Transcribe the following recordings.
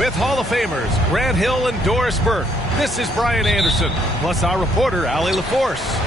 With Hall of Famers Grant Hill and Doris Burke, this is Brian Anderson, plus our reporter, Allie LaForce.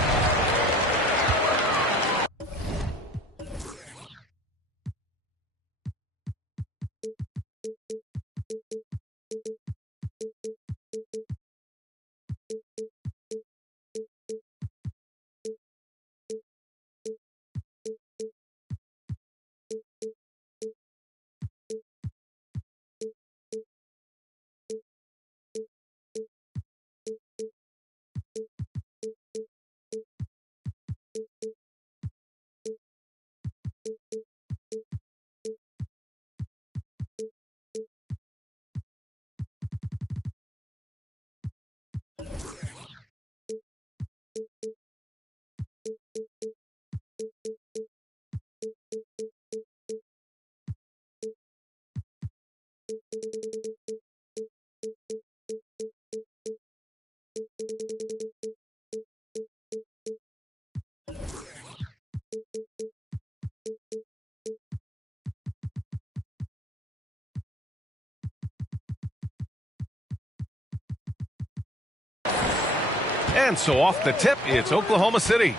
And so off the tip, it's Oklahoma City.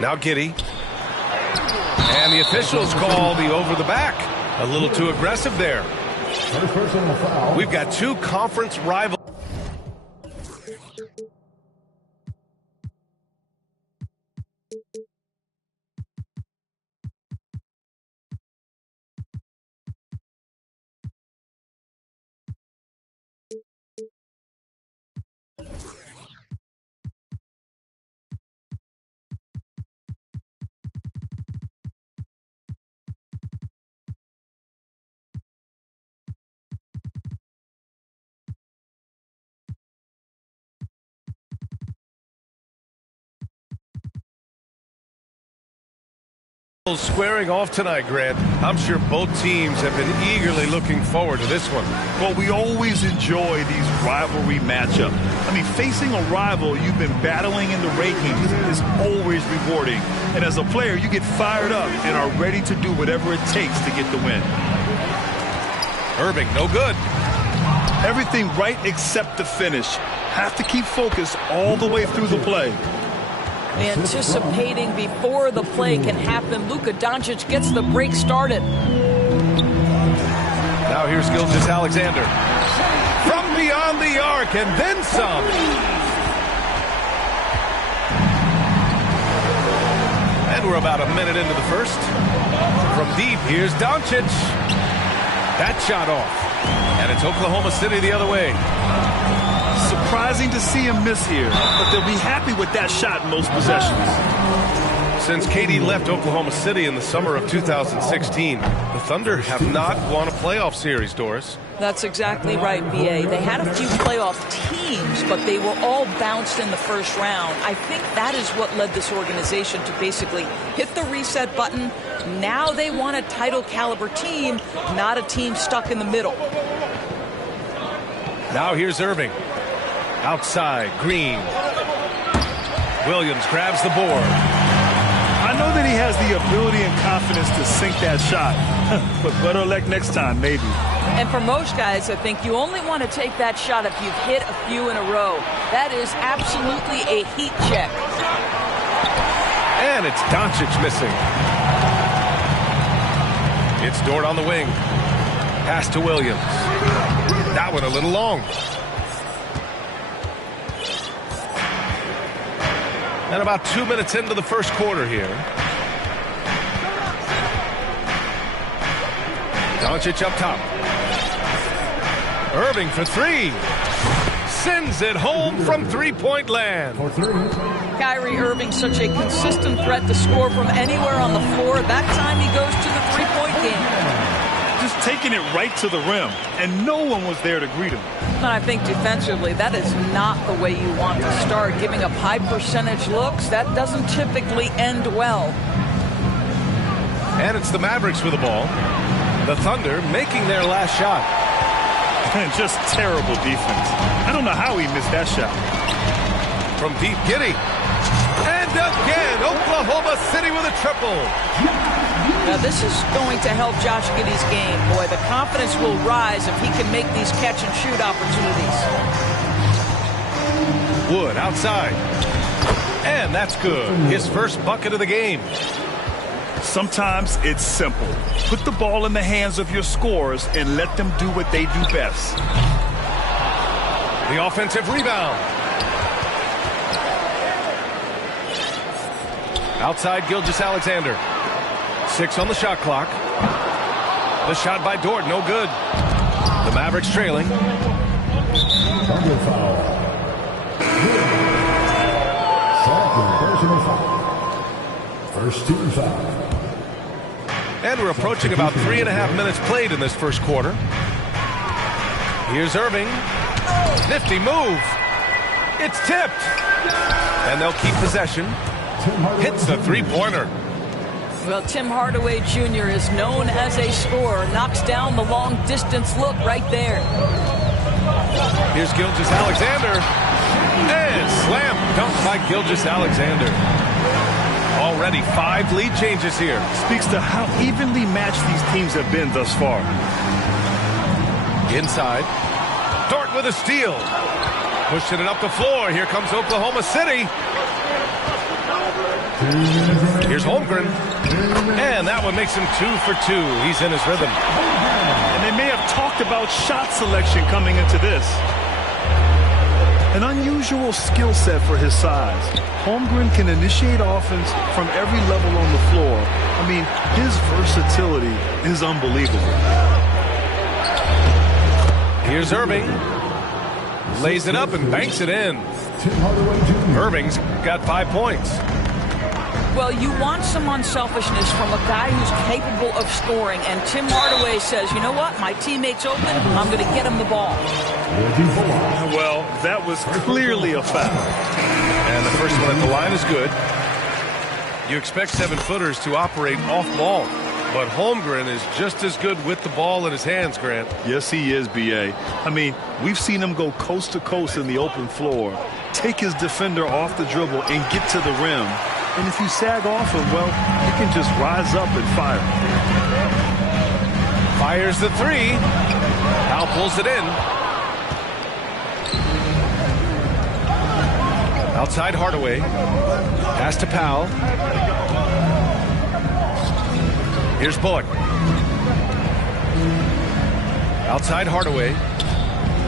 Now Giddey. And the officials call the over the back. A little too aggressive there. We've got two conference rivals. Squaring off tonight, Grant. I'm sure both teams have been eagerly looking forward to this one. Well, we always enjoy these rivalry matchups. I mean, facing a rival you've been battling in the rankings is always rewarding. And as a player, you get fired up and are ready to do whatever it takes to get the win. Irving, no good. Everything right except the finish. Have to keep focused all the way through the play. Anticipating before the play can happen, Luka Doncic gets the break started. Now here's Gilgeous-Alexander. From beyond the arc and then some. And we're about a minute into the first. From deep, here's Doncic. That shot off. And it's Oklahoma City the other way. Surprising to see him miss here, but they'll be happy with that shot in most possessions. Since KD left Oklahoma City in the summer of 2016, the Thunder have not won a playoff series, Doris. That's exactly right, B.A. They had a few playoff teams, but they were all bounced in the first round. I think that is what led this organization to basically hit the reset button. Now they want a title caliber team, not a team stuck in the middle. Now here's Irving. Outside, Green. Williams grabs the board. I know that he has the ability and confidence to sink that shot, but better luck next time, maybe. And for most guys, I think you only want to take that shot if you've hit a few in a row. That is absolutely a heat check. And it's Doncic missing. It's Dort on the wing. Pass to Williams. That one a little long. And about 2 minutes into the first quarter here. Doncic up top. Irving for three. Sends it home from three-point land. Kyrie Irving, such a consistent threat to score from anywhere on the floor. That time he goes to the three-point game. Just taking it right to the rim, and no one was there to greet him. And I think defensively, that is not the way you want to start. Giving up high percentage looks, that doesn't typically end well. And it's the Mavericks with the ball. The Thunder making their last shot. And just terrible defense. I don't know how he missed that shot. From deep, Giddey. And again, Oklahoma City with a triple. Now, this is going to help Josh Giddey's game. Boy, the confidence will rise if he can make these catch-and-shoot opportunities. Wood outside. And that's good. His first bucket of the game. Sometimes it's simple. Put the ball in the hands of your scorers and let them do what they do best. The offensive rebound. Outside Gilgeous-Alexander. 6 on the shot clock. The shot by Dort, no good. The Mavericks trailing. First team foul. And we're approaching about 3.5 minutes played in this first quarter. Here's Irving. Nifty move. It's tipped. And they'll keep possession. Hits the three-pointer. Well, Tim Hardaway Jr. is known as a scorer. Knocks down the long-distance look right there. Here's Gilgeous-Alexander. And slam dunk by Gilgeous-Alexander. Already 5 lead changes here. Speaks to how evenly matched these teams have been thus far. Inside. Dort with a steal. Pushing it up the floor. Here comes Oklahoma City. Here's Holmgren. And that one makes him 2 for 2. He's in his rhythm. And they may have talked about shot selection coming into this. An unusual skill set for his size. Holmgren can initiate offense from every level on the floor. I mean, his versatility is unbelievable. Here's Irving. Lays it up and banks it in. Irving's got 5 points. Well, you want some unselfishness from a guy who's capable of scoring. And Tim Hardaway says, you know what? My teammate's open. I'm going to get him the ball. Well, that was clearly a foul. And the first one at the line is good. You expect 7-footers to operate off ball. But Holmgren is just as good with the ball in his hands, Grant. Yes, he is, B.A. I mean, we've seen him go coast to coast in the open floor, take his defender off the dribble and get to the rim. And if you sag off him, well, he can just rise up and fire. Fires the 3. Powell pulls it in. Outside Hardaway. Pass to Powell. Here's Bullock. Outside Hardaway.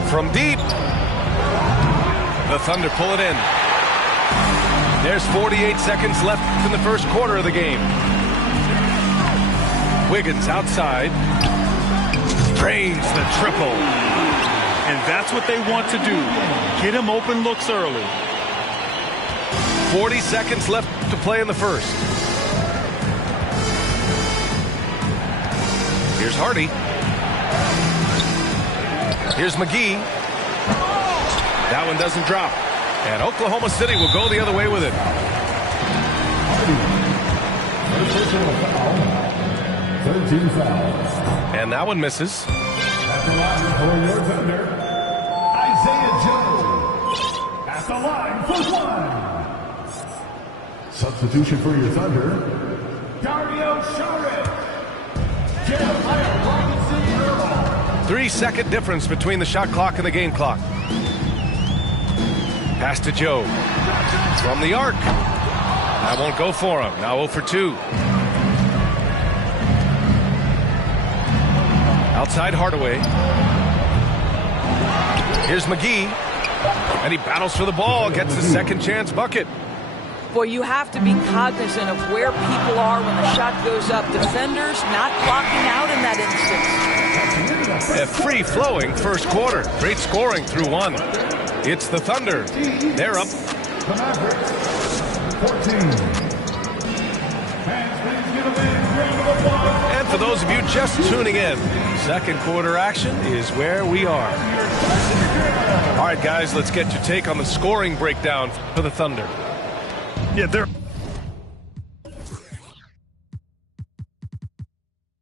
From deep. The Thunder pull it in. There's 48 seconds left in the first quarter of the game. Wiggins outside. Drains the triple. And that's what they want to do. Get him open looks early. 40 seconds left to play in the first. Here's Hardy. Here's McGee. That one doesn't drop. And Oklahoma City will go the other way with it. And that one misses. At the line for your Thunder, Isaiah Joe. At the line for 1. Substitution for your Thunder, Dario Saric. 3-second difference between the shot clock and the game clock. Pass to Joe. From the arc. That won't go for him. Now 0 for 2. Outside Hardaway. Here's McGee. And he battles for the ball. Gets the second chance bucket. Boy, you have to be cognizant of where people are when the shot goes up. Defenders not blocking out in that instance. A free-flowing first quarter. Great scoring through 1. It's the Thunder. They're up. The Mavericks, 14. And for those of you just tuning in, second quarter action is where we are. All right, guys, let's get your take on the scoring breakdown for the Thunder. Yeah, their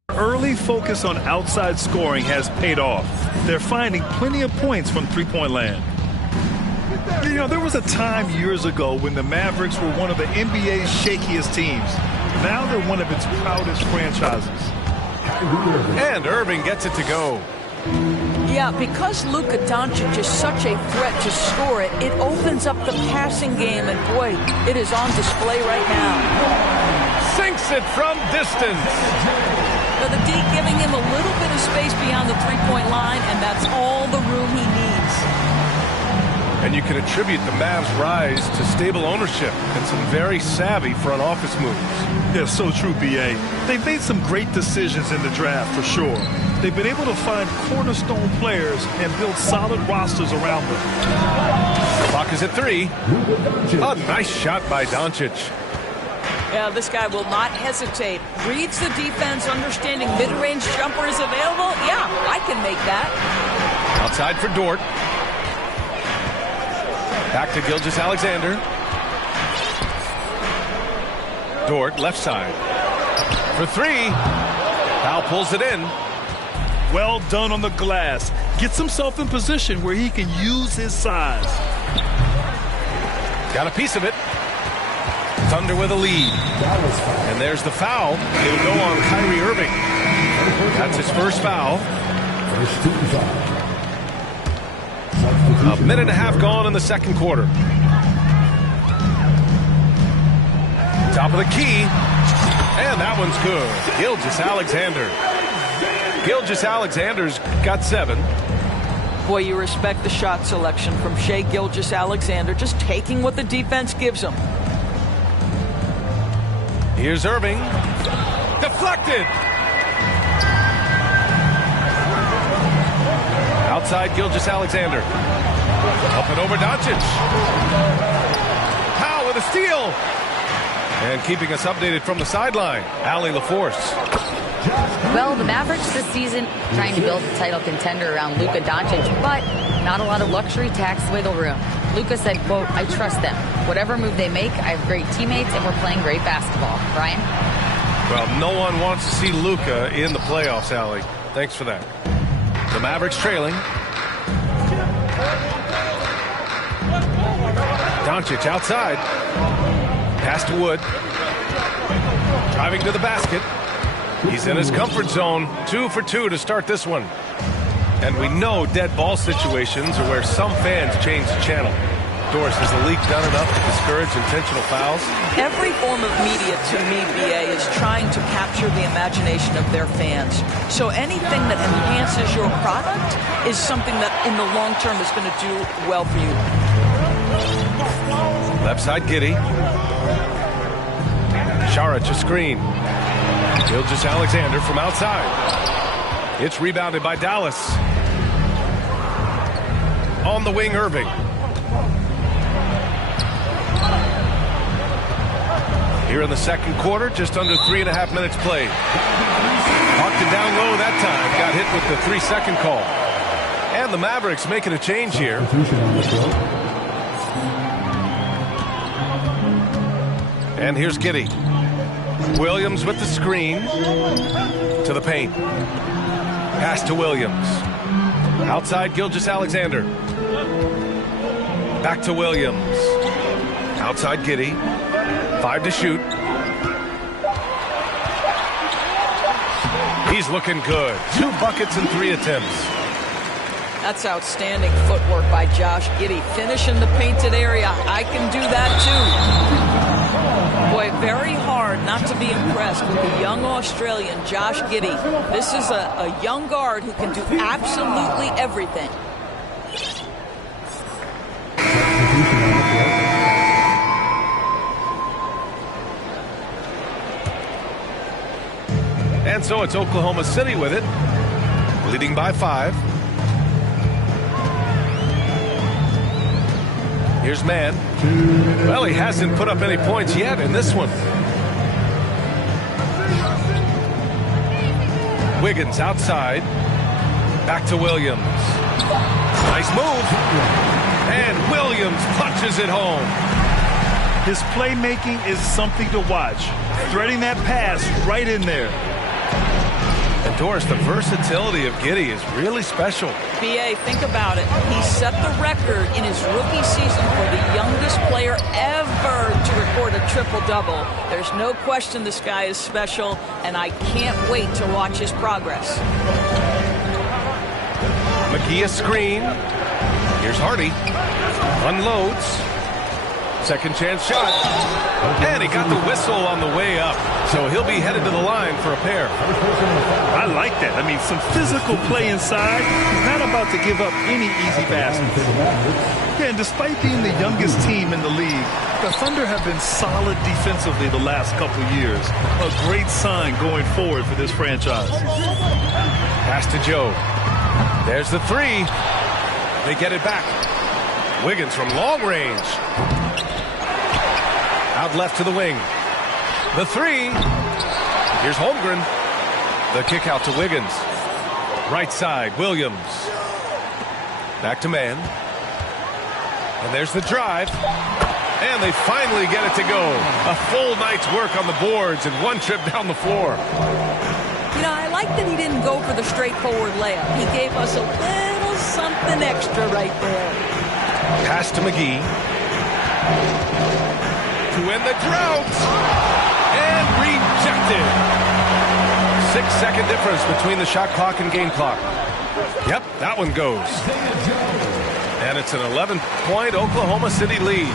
early focus on outside scoring has paid off. They're finding plenty of points from three-point land. You know, there was a time years ago when the Mavericks were one of the NBA's shakiest teams. Now they're one of its proudest franchises. And Irving gets it to go. Yeah, because Luka Doncic is such a threat to score it, it opens up the passing game, and boy, it is on display right now. Sinks it from distance. Now the D giving him a little bit of space beyond the three-point line, and that's all the room he needs. And you can attribute the Mavs' rise to stable ownership and some very savvy front office moves. Yeah, so true, B.A. They've made some great decisions in the draft, for sure. They've been able to find cornerstone players and build solid rosters around them. Clock is at 3. A nice shot by Doncic. Yeah, this guy will not hesitate. Reads the defense, understanding mid-range jumper is available. Yeah, I can make that. Outside for Dort. Back to Gilgeous-Alexander. Dort, left side. For 3. Powell pulls it in. Well done on the glass. Gets himself in position where he can use his size. Got a piece of it. Thunder with a lead. And there's the foul. It'll go on Kyrie Irving. That's his first foul. A minute and a half gone in the second quarter. Top of the key. And that one's good. Gilgeous-Alexander. Gilgeous-Alexander's got 7. Boy, you respect the shot selection from Shai Gilgeous-Alexander, just taking what the defense gives him. Here's Irving. Deflected. Outside Gilgeous-Alexander. Up and over Doncic. Powell with a steal. And keeping us updated from the sideline, Allie LaForce. Well, the Mavericks this season trying to build a title contender around Luka Doncic, but not a lot of luxury tax wiggle room. Luka said, quote, "I trust them. Whatever move they make, I have great teammates and we're playing great basketball." Brian? Well, no one wants to see Luka in the playoffs, Allie. Thanks for that. The Mavericks trailing. Doncic outside. Pass to Wood. Driving to the basket. He's in his comfort zone. 2 for 2 to start this one. And we know dead ball situations are where some fans change the channel. Doris, has the league done enough to discourage intentional fouls? Every form of media, to me, BA, is trying to capture the imagination of their fans. So anything that enhances your product is something that in the long term is going to do well for you. Left side, Giddey. Saric a screen. Gilgeous-Alexander from outside. It's rebounded by Dallas. On the wing, Irving. Here in the second quarter, just under 3.5 minutes played. Hawked it down low that time. Got hit with the 3-second call. And the Mavericks making a change here. And here's Giddey. Williams with the screen. To the paint. Pass to Williams. Outside Gilgeous-Alexander. Back to Williams. Outside Giddey. 5 to shoot. He's looking good. 2 buckets and 3 attempts. That's outstanding footwork by Josh Giddey. Finishing the painted area. I can do that too. Boy, very hard not to be impressed with the young Australian Josh Giddey. This is a young guard who can do absolutely everything. And so it's Oklahoma City with it, leading by 5. Here's Mann. Well, he hasn't put up any points yet in this one. Wiggins outside. Back to Williams. Nice move. And Williams punches it home. His playmaking is something to watch. Threading that pass right in there. And Doris, the versatility of Giddey is really special. BA, think about it. He set the record in his rookie season for the youngest player ever to record a triple-double. There's no question this guy is special, and I can't wait to watch his progress. McGee a screen. Here's Hardy. Unloads. Second chance shot. And he got the whistle on the way up. So he'll be headed to the line for a pair. I like that. I mean, some physical play inside. He's not about to give up any easy baskets. Yeah, and despite being the youngest team in the league, the Thunder have been solid defensively the last couple years. A great sign going forward for this franchise. Pass to Joe. There's the three. They get it back. Wiggins from long range. Out left to the wing. The three. Here's Holmgren. The kick out to Wiggins. Right side, Williams. Back to man. And there's the drive. And they finally get it to go. A full night's work on the boards and one trip down the floor. You know, I like that he didn't go for the straightforward layup. He gave us a little something extra right there. Pass to McGee. To end the drought. And rejected. 6-second difference between the shot clock and game clock. Yep, that one goes. And it's an 11-point Oklahoma City lead.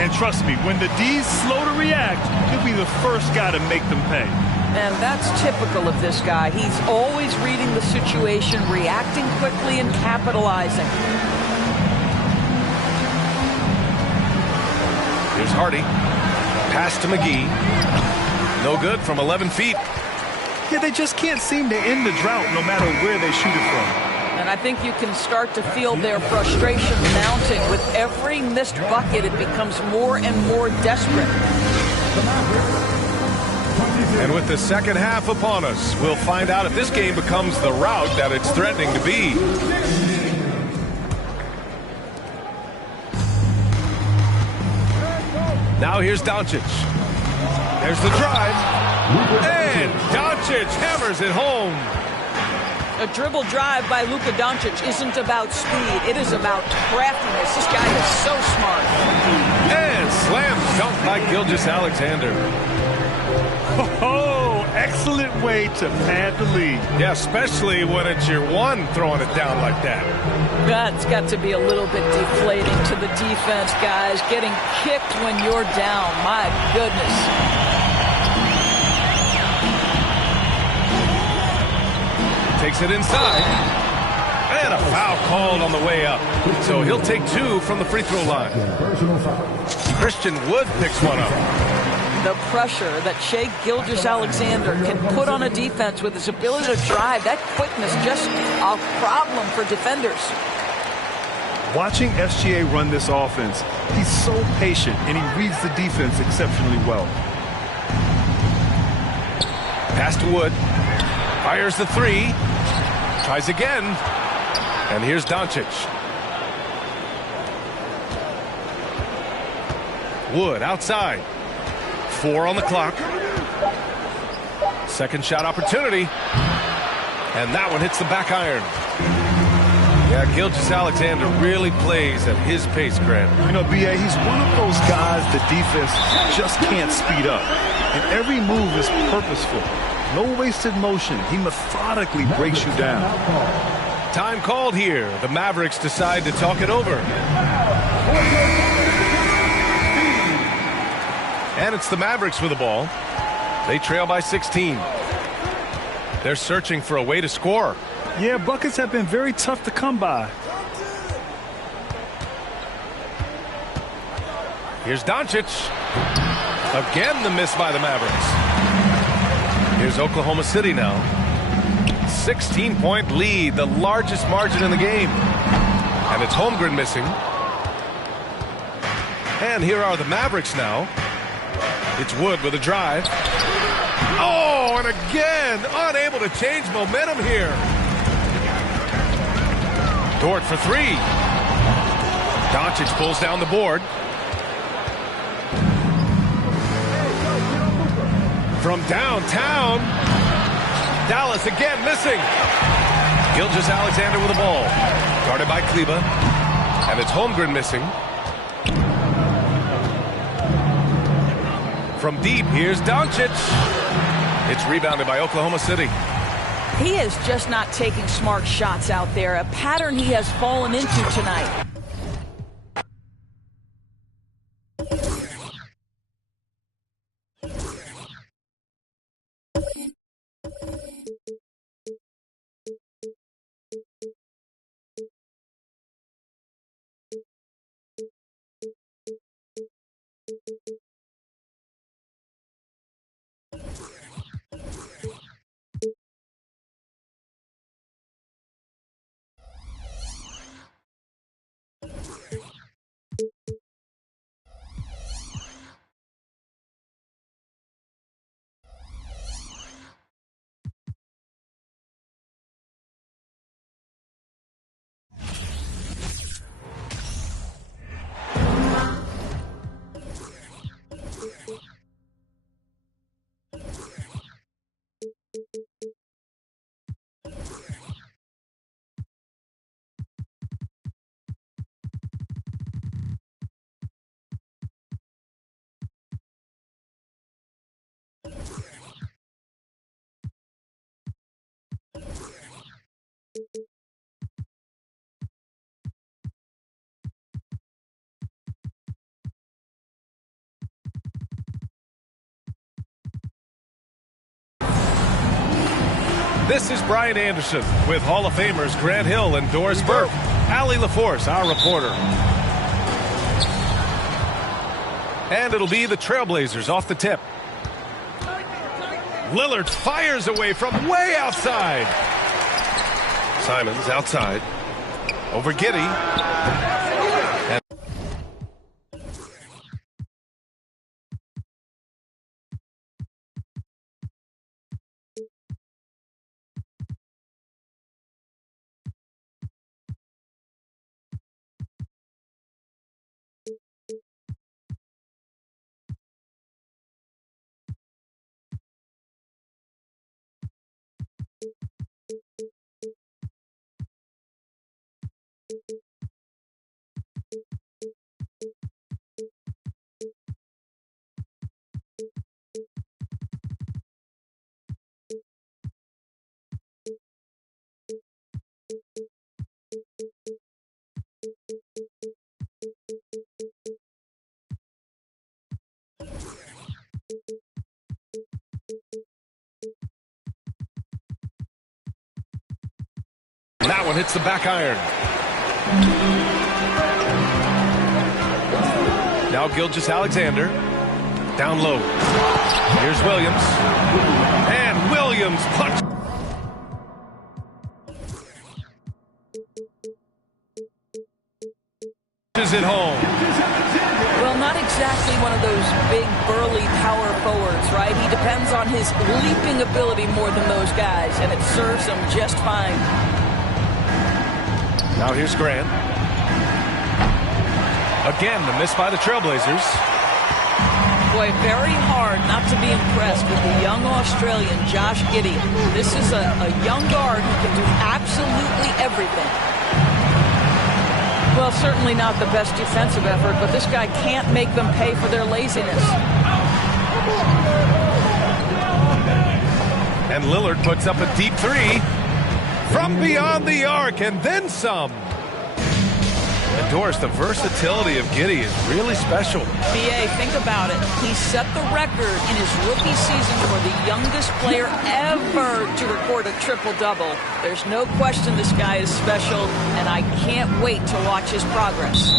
And trust me, when the D's slow to react, he'll be the first guy to make them pay. And that's typical of this guy. He's always reading the situation, reacting quickly, and capitalizing. Here's Hardy. Pass to McGee. No good from 11 feet. Yeah, they just can't seem to end the drought no matter where they shoot it from. And I think you can start to feel their frustration mounting. With every missed bucket, it becomes more and more desperate. And with the second half upon us, we'll find out if this game becomes the rout that it's threatening to be. Now here's Doncic. There's the drive. And Doncic hammers it home. A dribble drive by Luka Doncic isn't about speed. It is about craftiness. This guy is so smart. And slam dunk by Gilgeous-Alexander. Oh, excellent way to pad the lead. Yeah, especially when it's your one throwing it down like that. That's got to be a little bit deflating to the defense, guys. Getting kicked when you're down. My goodness. Takes it inside. And a foul called on the way up. So he'll take two from the free throw line. Christian Wood picks one up. The pressure that Shai Gilgeous-Alexander can put on a defense with his ability to drive, that quickness, just a problem for defenders. Watching SGA run this offense, he's so patient and he reads the defense exceptionally well. Pass to Wood. Fires the three. Tries again. And here's Doncic. Wood outside. 4 on the clock. Second shot opportunity. And that one hits the back iron. Yeah, Gilgeous-Alexander really plays at his pace, Grant. You know, B.A., he's one of those guys the defense just can't speed up. And every move is purposeful. No wasted motion. He methodically breaks you down. Time called here. The Mavericks decide to talk it over. And it's the Mavericks with the ball. They trail by 16. They're searching for a way to score. Yeah, buckets have been very tough to come by. Here's Doncic. Again, the miss by the Mavericks. Here's Oklahoma City now. 16-point lead, the largest margin in the game. And it's Holmgren missing. And here are the Mavericks now. It's Wood with a drive. Oh, and again, unable to change momentum here. Dort for three. Doncic pulls down the board. From downtown. Dallas again missing. Gilgeous-Alexander with the ball. Guarded by Kleba. And it's Holmgren missing. From deep, here's Doncic. It's rebounded by Oklahoma City. He is just not taking smart shots out there, a pattern he has fallen into tonight. This is Brian Anderson with Hall of Famers Grant Hill and Doris Burke. Allie LaForce, our reporter. And it'll be the Trailblazers off the tip. Lillard fires away from way outside. Simons outside. Over Giddey. And that one hits the back iron. Now Gilgeous-Alexander. Down low. Here's Williams. And Williams punches it home. Well, not exactly one of those big, burly power forwards, right? He depends on his leaping ability more than those guys, and it serves him just fine. Now here's Grant. Again, the miss by the Trailblazers. Boy, very hard not to be impressed with the young Australian, Josh Giddey. This is a young guard who can do absolutely everything. Well, certainly not the best defensive effort, but this guy can't make them pay for their laziness. And Lillard puts up a deep three from beyond the arc, and then some. And Doris, the versatility of Giddey is really special. BA, think about it. He set the record in his rookie season for the youngest player ever to record a triple-double. There's no question this guy is special, and I can't wait to watch his progress.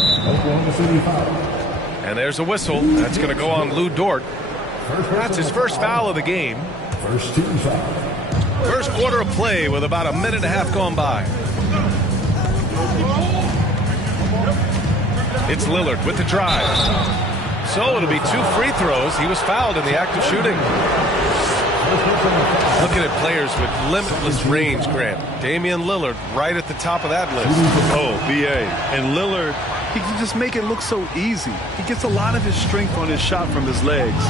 And there's a whistle. That's going to go on Lou Dort. That's his first foul of the game. First team foul. First quarter of play with about a minute and a half gone by. It's Lillard with the drive. So it'll be 2 free throws. He was fouled in the act of shooting. Looking at players with limitless range, Grant. Damian Lillard right at the top of that list. Oh, BA. And Lillard, he can just make it look so easy. He gets a lot of his strength on his shot from his legs.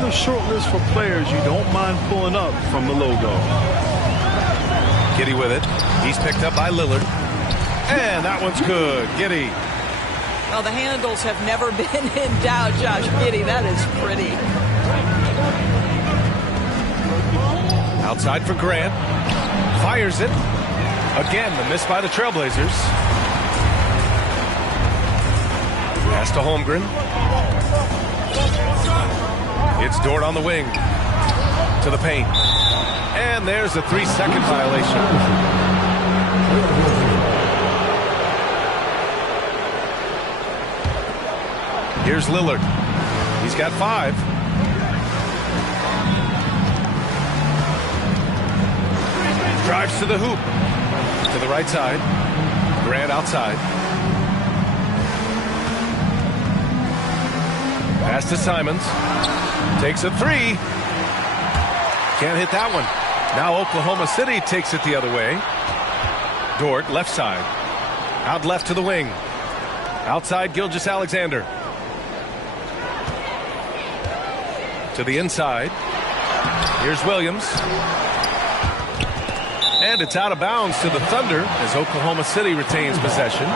is a short list for players you don't mind pulling up from the logo. Giddey with it. He's picked up by Lillard. And that one's good. Giddey. Well, the handles have never been in doubt, Josh Giddey. That is pretty. Outside for Grant. Fires it. Again, the miss by the Trailblazers. Pass to Holmgren. It's Dort on the wing. To the paint. And there's a 3-second violation. Here's Lillard. He's got 5. Drives to the hoop. To the right side. Grant outside. Pass to Simons. Takes a 3. Can't hit that one. Now Oklahoma City takes it the other way. Dort, left side. Out left to the wing. Outside Gilgeous-Alexander. To the inside. Here's Williams. And it's out of bounds to the Thunder as Oklahoma City retains possession.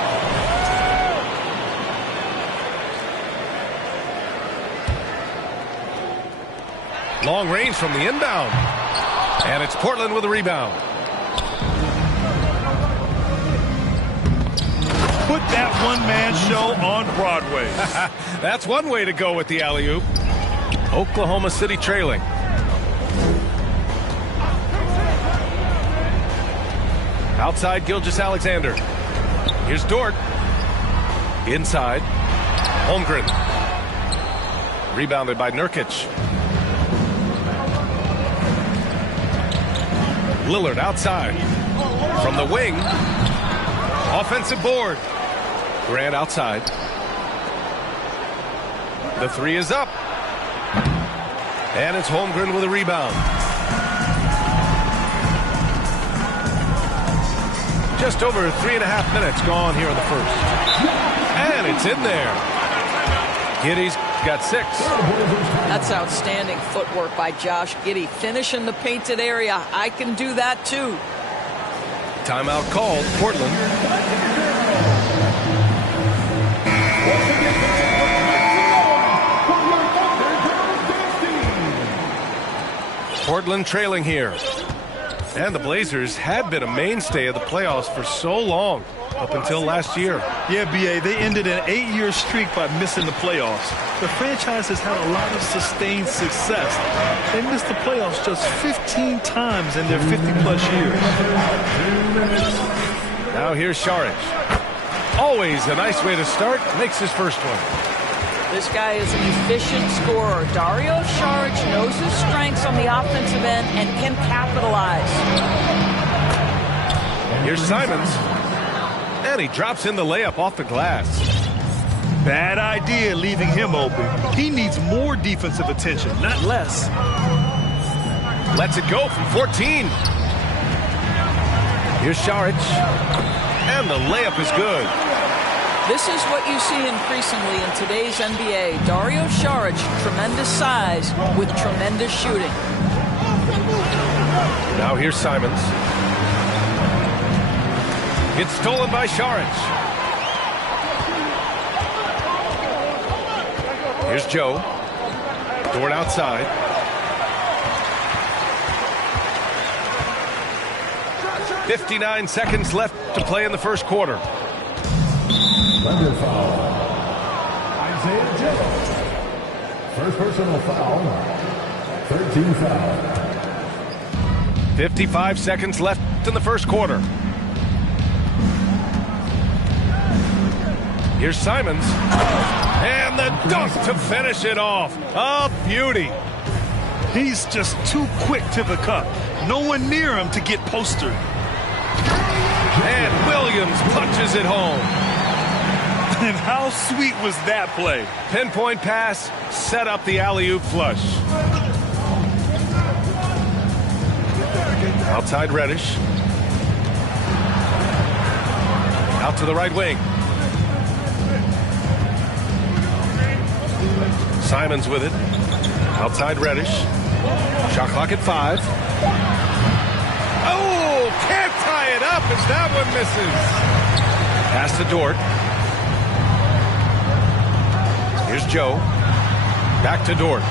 Long range from the inbound. And it's Portland with a rebound. Put that one-man show on Broadway. That's one way to go with the alley-oop. Oklahoma City trailing. Outside Gilgeous-Alexander. Here's Dort. Inside. Holmgren. Rebounded by Nurkic. Lillard outside. From the wing. Offensive board. Grant outside. The 3 is up. And it's Holmgren with a rebound. Just over 3.5 minutes gone here in the first. And it's in there. Giddey's got 6. That's outstanding footwork by Josh Giddey. Finishing the painted area. I can do that too. Timeout called. Portland. Portland trailing here. And the Blazers had been a mainstay of the playoffs for so long, up until last year. Yeah, B.A., they ended an 8-year streak by missing the playoffs. The franchise has had a lot of sustained success. They missed the playoffs just 15 times in their 50-plus years. Now here's Šarić. Always a nice way to start. Makes his first one. This guy is an efficient scorer. Dario Šarić knows his strengths on the offensive end and can capitalize. Here's Simons. And he drops in the layup off the glass. Bad idea leaving him open. He needs more defensive attention, not less. Lets it go from 14. Here's Šarić. And the layup is good. This is what you see increasingly in today's NBA. Dario Šarić, tremendous size with tremendous shooting. Now here's Simons. It's stolen by Šarić. Here's Joe. Dort outside. .59 seconds left to play in the first quarter. Thunder foul. Isaiah Joe. First personal foul. 13 foul. 55 seconds left in the first quarter. Here's Simons. And the dunk to finish it off. A beauty. He's just too quick to the cup. No one near him to get postered. And Williams punches it home. And how sweet was that play? Pinpoint pass, set up the alley-oop flush. Outside Reddish. Out to the right wing. Simons with it. Outside Reddish. Shot clock at 5. Oh, can't tie it up as that one misses. Pass to Dort. Here's Joe. Back to Dort.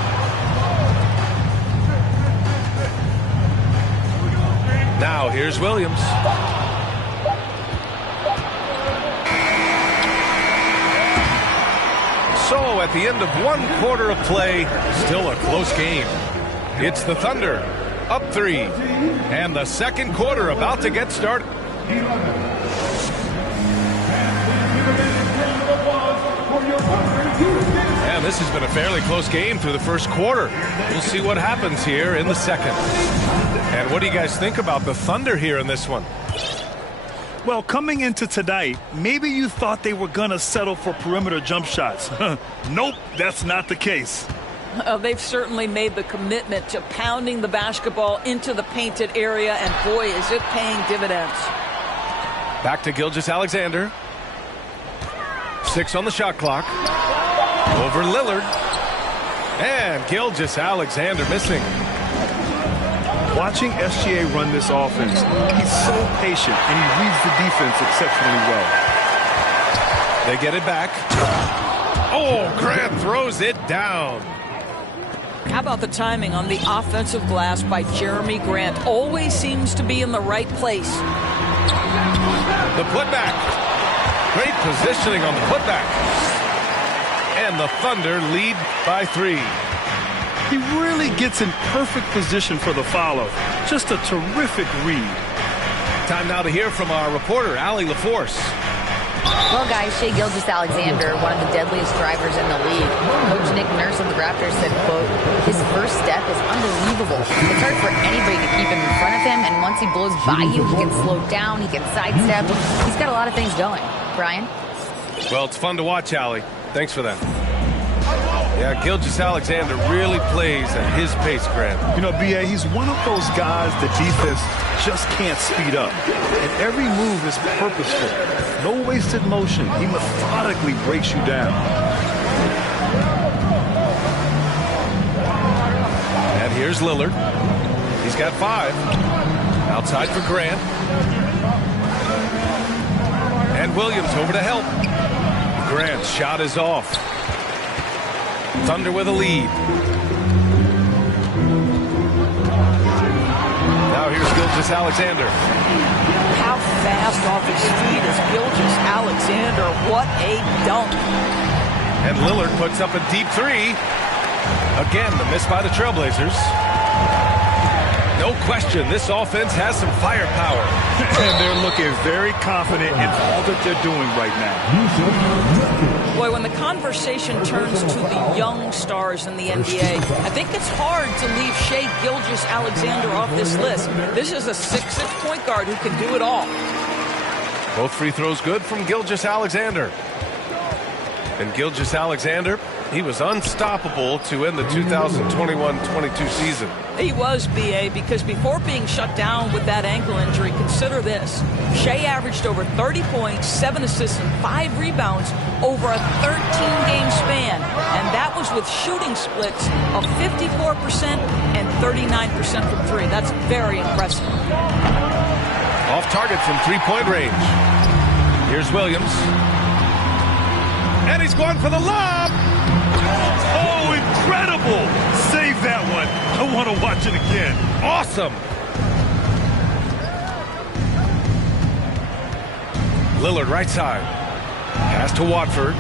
Now here's Williams. So at the end of 1 quarter of play, still a close game. It's the Thunder up 3, and the second quarter about to get started. And this has been a fairly close game through the first quarter. We'll see what happens here in the second. And what do you guys think about the Thunder here in this one? Well, coming into tonight, maybe you thought they were going to settle for perimeter jump shots. Nope, that's not the case. They've certainly made the commitment to pounding the basketball into the painted area, and boy, is it paying dividends. Back to Gilgeous-Alexander. 6 on the shot clock. Over Lillard. And Gilgeous-Alexander missing. Watching SGA run this offense, he's so patient and he reads the defense exceptionally well. They get it back. Oh, Grant throws it down. How about the timing on the offensive glass by Jeremy Grant? Always seems to be in the right place. The putback. Great positioning on the putback. And the Thunder lead by 3. He really gets in perfect position for the follow. Just a terrific read. Time now to hear from our reporter, Allie LaForce. Well, guys, Shai Gilgeous-Alexander, one of the deadliest drivers in the league. Coach Nick Nurse of the Raptors said, quote, his first step is unbelievable. It's hard for anybody to keep him in front of him, and once he blows by you, he can slow down, he can sidestep. He's got a lot of things going. Brian? Well, it's fun to watch, Allie. Thanks for that. Yeah, Gilgeous-Alexander really plays at his pace, Grant. You know, B.A., he's one of those guys the defense just can't speed up. And every move is purposeful. No wasted motion. He methodically breaks you down. And here's Lillard. He's got 5. Outside for Grant. And Williams over to help. Grant's shot is off. Thunder with a lead. Now here's Gilgeous-Alexander. How fast off his feet is Gilgeous-Alexander. What a dunk. And Lillard puts up a deep 3. Again, the miss by the Trailblazers. No question, this offense has some firepower. And they're looking very confident in all that they're doing right now. Boy, when the conversation turns to the young stars in the NBA, I think it's hard to leave Shai Gilgeous-Alexander off this list. This is a 6'6" point guard who can do it all. Both free throws good from Gilgeous-Alexander. And Gilgeous-Alexander, he was unstoppable to end the 2021-22 season. He was, B.A., because before being shut down with that ankle injury, consider this. Shai averaged over 30 points, 7 assists, and 5 rebounds over a 13-game span. And that was with shooting splits of 54% and 39% from 3. That's very impressive. Off target from three-point range. Here's Williams. And he's going for the lob. Oh, incredible. Save that one. I want to watch it again. Awesome. Lillard right side. Pass to Watford.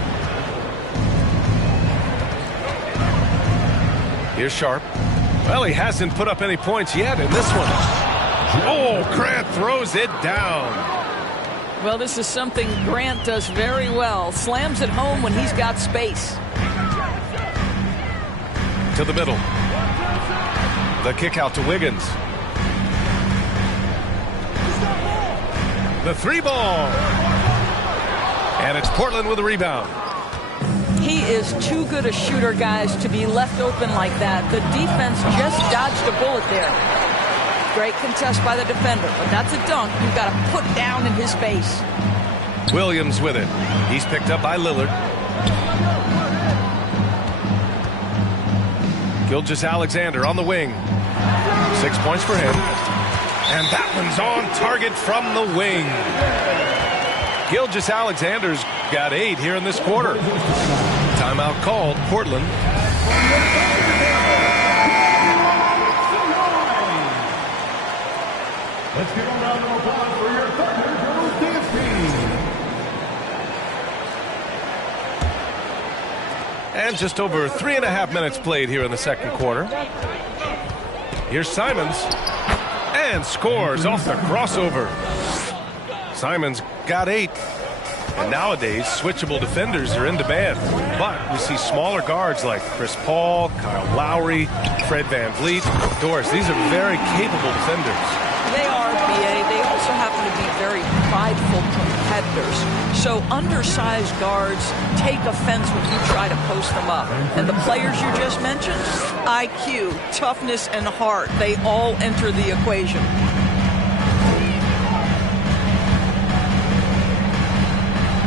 Here's Sharp. Well, he hasn't put up any points yet in this one. Oh, Grant throws it down. Well, this is something Grant does very well. Slams it home when he's got space. To the middle. The kick out to Wiggins. The 3-ball. And it's Portland with a rebound. He is too good a shooter, guys, to be left open like that. The defense just dodged a bullet there. Great contest by the defender, but that's a dunk you've got to put down in his face. Williams with it. He's picked up by Lillard. Gilgeous-Alexander on the wing. 6 points for him. And that one's on target from the wing. Gilgeous-Alexander's got 8 here in this quarter. Timeout called, Portland. Let's give a round of applause for your Thunder Girls Dance Team. And just over 3.5 minutes played here in the second quarter. Here's Simons. And scores off the crossover. Simons got 8. And nowadays, switchable defenders are in demand. But we see smaller guards like Chris Paul, Kyle Lowry, Fred VanVleet. Doris, these are very capable defenders. They are, BA. They also happen to be very prideful competitors. So undersized guards take offense when you try to post them up. And the players you just mentioned, IQ, toughness, and heart, they all enter the equation.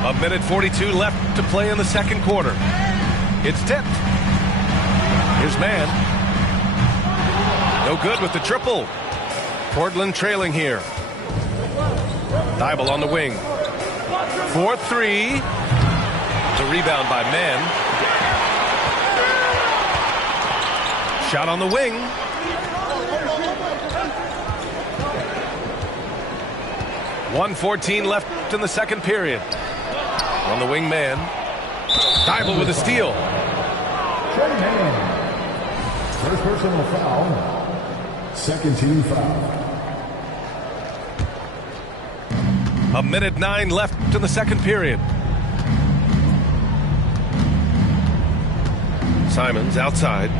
A minute 42 left to play in the second quarter. It's tipped. Here's Mann. No good with the triple. Portland trailing here. Thibault on the wing. 4-3. It's a rebound by Mann. Shot on the wing. .114 left in the second period. On the wing, Mann. Thibault with a steal. First personal foul. Second team foul. A minute 9 left in the second period. Simons outside.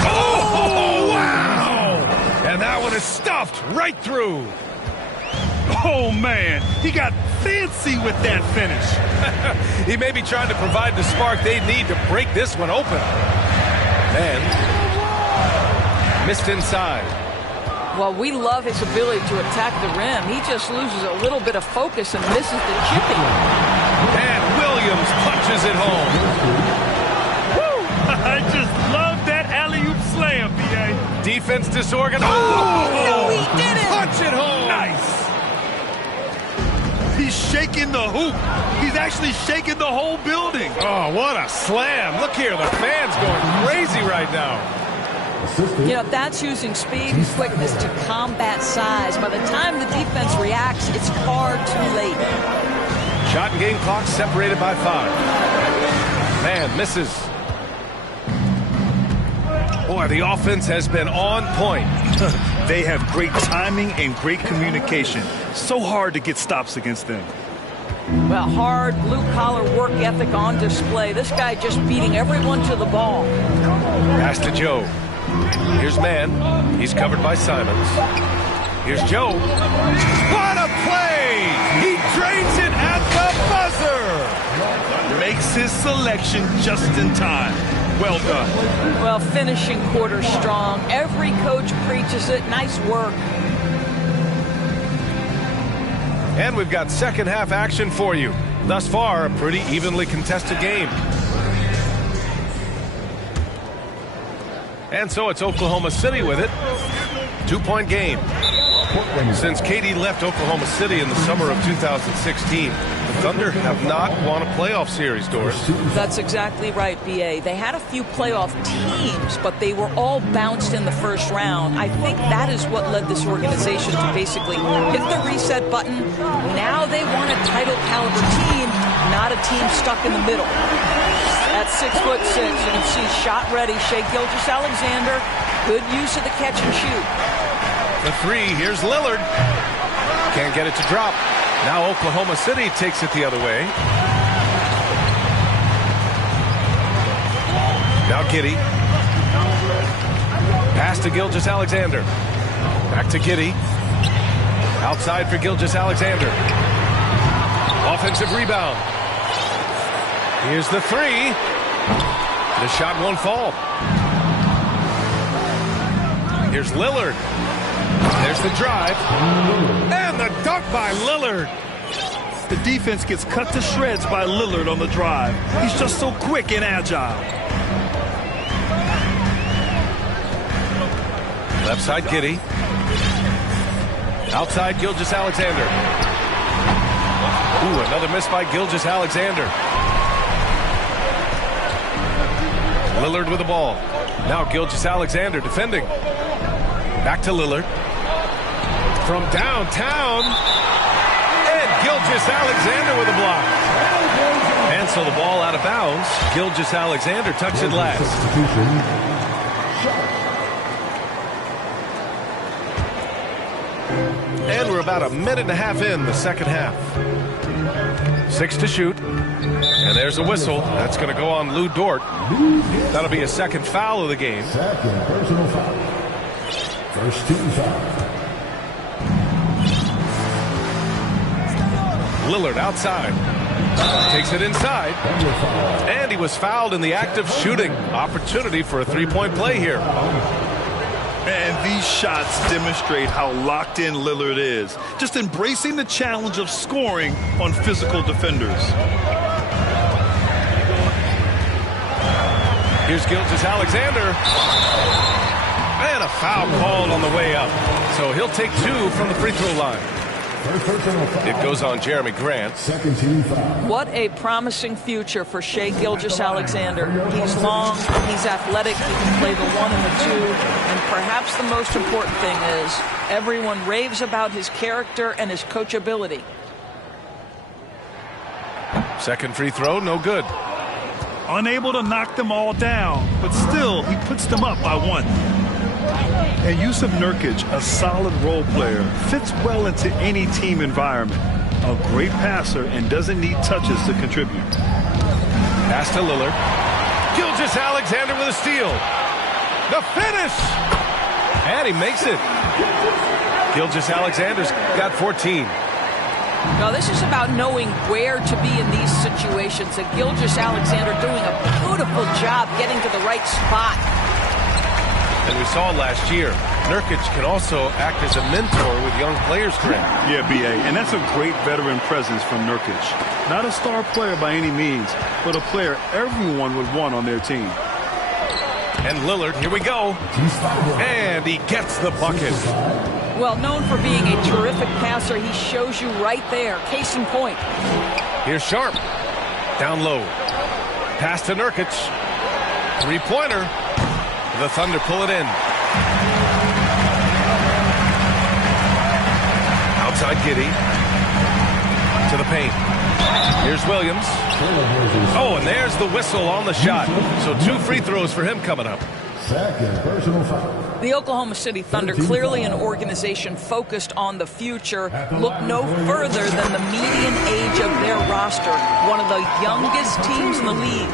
Oh, wow! And that one is stuffed right through. Oh, man, he got fancy with that finish. He may be trying to provide the spark they need to break this one open. And missed inside. Well, we love his ability to attack the rim. He just loses a little bit of focus and misses the chipping. And Williams punches it home. Woo! I just love that alley-oop slam, B.A. Defense disorganized. Oh! No, he didn't! Punch it home! Nice! He's shaking the hoop. He's actually shaking the whole building. Oh, what a slam. Look here, the fans going crazy right now. You know, that's using speed and quickness to combat size. By the time the defense reacts, it's far too late. Shot and game clock separated by 5. Man misses. Boy, the offense has been on point. They have great timing and great communication. So hard to get stops against them. Well, hard, blue-collar work ethic on display. This guy just beating everyone to the ball. Pass to Joe. Here's Mann. He's covered by Simons. Here's Joe. What a play! He drains it at the buzzer! Makes his selection just in time. Well done. Well, finishing quarter strong. Every coach preaches it. Nice work. And we've got second half action for you. Thus far, a pretty evenly contested game. And so it's Oklahoma City with it. 2-point game. Since KD left Oklahoma City in the summer of 2016, the Thunder have not won a playoff series, Doris. That's exactly right, BA. They had a few playoff teams, but they were all bounced in the first round. I think that is what led this organization to basically hit the reset button. Now they want a title caliber team, not a team stuck in the middle. At 6'6", you can see shot ready, Shai Gilgeous-Alexander. Good use of the catch and shoot. The 3, here's Lillard. Can't get it to drop. Now Oklahoma City takes it the other way. Now Giddey. Pass to Gilgeous-Alexander. Back to Giddey. Outside for Gilgeous-Alexander. Offensive rebound. Here's the 3. The shot won't fall. Here's Lillard. There's the drive. And the dunk by Lillard. The defense gets cut to shreds by Lillard on the drive. He's just so quick and agile. Left side, Giddey. Outside, Gilgeous-Alexander. Ooh, another miss by Gilgeous-Alexander. Lillard with the ball. Now Gilgeous-Alexander defending. Back to Lillard. From downtown. And Gilgeous-Alexander with a block. And so the ball out of bounds. Gilgeous-Alexander tucks it last. And we're about a minute and a half in the second half. 6 to shoot. And there's a whistle. That's going to go on Lou Dort. That'll be a second foul of the game. Second personal foul. First team foul. Lillard outside. Takes it inside. And he was fouled in the act of shooting. Opportunity for a three-point play here. And these shots demonstrate how locked in Lillard is. Just embracing the challenge of scoring on physical defenders. Here's Gilgeous-Alexander. And a foul called on the way up. So he'll take 2 from the free throw line. It goes on Jeremy Grant. Second team foul. What a promising future for Shai Gilgeous-Alexander. He's long, he's athletic, he can play the 1 and the 2, and perhaps the most important thing is everyone raves about his character and his coachability. Second free throw, no good. Unable to knock them all down, but still he puts them up by 1. And Jusuf Nurkic, a solid role player, fits well into any team environment. A great passer and doesn't need touches to contribute. Pass to Lillard. Gilgeous-Alexander with a steal. The finish! And he makes it. Gilgeous-Alexander's got 14. No, this is about knowing where to be in these situations. And Gilgeous-Alexander doing a beautiful job getting to the right spot. And we saw last year, Nurkic can also act as a mentor with young players, Grant. Yeah, B.A., and that's a great veteran presence from Nurkic. Not a star player by any means, but a player everyone would want on their team. And Lillard, here we go. And he gets the bucket. Well, known for being a terrific passer, he shows you right there. Case in point. Here's Sharp. Down low. Pass to Nurkic. Three-pointer. The Thunder pull it in. Outside Giddey. To the paint. Here's Williams. Oh, and there's the whistle on the shot. So 2 free throws for him coming up. Second personal foul. The Oklahoma City Thunder, clearly an organization focused on the future, look no further than the median age of their roster. One of the youngest teams in the league.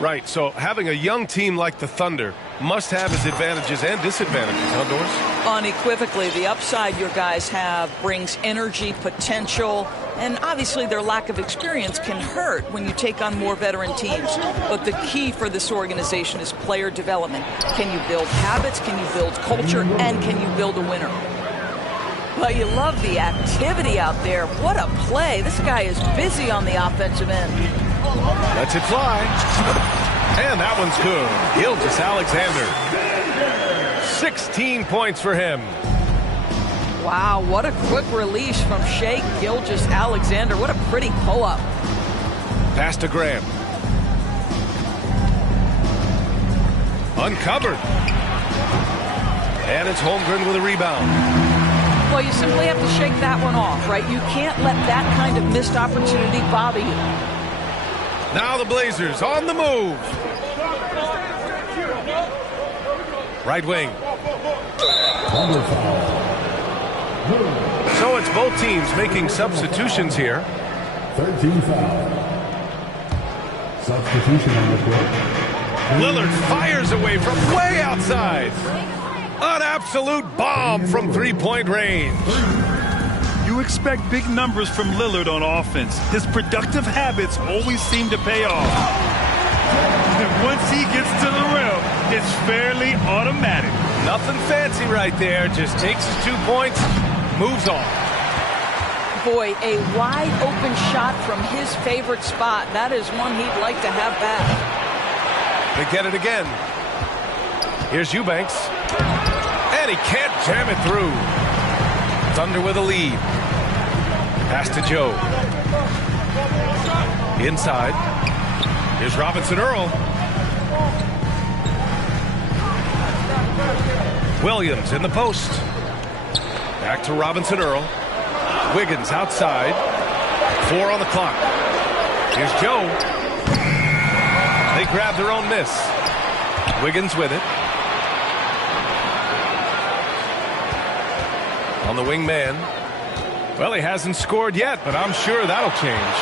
Right, so having a young team like the Thunder must have its advantages and disadvantages, huh, Doris? Unequivocally, the upside your guys have brings energy, potential, and obviously their lack of experience can hurt when you take on more veteran teams. But the key for this organization is player development. Can you build habits? Can you build culture? And can you build a winner? Well, you love the activity out there. What a play. This guy is busy on the offensive end. Lets it fly. And that one's good. Gilgeous-Alexander. 16 points for him. Wow, what a quick release from Shai Gilgeous-Alexander. What a pretty pull-up. Pass to Graham. Uncovered. And it's Holmgren with a rebound. Well, you simply have to shake that one off, right? You can't let that kind of missed opportunity bother you. Now the Blazers on the move. Right wing. So it's both teams making substitutions here. 13 foul. Substitution on the court. Lillard fires away from way outside. An absolute bomb from three-point range. You expect big numbers from Lillard on offense. His productive habits always seem to pay off. And once he gets to the rim, it's fairly automatic. Nothing fancy right there. Just takes his 2 points, moves on. Boy, a wide open shot from his favorite spot. That is one he'd like to have back. They get it again. Here's Eubanks. And he can't jam it through. Thunder with a lead. Pass to Joe. Inside. Here's Robinson Earl. Williams in the post. Back to Robinson Earl. Wiggins outside. 4 on the clock. Here's Joe. They grab their own miss. Wiggins with it. On the wing man. Well, he hasn't scored yet, but I'm sure that'll change.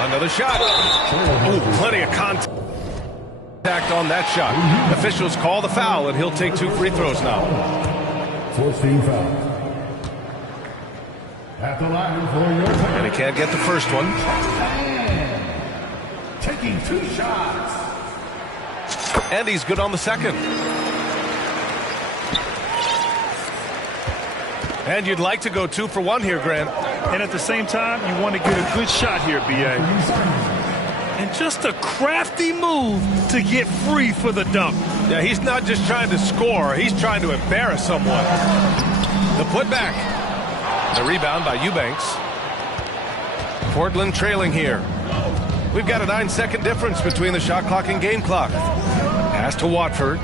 Another shot. Oh, plenty of contact on that shot. Officials call the foul, and he'll take 2 free throws now. 14 fouls. At the line for your turn. And he can't get the first one. Taking 2 shots. And he's good on the second. And you'd like to go 2 for 1 here, Grant. And at the same time, you want to get a good shot here, B.A. And just a crafty move to get free for the dunk. Yeah, he's not just trying to score. He's trying to embarrass someone. The putback. The rebound by Eubanks. Portland trailing here. We've got a 9-second difference between the shot clock and game clock. Pass to Watford.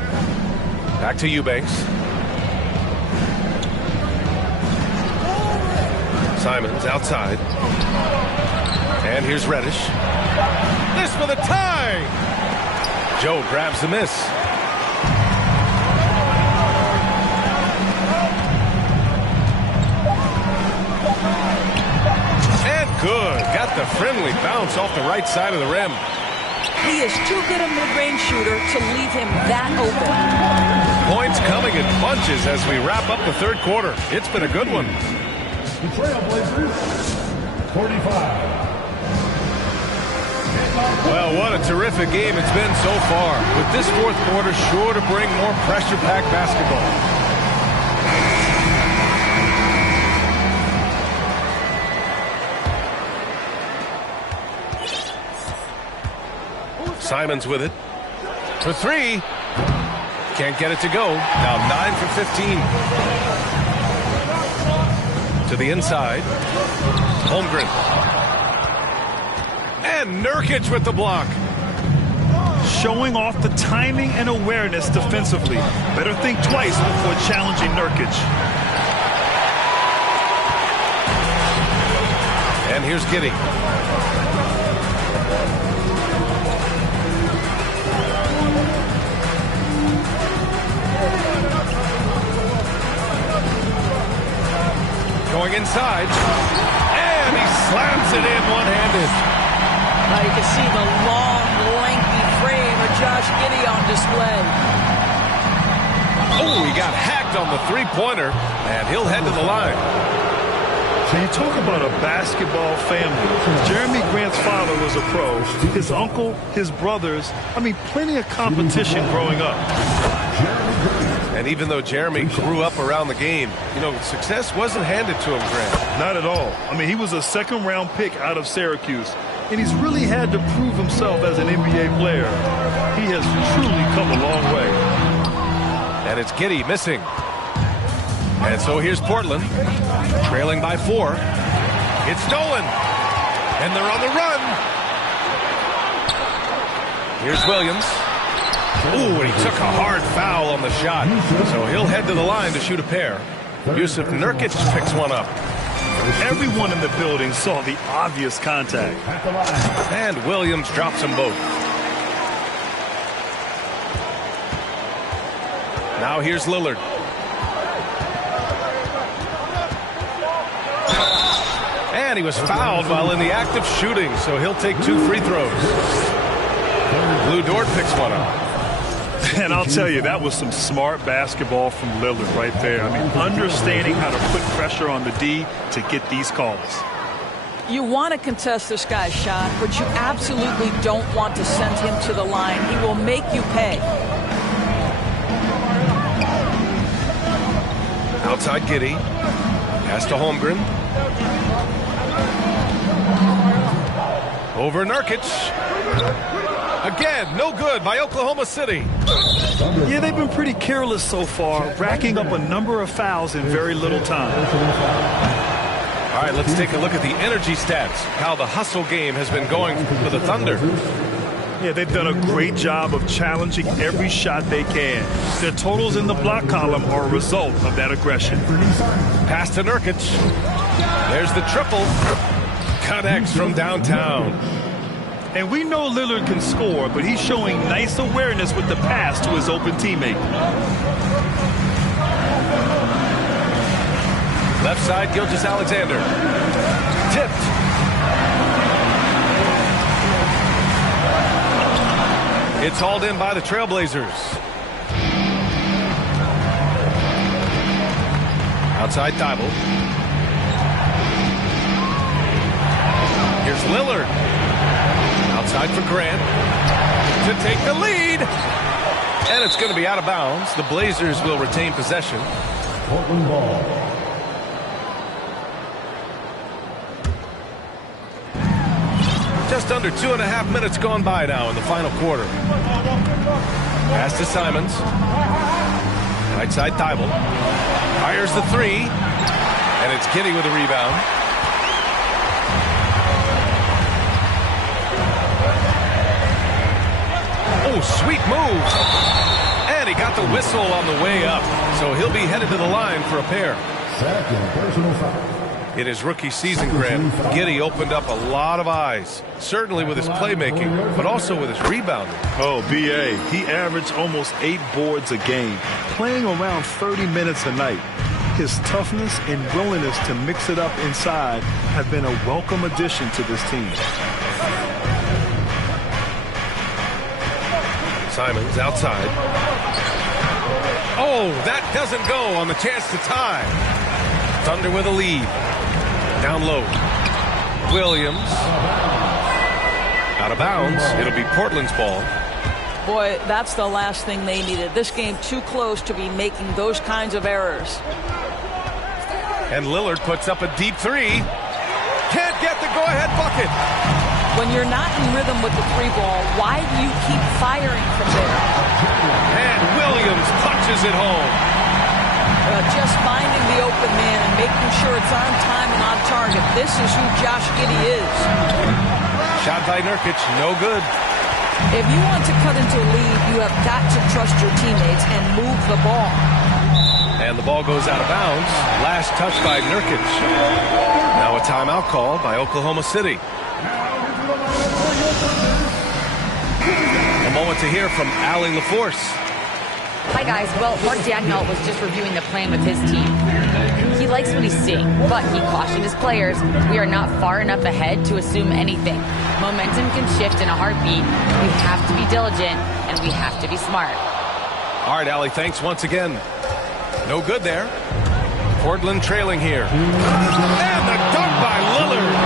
Back to Eubanks. Simons outside. And here's Reddish. This for the tie! Joe grabs the miss. And good. Got the friendly bounce off the right side of the rim. He is too good a mid-range shooter to leave him that open. Points coming in bunches as we wrap up the third quarter. It's been a good one. The Trailblazers, 45. Well, what a terrific game it's been so far. With this fourth quarter sure to bring more pressure-packed basketball. Simons with it. For 3. Can't get it to go. Now 9 for 15. To the inside. Holmgren. And Nurkic with the block. Showing off the timing and awareness defensively. Better think twice before challenging Nurkic. And here's Giddey. Going inside. And he slams it in one-handed. Now you can see the long, lengthy frame of Josh Giddey on display. Oh, he got hacked on the three-pointer, and he'll head to the line. So you talk about a basketball family. Jeremy Grant's father was a pro. His uncle, his brothers. I mean, plenty of competition growing up. And even though Jeremy grew up around the game, you know, success wasn't handed to him, Grant. Not at all. I mean, he was a second-round pick out of Syracuse. And he's really had to prove himself as an NBA player. He has truly come a long way. And it's Giddey missing. And so here's Portland, trailing by 4. It's stolen. And they're on the run. Here's Williams. Ooh, and he took a hard foul on the shot. So he'll head to the line to shoot a pair. Yusuf Nurkic picks one up. Everyone in the building saw the obvious contact. And Williams drops them both. Now here's Lillard. And he was fouled while in the act of shooting, so he'll take 2 free throws. Lou Dort picks one up. And I'll tell you, that was some smart basketball from Lillard right there. I mean, understanding how to put pressure on the D to get these calls. You want to contest this guy's shot, but you absolutely don't want to send him to the line. He will make you pay. Outside Giddey. Pass to Holmgren. Over Nurkic. Again, no good by Oklahoma City. Yeah, they've been pretty careless so far, racking up a number of fouls in very little time. All right, let's take a look at the energy stats, how the hustle game has been going for the Thunder. Yeah, they've done a great job of challenging every shot they can. Their totals in the block column are a result of that aggression. Pass to Nurkic. There's the triple. Connects from downtown. And we know Lillard can score, but he's showing nice awareness with the pass to his open teammate. Left side, Gilgeous-Alexander. Tipped. It's hauled in by the Trailblazers. Outside Thibault. Here's Lillard. Outside for Grant to take the lead. And it's going to be out of bounds. The Blazers will retain possession. Portland ball. Just under 2.5 minutes gone by now in the final quarter. Pass to Simons. Right side Thibault. Fires the three. And it's Giddey with a rebound. Oh, sweet move. And he got the whistle on the way up. So he'll be headed to the line for a pair. Second personal foul. In his rookie season, Graham, Giddey opened up a lot of eyes, certainly with his playmaking, but also with his rebounding. Oh, B.A., he averaged almost 8 boards a game, playing around 30 minutes a night. His toughness and willingness to mix it up inside have been a welcome addition to this team. Simons outside. Oh, that doesn't go on the chance to tie. Thunder with a lead. Down low. Williams. Out of bounds. It'll be Portland's ball. Boy, that's the last thing they needed. This game too close to be making those kinds of errors. And Lillard puts up a deep three. Can't get the go-ahead bucket. When you're not in rhythm with the three ball, why do you keep firing from there? And Williams punches it home. Just finding the open man and making sure it's on time and on target. This is who Josh Giddey is. Shot by Nurkic, no good. If you want to cut into a lead, you have got to trust your teammates and move the ball. And the ball goes out of bounds. Last touch by Nurkic. Now a timeout call by Oklahoma City. A moment to hear from Allie LaForce. Hi, guys. Well, Mark Dagnall was just reviewing the plan with his team. He likes what he's seeing, but he cautioned his players, we are not far enough ahead to assume anything. Momentum can shift in a heartbeat. We have to be diligent, and we have to be smart. All right, Allie, thanks once again. No good there. Portland trailing here. And the dunk by Lillard.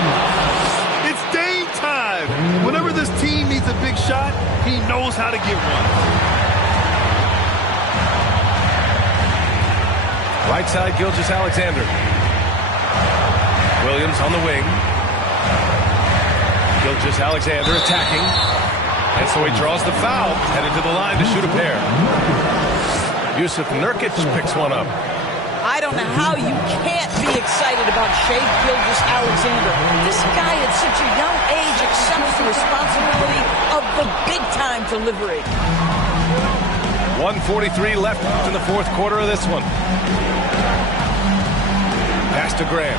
It's Dame time. Whenever this team needs a big shot, he knows how to get one. Right side, Gilgeous-Alexander. Williams on the wing. Gilgeous-Alexander attacking. And so he draws the foul, headed to the line to shoot a pair. Yusuf Nurkic picks one up. I don't know how you can't be excited about Shai Gilgeous-Alexander. This guy at such a young age accepts the responsibility of the big-time delivery. 1:43 left in the fourth quarter of this one. Pass to Grant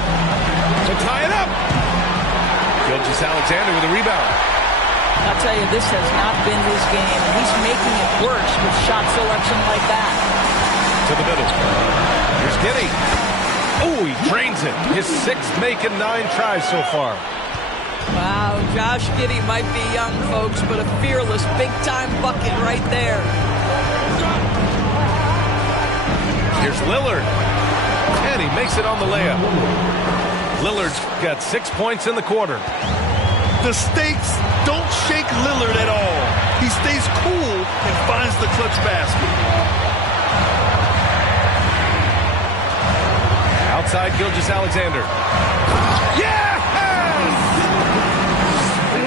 to tie it up. Gilgeous-Alexander with a rebound. I'll tell you, this has not been his game. He's making it worse with shot selection like that. To the middle. Here's Giddey. Oh, he drains it. His sixth make in 9 tries so far. Wow, Josh Giddey might be young, folks, but a fearless big-time bucket right there. Here's Lillard. And he makes it on the layup. Lillard's got 6 points in the quarter. The stakes don't shake Lillard at all. He stays cool and finds the clutch basket. Outside Gilgeous-Alexander. Yes!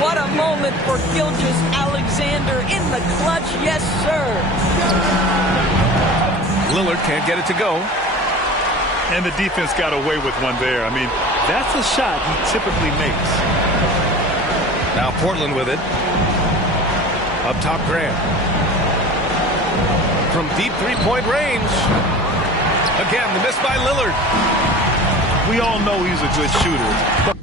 What a moment for Gilgeous-Alexander. Alexander in the clutch. Yes, sir. Lillard can't get it to go. And the defense got away with one there. I mean, that's a shot he typically makes. Now Portland with it. Up top, Grant. From deep three-point range. Again, the miss by Lillard. We all know he's a good shooter.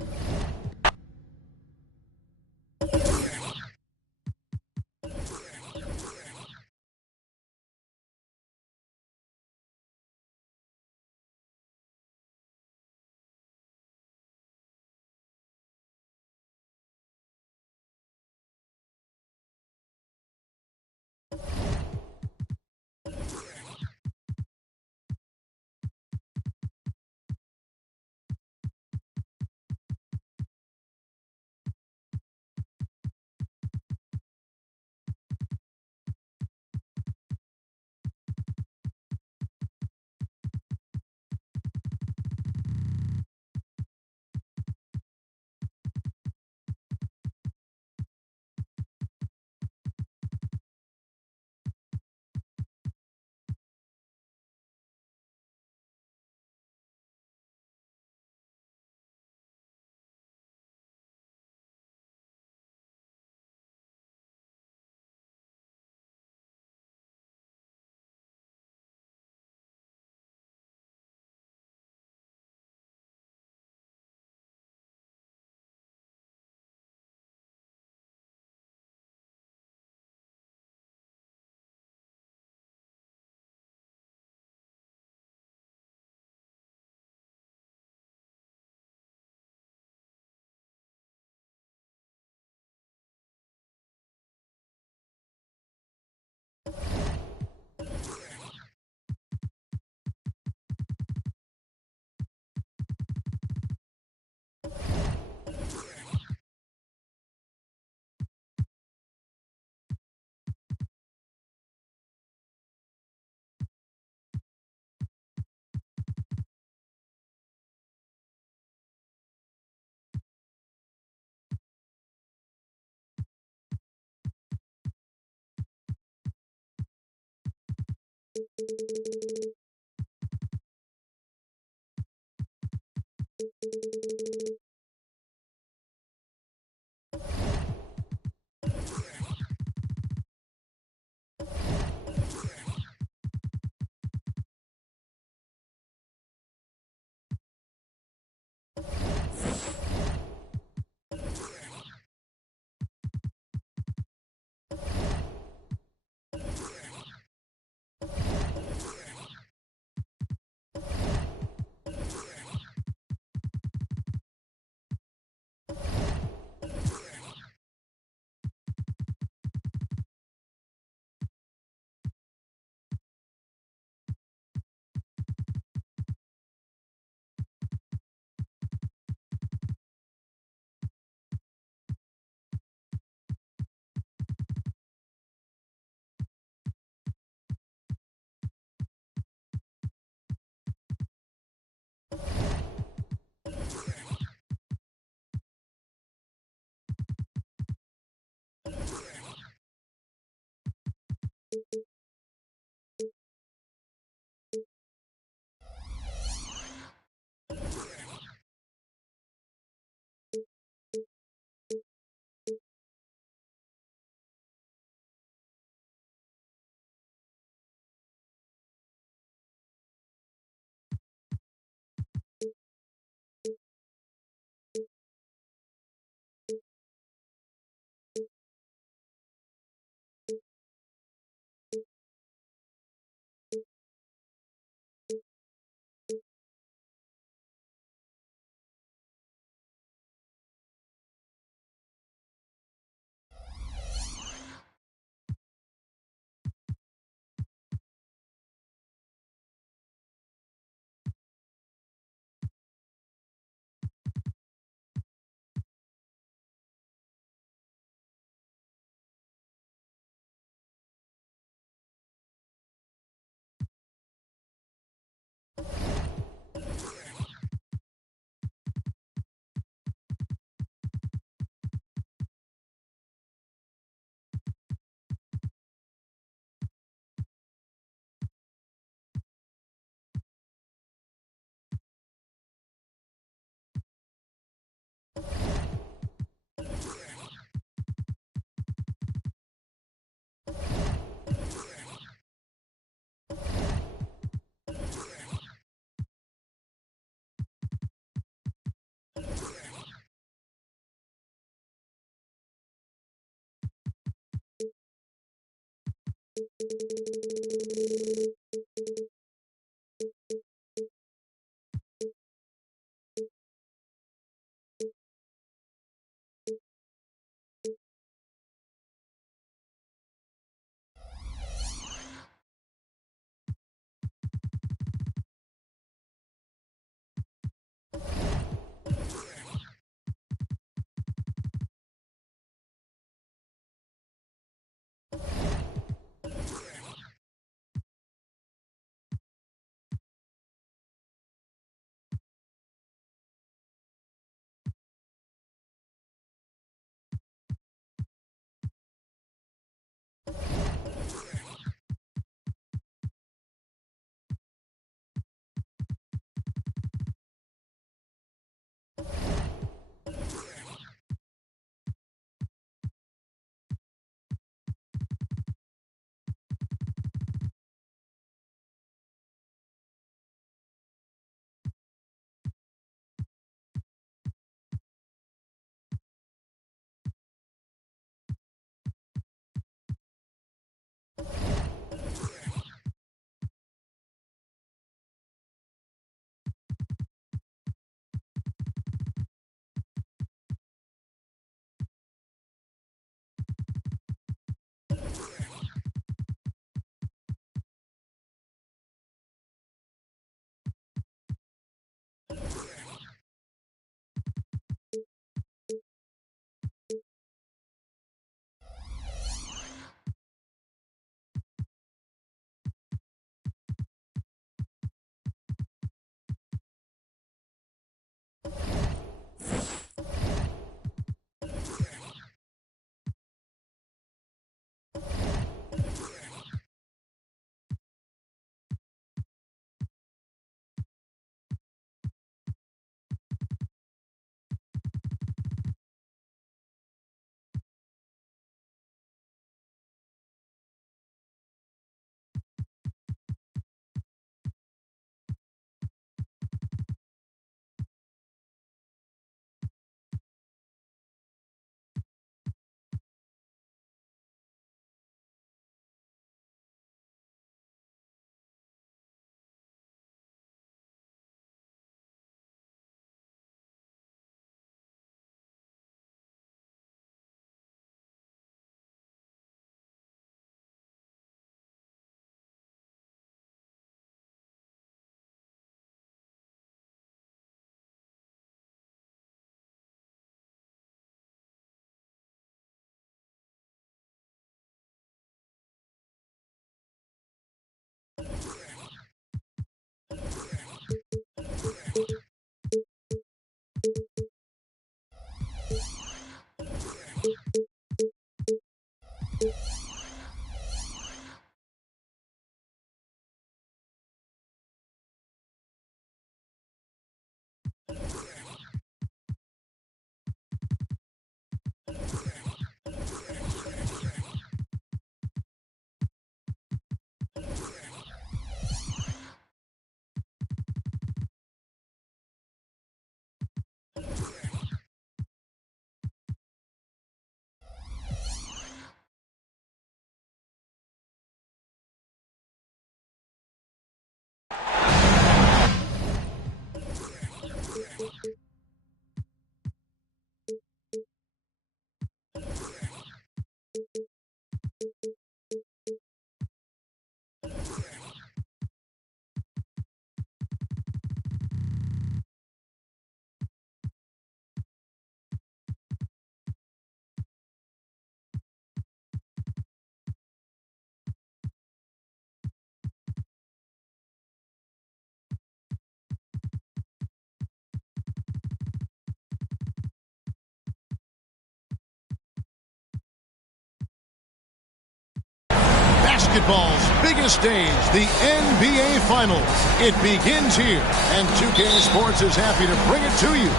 Basketball's biggest stage, the NBA Finals. It begins here, and 2K Sports is happy to bring it to you.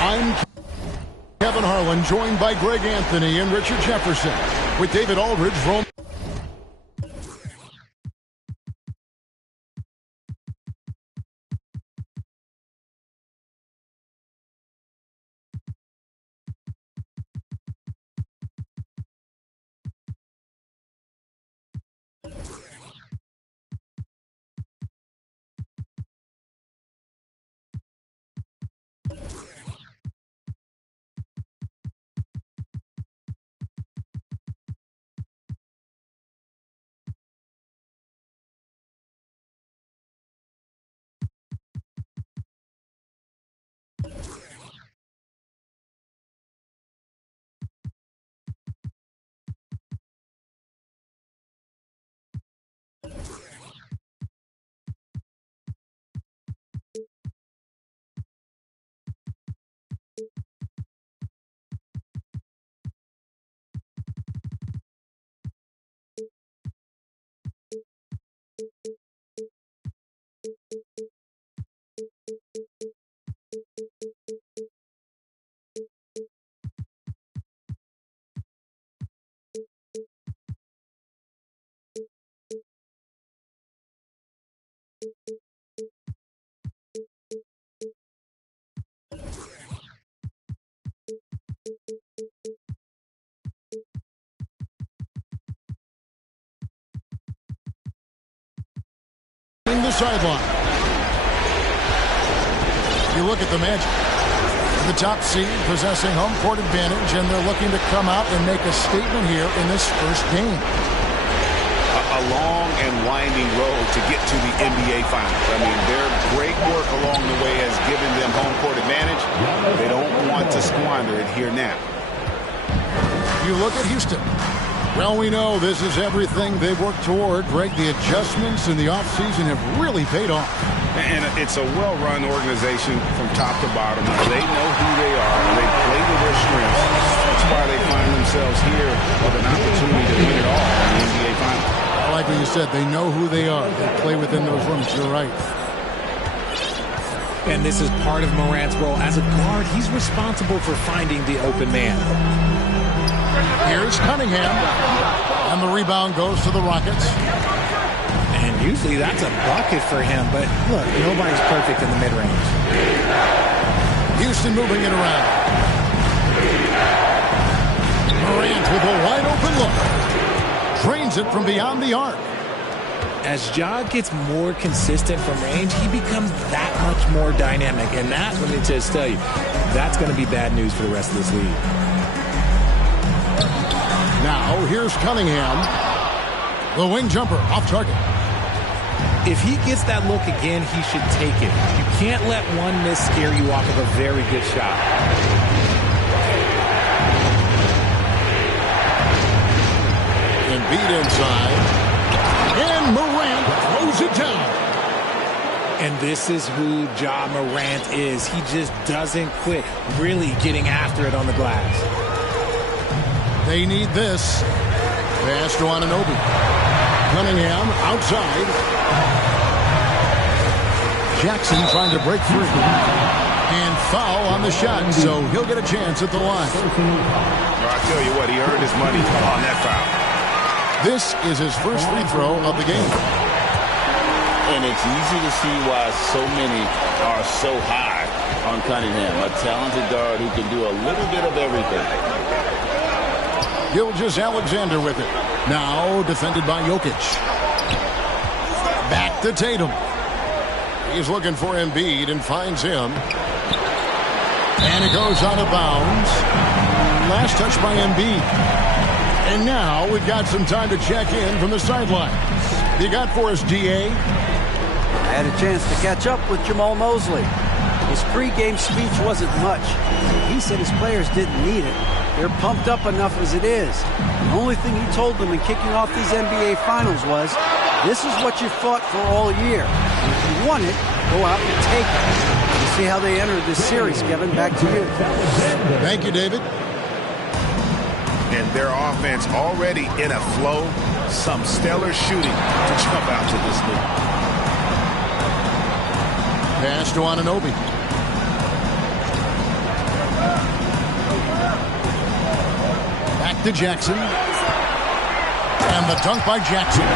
I'm Kevin Harlan, joined by Greg Anthony and Richard Jefferson, with David Aldridge, Rome. the sideline. You look at the Magic. The top seed possessing home court advantage, and they're looking to come out and make a statement here in this first game. A long and winding road to get to the NBA Finals. I mean, their great work along the way has given them home court advantage. They don't want to squander it here now. You look at Houston. Well, we know this is everything they've worked toward. Greg, the adjustments in the offseason have really paid off. And it's a well-run organization from top to bottom. They know who they are, and they play to their strengths. That's why they find themselves here with an opportunity to win it all in the NBA Finals. I like what you said. They know who they are. They play within those rooms. You're right. And this is part of Morant's role. As a guard, he's responsible for finding the open man. Here's Cunningham. And the rebound goes to the Rockets. And usually that's a bucket for him. But look, nobody's perfect in the mid-range. Houston moving it around. Morant with a wide open look. Drains it from beyond the arc. As Ja gets more consistent from range, he becomes that much more dynamic. And that, let me just tell you, that's going to be bad news for the rest of this league. Now, here's Cunningham. The wing jumper off target. If he gets that look again, he should take it. You can't let one miss scare you off of a very good shot. Embiid inside. And Morant throws it down. And this is who Ja Morant is. He just doesn't quit, really getting after it on the glass. They need this. Pass to Anunoby. Cunningham outside. Jackson trying to break free. And foul on the shot, so he'll get a chance at the line. I tell you what, he earned his money on that foul. This is his first free throw of the game. And it's easy to see why so many are so high on Cunningham. A talented guard who can do a little bit of everything. Gilgeous-Alexander with it. Now defended by Jokic. Back to Tatum. He's looking for Embiid and finds him. And it goes out of bounds. Last touch by Embiid. And now we've got some time to check in from the sidelines. You got for us, D.A.? I had a chance to catch up with Jamal Mosley. His pregame speech wasn't much. He said his players didn't need it. They're pumped up enough as it is. The only thing he told them in kicking off these NBA Finals was, this is what you fought for all year. If you want it, go out and take it. We'll see how they enter this series, Kevin. Back to you. Thank you, David. And their offense already in a flow. Some stellar shooting to jump out to this lead. Pass to Anunoby. Back to Jackson. And the dunk by Jackson.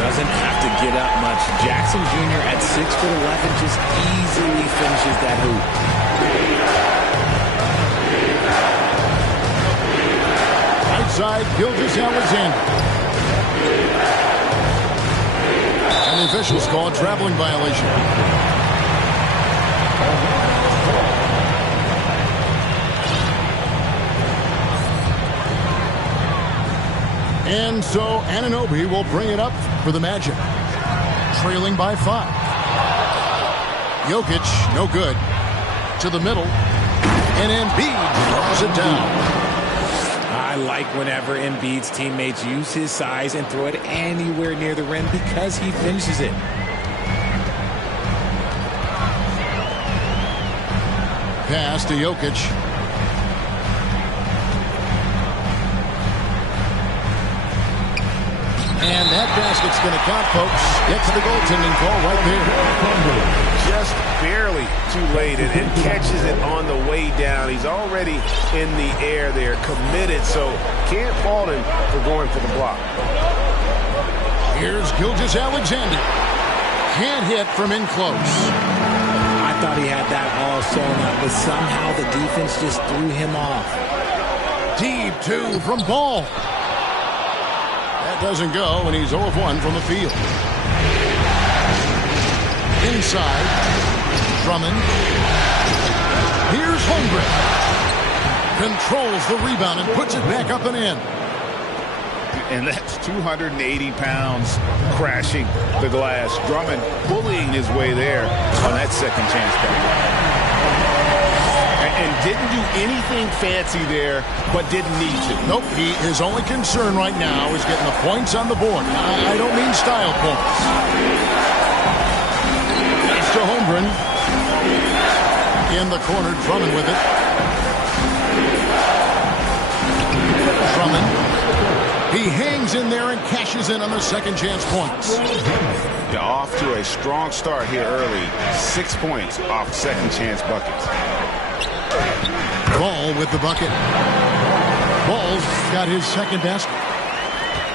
Doesn't have to get up much. Jackson Jr. at 6'11" just easily finishes that hoop. Outside, Gilgeous-Alexander. And the officials call a traveling violation. And so Anunoby will bring it up for the Magic. Trailing by 5. Jokic, no good. To the middle. And Embiid draws it down. I like whenever Embiid's teammates use his size and throw it anywhere near the rim because he finishes it. Pass to Jokic. And that basket's going to count, folks. Gets the goaltending call right there. Just barely too late and catches it on the way down. He's already in the air there, committed, so can't fault him for going for the block. Here's Gilgeous-Alexander. Can't hit from in close. I thought he had that ball sewn up, but somehow the defense just threw him off. Deep 2 from Ball. That doesn't go, and he's 0 of 1 from the field. Inside. Drummond. Here's Holmgren. Controls the rebound and puts it back up and in. And that's 280 pounds crashing the glass. Drummond bullying his way there on that second chance bucket. And didn't do anything fancy there, but didn't need to. Nope, his only concern right now is getting the points on the board. I don't mean style points. It's to Holmgren. In the corner, Drummond with it. Drummond. He hangs in there and cashes in on the second chance points. Yeah, off to a strong start here early. 6 points off second chance buckets. Ball with the bucket. Ball's got his second basket.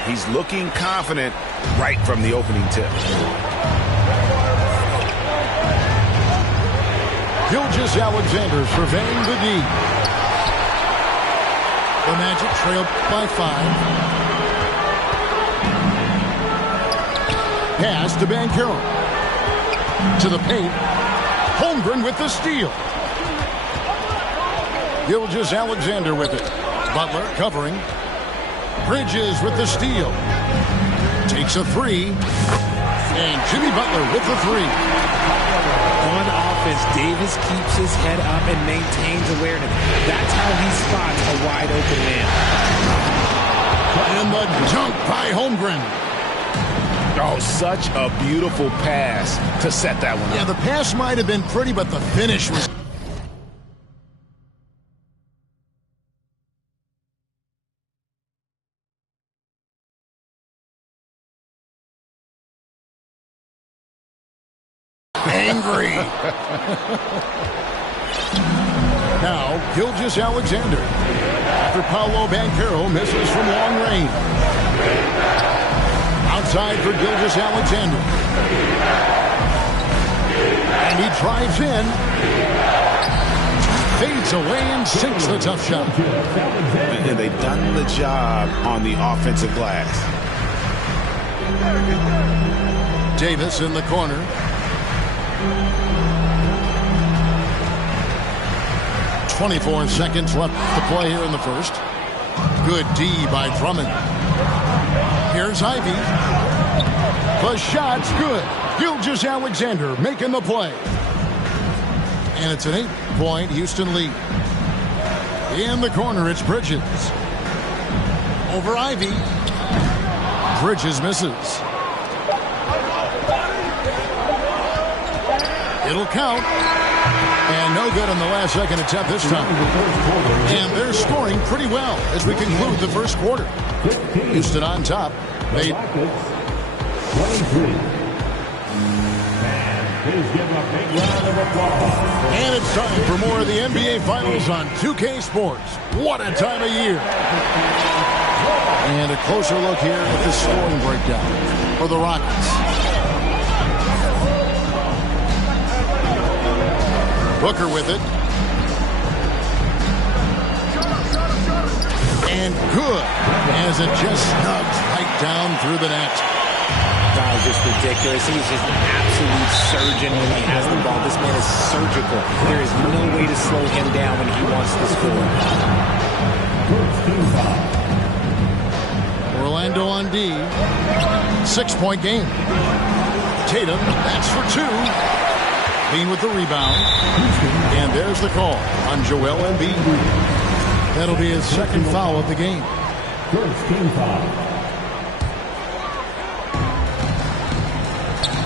He's looking confident right from the opening tip. Gilgeous-Alexander surveying the D. The Magic trail by 5. Pass to Banchero. To the paint. Holmgren with the steal. Gilgeous-Alexander with it. Butler covering. Bridges with the steal. Takes a 3. And Jimmy Butler with the 3. On offense, Davis keeps his head up and maintains awareness. That's how he spots a wide open man. And the dunk by Holmgren. Oh, such a beautiful pass to set that one up. Yeah, the pass might have been pretty, but the finish was... angry. Now, Gilgeous-Alexander. After Paolo Banchero misses from long range. Outside for Gilgeous-Alexander. And he drives in. Fades away and sinks the tough shot. And they've done the job on the offensive glass. Davis in the corner. .24 seconds left to play here in the first. Good D by Drummond. Here's Ivy. The shot's good. Gilgeous-Alexander making the play. And it's an 8-point Houston lead. In the corner, it's Bridges. Over Ivy. Bridges misses. It'll count. And no good on the last second attempt this time. And they're scoring pretty well as we conclude the first quarter. Houston on top. Please give a big round of applause. And it's time for more of the NBA Finals on 2K Sports. What a time of year. And a closer look here at the scoring breakdown for the Rockets. Booker with it. And good, as it just snugs right down through the net. That was just ridiculous. He's just an absolute surgeon when he has the ball. This man is surgical. There is no way to slow him down when he wants to score. Orlando on D. 6-point game. Tatum, that's for 2. Bean with the rebound. And there's the call on Joel Embiid. That'll be his second foul of the game. First team foul.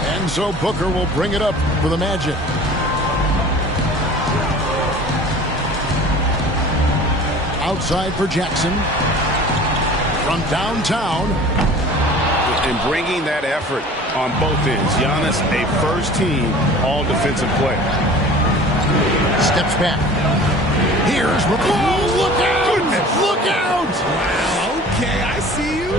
And so Booker will bring it up for the Magic. Outside for Jackson. From downtown. And bringing that effort on both ends. Giannis, a first-team all-defensive player. Steps back. Here's oh, look out! Look out! Wow, okay, I see you.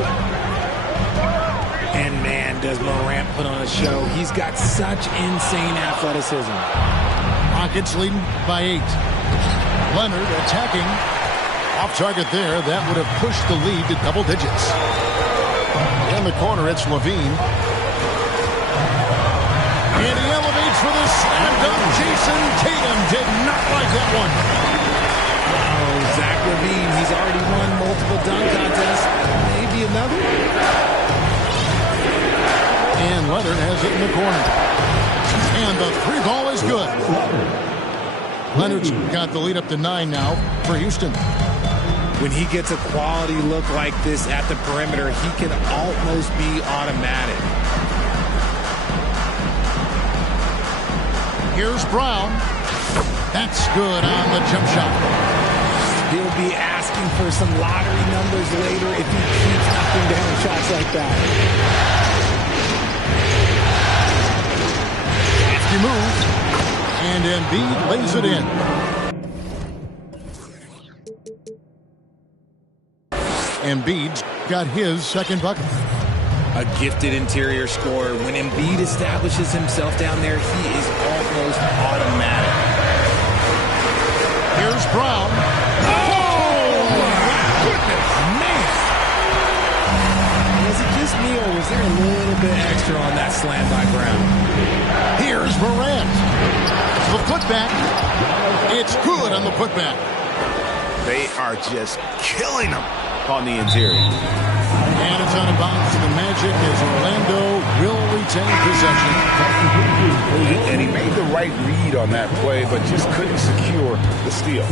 And man, does Morant put on a show. He's got such insane athleticism. Rockets leading by 8. Leonard attacking. Off target there. That would have pushed the lead to double digits. In the corner, it's Levine. And he elevates for the slam dunk. Jason Tatum did not like that one. Oh, Zach LaVine, he's already won multiple dunk contests. Maybe another? And Leonard has it in the corner. And the three ball is good. Leonard's got the lead up to 9 now for Houston. When he gets a quality look like this at the perimeter, he can almost be automatic. Here's Brown. That's good on the jump shot. He'll be asking for some lottery numbers later if he keeps knocking down shots like that. He moves, and Embiid lays it in. Embiid's got his second bucket. A gifted interior scorer. When Embiid establishes himself down there, he is almost automatic. Here's Brown. Oh, my goodness, man. Was it just me, or was there a little bit extra on that slam by Brown? Here's Morant. The putback. It's good on the putback. They are just killing them on the interior. And it's out of bounds to the Magic as Orlando will retain possession. And he made the right read on that play, but just couldn't secure the steal.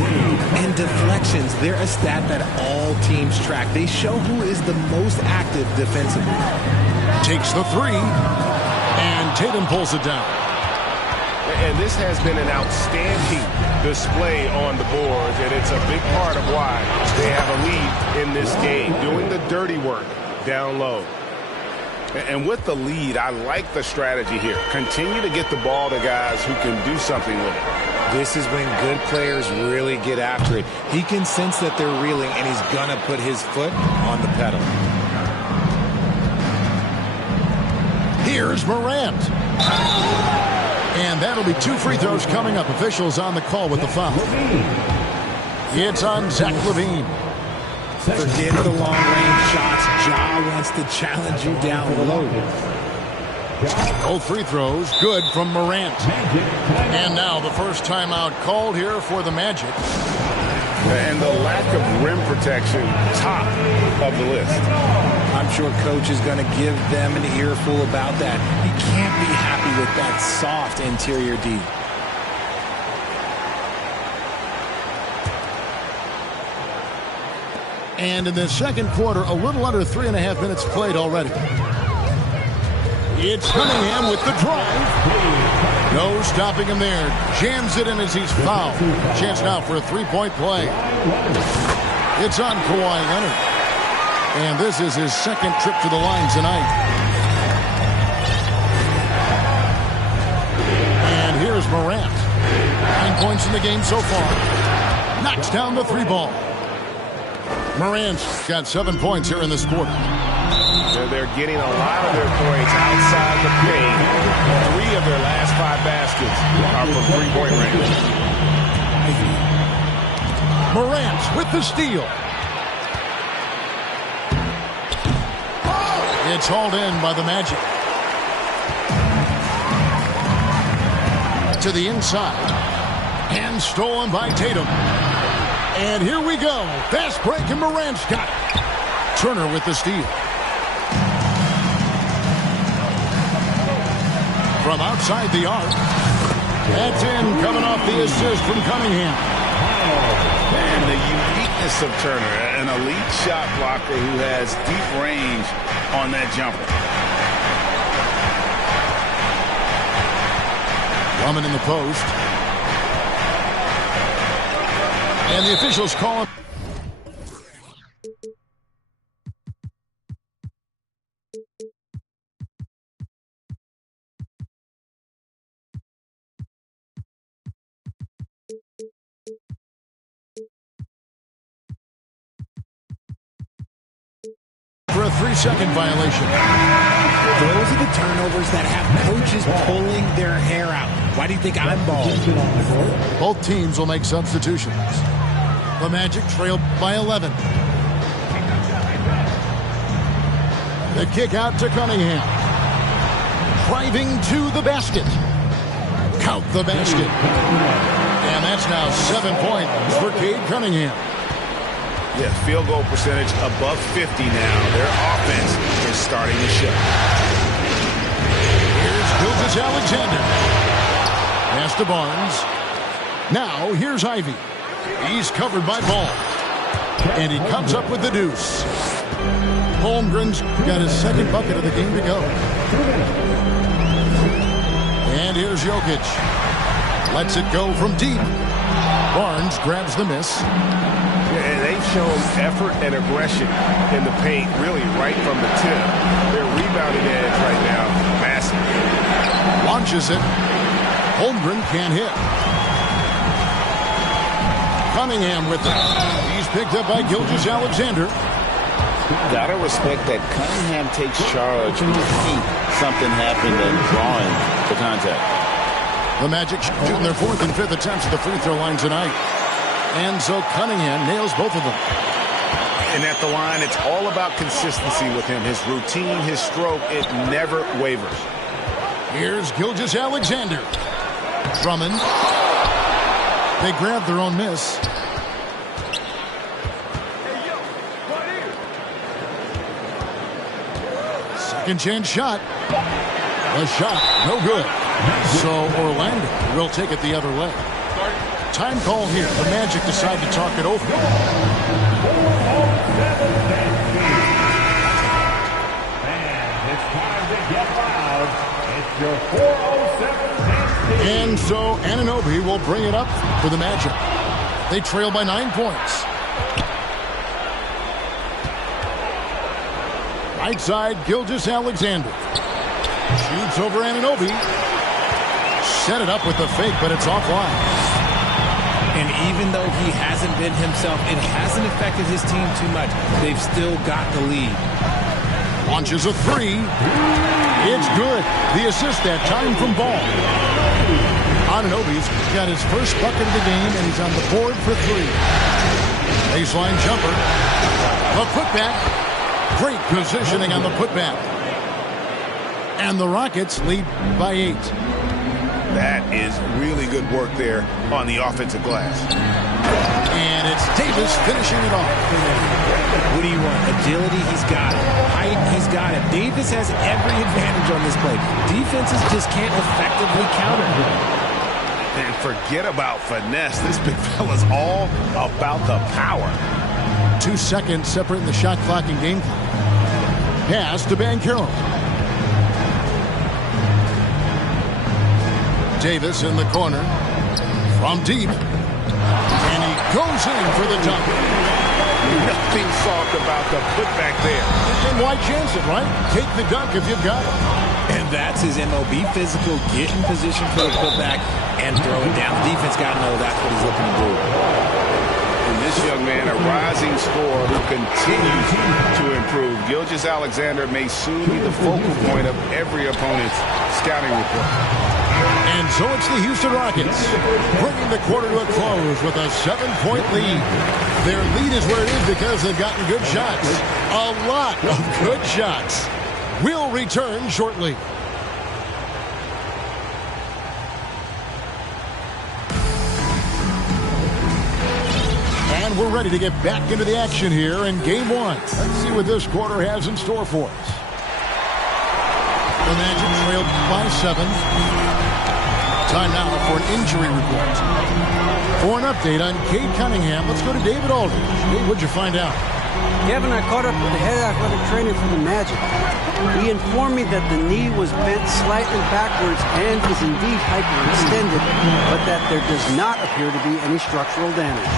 And deflections, they're a stat that all teams track. They show who is the most active defensively. Takes the three, and Tatum pulls it down. And this has been an outstanding display on the boards, and it's a big part of why they have a lead in this game, doing the dirty work down low. And with the lead, I like the strategy here. Continue to get the ball to guys who can do something with it. This is when good players really get after it. He can sense that they're reeling, and he's going to put his foot on the pedal. Here's Morant. And that'll be 2 free throws coming up. Officials on the call with the foul. It's on Zach LaVine. Forget the long-range shots. Ja wants to challenge you down low. Both free throws good from Morant. And now the first timeout called here for the Magic. And the lack of rim protection, top of the list. I'm sure coach is going to give them an earful about that. He can't be happy with that soft interior D. And in the second quarter, a little under 3.5 minutes played already. It's Cunningham with the drive. No stopping him there. Jams it in as he's fouled. Chance now for a three-point play. It's on Kawhi Leonard. And this is his second trip to the line tonight. And here's Morant. 9 points in the game so far. Knocks down the three ball. Morant's got 7 points here in this quarter. They're getting a lot of their points outside the paint. 3 of their last 5 baskets are from three-point range. Morant with the steal. It's hauled in by the Magic. To the inside. And stolen by Tatum. And here we go. Fast break, and Morant's got it. Turner with the steal. From outside the arc. That's in, coming off the assist from Cunningham. And the uniqueness of Turner, an elite shot blocker who has deep range on that jumper. Drummond in the post. And the officials call it. For a 3-second violation. Those are the turnovers that have coaches pulling their hair out. Why do you think I'm bald? Both teams will make substitutions. The Magic trailed by 11. The kick out to Cunningham. Driving to the basket. Count the basket. And that's now 7 points for Cade Cunningham. Yeah, field goal percentage above 50 now. Their offense is starting to show. Here's Gilgeous-Alexander. Pass to Barnes. Now here's Ivy. He's covered by Ball. And he comes up with the deuce. Holmgren's got his second bucket of the game to go. And here's Jokic. Lets it go from deep. Barnes grabs the miss. And they've shown effort and aggression in the paint, really right from the tip. Their rebounding edge right now, massive. Launches it. Holmgren can't hit. Cunningham with it. He's picked up by Gilgeous-Alexander. Gotta respect that Cunningham takes charge when you think something happened and drawing the contact. The Magic shooting their 4th and 5th attempts at the free throw line tonight. And so Cunningham nails both of them. And at the line, it's all about consistency with him. His routine, his stroke, it never wavers. Here's Gilgeous-Alexander. Drummond. They grab their own miss. Second chance shot. The shot, no good. So Orlando will take it the other way. Time call here. The Magic decide to talk it over. And so Anunoby will bring it up for the Magic. They trail by 9 points. Right side, Gilgeous-Alexander. Shoots over Anunoby. Set it up with the fake, but it's offline. And even though he hasn't been himself, it hasn't affected his team too much. They've still got the lead. Launches a three. It's good. The assist that time from Ball. Anunoby's got his first bucket of the game, and he's on the board for three. Baseline jumper. The putback. Great positioning on the putback. And the Rockets lead by 8. That is really good work there on the offensive glass. And it's Davis finishing it off. What do you want? Agility, he's got it. Height, he's got it. Davis has every advantage on this play. Defenses just can't effectively counter him. And forget about finesse. This big fella's all about the power. 2 seconds separating the shot clock and game clock. Pass to Banchero. Davis in the corner. From deep. And he goes in for the dunk. Nothing soft about the putback there. And why chance it, right? Take the dunk if you've got it. And that's his MO. Be physical, get in position for the putback, and throw it down. The defense got to know that's what he's looking to do. And this young man, a rising scorer who continues to improve. Gilgeous-Alexander may soon be the focal point of every opponent's scouting report. And so it's the Houston Rockets bringing the quarter to a close with a 7-point lead. Their lead is where it is because they've gotten good shots. A lot of good shots. We'll return shortly. And we're ready to get back into the action here in Game 1. Let's see what this quarter has in store for us. The Magic trailed by 7. Time now for an injury report. For an update on Cade Cunningham, let's go to David Aldridge. Dave, what'd you find out? Kevin, I caught up with the head athletic trainer for the Magic. He informed me that the knee was bent slightly backwards and is indeed hyperextended, but that there does not appear to be any structural damage.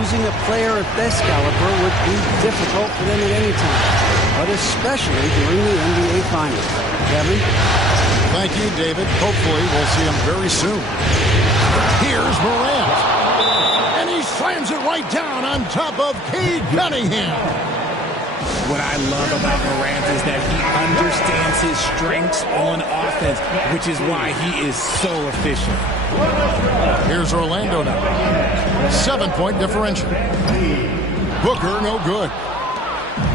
Losing a player of this caliber would be difficult for them at any time, but especially during the NBA Finals. Kevin? Thank you, David. Hopefully we'll see him very soon. Here's Morant. And he slams it right down on top of Cade Cunningham. What I love about Morant is that he understands his strengths on offense, which is why he is so efficient. Here's Orlando now. 7-point differential. Booker, no good.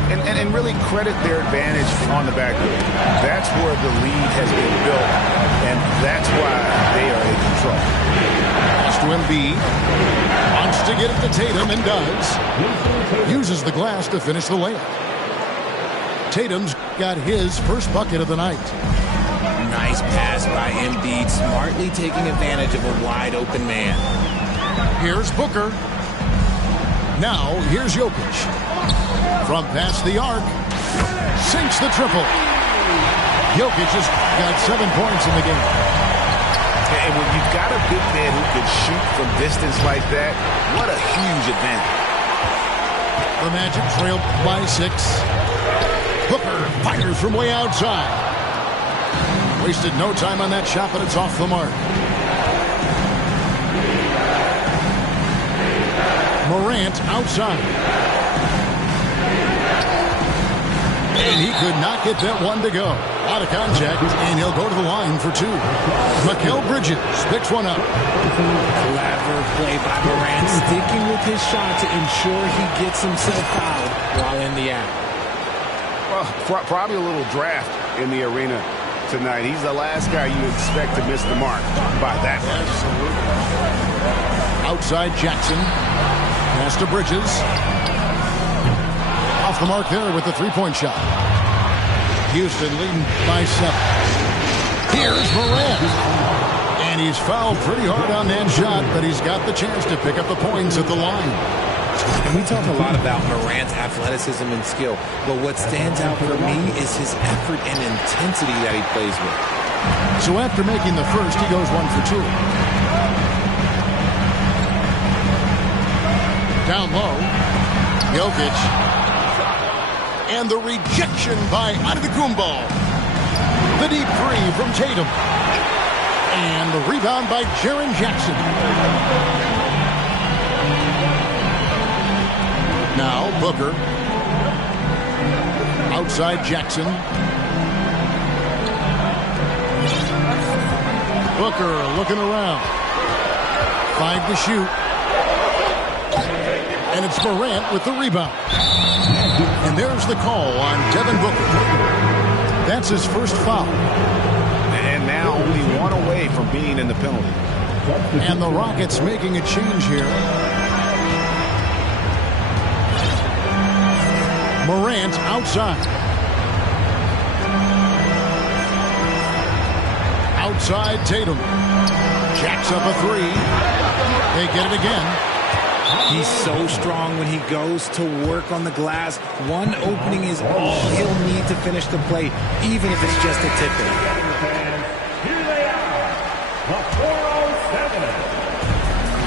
And really credit their advantage on the backcourt. That's where the lead has been built. And That's why they are in control. Pass to Embiid. Wants to get it to Tatum and does. Uses the glass to finish the layup. Tatum's got his first bucket of the night. Nice pass by Embiid, smartly taking advantage of a wide open man. Here's Booker. Now here's Jokic. From past the arc. Sinks the triple. Jokic has got 7 points in the game. And when you've got a big man who can shoot from distance like that, what a huge advantage. The Magic trail by 6. Booker fires from way outside. Wasted no time on that shot, but it's off the mark. Morant outside. And he could not get that one to go. Out of contact, and he'll go to the line for 2. Mikal Bridges picks one up. Clever play by Morant, sticking with his shot to ensure he gets himself fouled while in the act. Well, probably a little draft in the arena tonight. He's the last guy you expect to miss the mark by that much. Outside Jackson. Pass to Bridges. Off the mark there with the three-point shot. Houston leading by 7. Here's Morant. And he's fouled pretty hard on that shot, but he's got the chance to pick up the points at the line. And we talk a lot about Morant's athleticism and skill, but what stands out for me is his effort and intensity that he plays with. So after making the first, he goes 1 for 2. Down low, Jokic. And the rejection by Antetokounmpo. The deep three from Tatum. And the rebound by Jaren Jackson. Now Booker. Outside Jackson. Booker looking around. 5 to shoot. And it's Morant with the rebound. And there's the call on Devin Booker. That's his first foul. And now only 1 away from being in the penalty. And the Rockets making a change here. Morant outside. Outside Tatum. Jacks up a 3. They get it again. He's so strong when he goes to work on the glass. One opening is all he'll need to finish the play, even if it's just a tip-in. Here they are, the 407.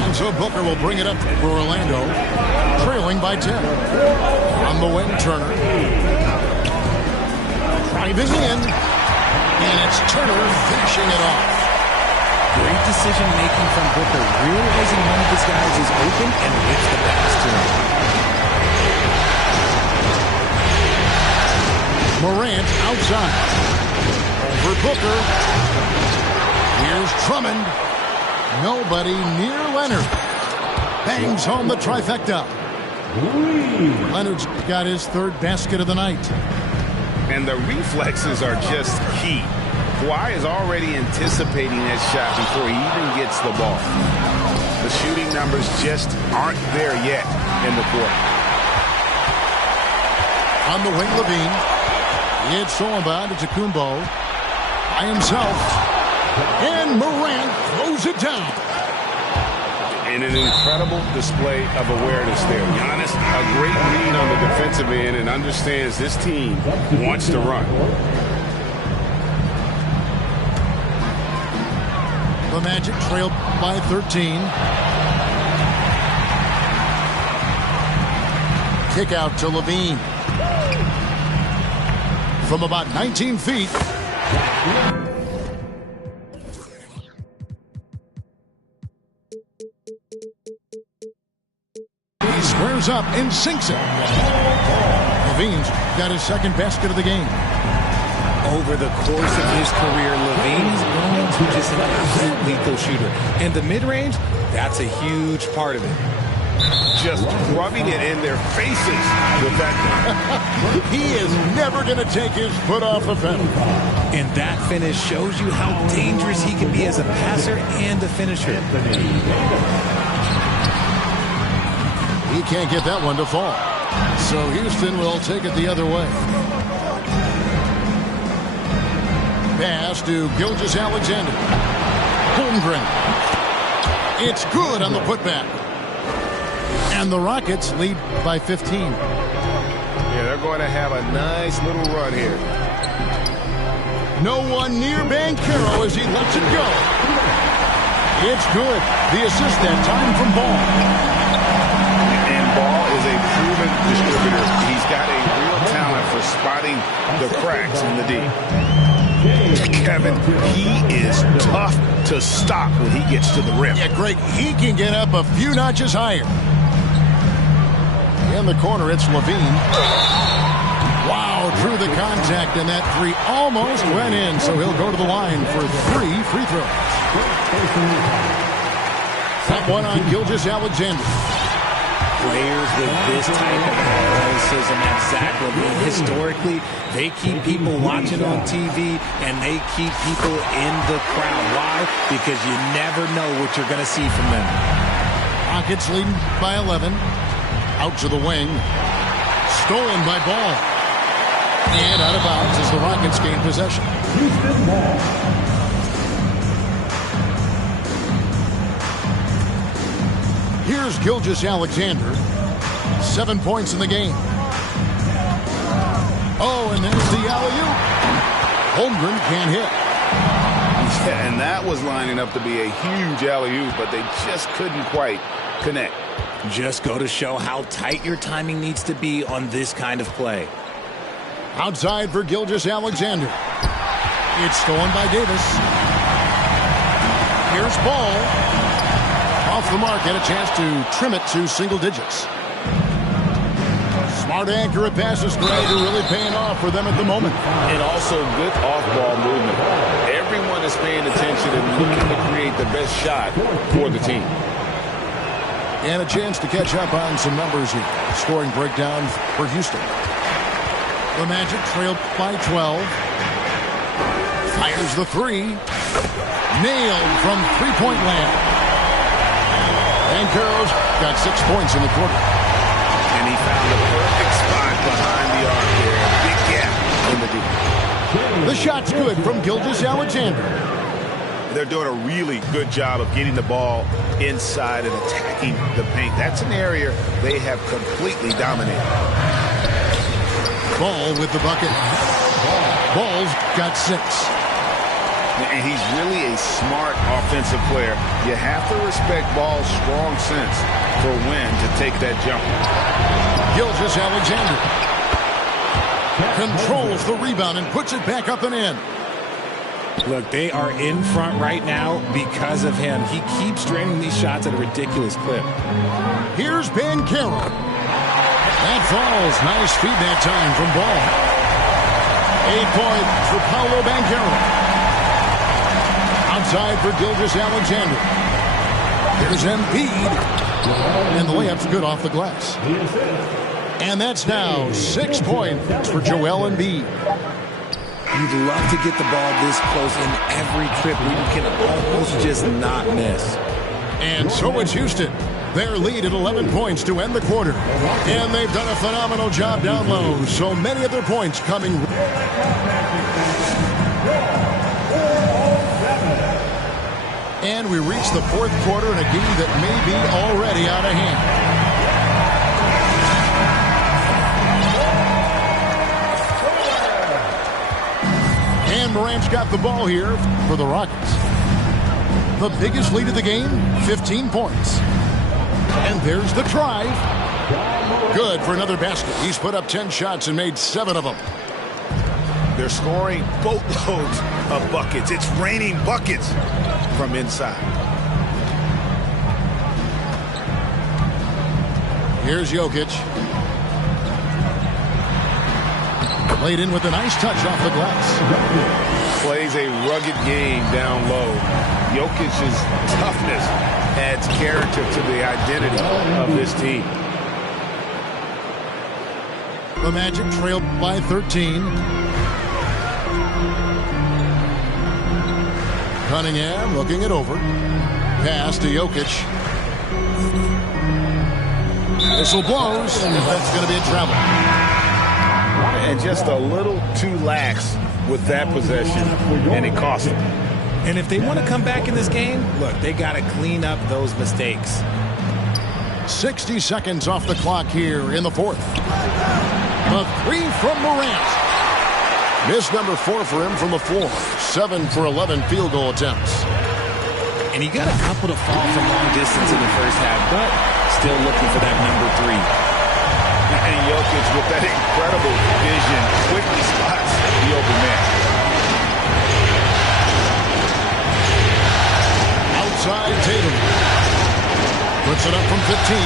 And so Booker will bring it up for Orlando, trailing by 10. On the wing, Turner. Drive is in, and it's Turner finishing it off. Great decision-making from Booker, realizing one of his guys is open and whips the pass to him. Morant outside. Over Booker. Here's Drummond. Nobody near Leonard. Bangs home the trifecta. Leonard's got his 3rd basket of the night. And the reflexes are just key. Kawhi is already anticipating that shot before he even gets the ball. The shooting numbers just aren't there yet in the quarter. On the wing, Levine. It's Solomon to Antetokounmpo by himself. And Morant throws it down. And an incredible display of awareness there. Giannis, a great read on the defensive end and understands this team wants to run. The Magic trail by 13. Kick out to Levine. From about 19 feet. He squares up and sinks it. Levine's got his 2nd basket of the game. Over the course of his career, Levine has grown to just an absolute lethal shooter. And the mid-range, that's a huge part of it. just rubbing it in their faces with that thing. He is never going to take his foot off the pedal. And that finish shows you how dangerous he can be as a passer and a finisher. He can't get that one to fall. So Houston will take it the other way. Pass to Gilgeous-Alexander. Holmgren. It's good on the putback. And the Rockets lead by 15. Yeah, they're going to have a nice little run here. No one near Banchero as he lets it go. It's good. The assist that time from Ball. And Ball is a proven distributor. He's got a real talent for spotting the cracks in the D. Kevin, he is tough to stop when he gets to the rim. Yeah, Greg, he can get up a few notches higher. In the corner, it's Levine. Wow, drew the contact, and that three almost went in, so he'll go to the line for 3 free throws. That one on Gilgeous-Alexander. Players with this type of athleticism at Zach LaVine, historically, they keep people watching on TV, and they keep people in the crowd. Why? Because you never know what you're going to see from them. Rockets leading by 11. Out to the wing. Stolen by Ball. And out of bounds as the Rockets gain possession. Here's Gilgeous-Alexander. 7 points in the game. Oh, and there's the alley-oop. Holmgren can't hit. Yeah, and that was lining up to be a huge alley-oop, but they just couldn't quite connect. Just go to show how tight your timing needs to be on this kind of play. Outside for Gilgeous-Alexander. It's stolen by Davis. Here's Ball. Off the mark, had a chance to trim it to single digits. Smart, accurate passes, Greg, are really paying off for them at the moment. And also good off-ball movement. Everyone is paying attention and looking to create the best shot for the team. And a chance to catch up on some numbers here. Scoring breakdown for Houston. The Magic trailed by 12. Fires the three. Nailed from three-point land. Banchero's got 6 points in the quarter. And he found the perfect spot behind the arc there. Big gap in the deep. The shot's good from Gilgeous-Alexander. They're doing a really good job of getting the ball inside and attacking the paint. That's an area they have completely dominated. Ball with the bucket. Ball's got 6. And he's really a smart offensive player. You have to respect Ball's strong sense for when to take that jump. Gilgeous-Alexander controls the rebound and puts it back up and in. Look, they are in front right now because of him. He keeps draining these shots at a ridiculous clip. Here's Banchero. That falls. Nice feed that time from Ball. 8 points for Paolo Banchero. Outside for Gilgeous-Alexander. Here's Embiid. And the layup's good off the glass. And that's now 6 points for Joel Embiid. You'd love to get the ball this close in every trip where you can almost just not miss. And so it's Houston. Their lead at 11 points to end the quarter. And they've done a phenomenal job down low. So many of their points coming. And we reach the fourth quarter in a game that may be already out of hand. And Morant's got the ball here for the Rockets. The biggest lead of the game, 15 points. And there's the try. Good for another basket. He's put up 10 shots and made 7 of them. They're scoring boatloads of buckets. It's raining buckets from inside. Here's Jokic. Played in with a nice touch off the glass. plays a rugged game down low. Jokic's toughness adds character to the identity of this team. The Magic trailed by 13. Cunningham looking it over. Pass to Jokic. Whistle blows, and that's going to be a travel. And just a little too lax with that possession, and it cost them. And if they want to come back in this game, look, they got to clean up those mistakes. 60 seconds off the clock here in the fourth. The three from Morant. Miss number 4 for him from the floor. 7 for 11 field goal attempts. And he got a couple to fall from long distance in the first half, but still looking for that number 3. And Jokic, with that incredible vision, quickly spots the open man. Outside Tatum. Puts it up from 15.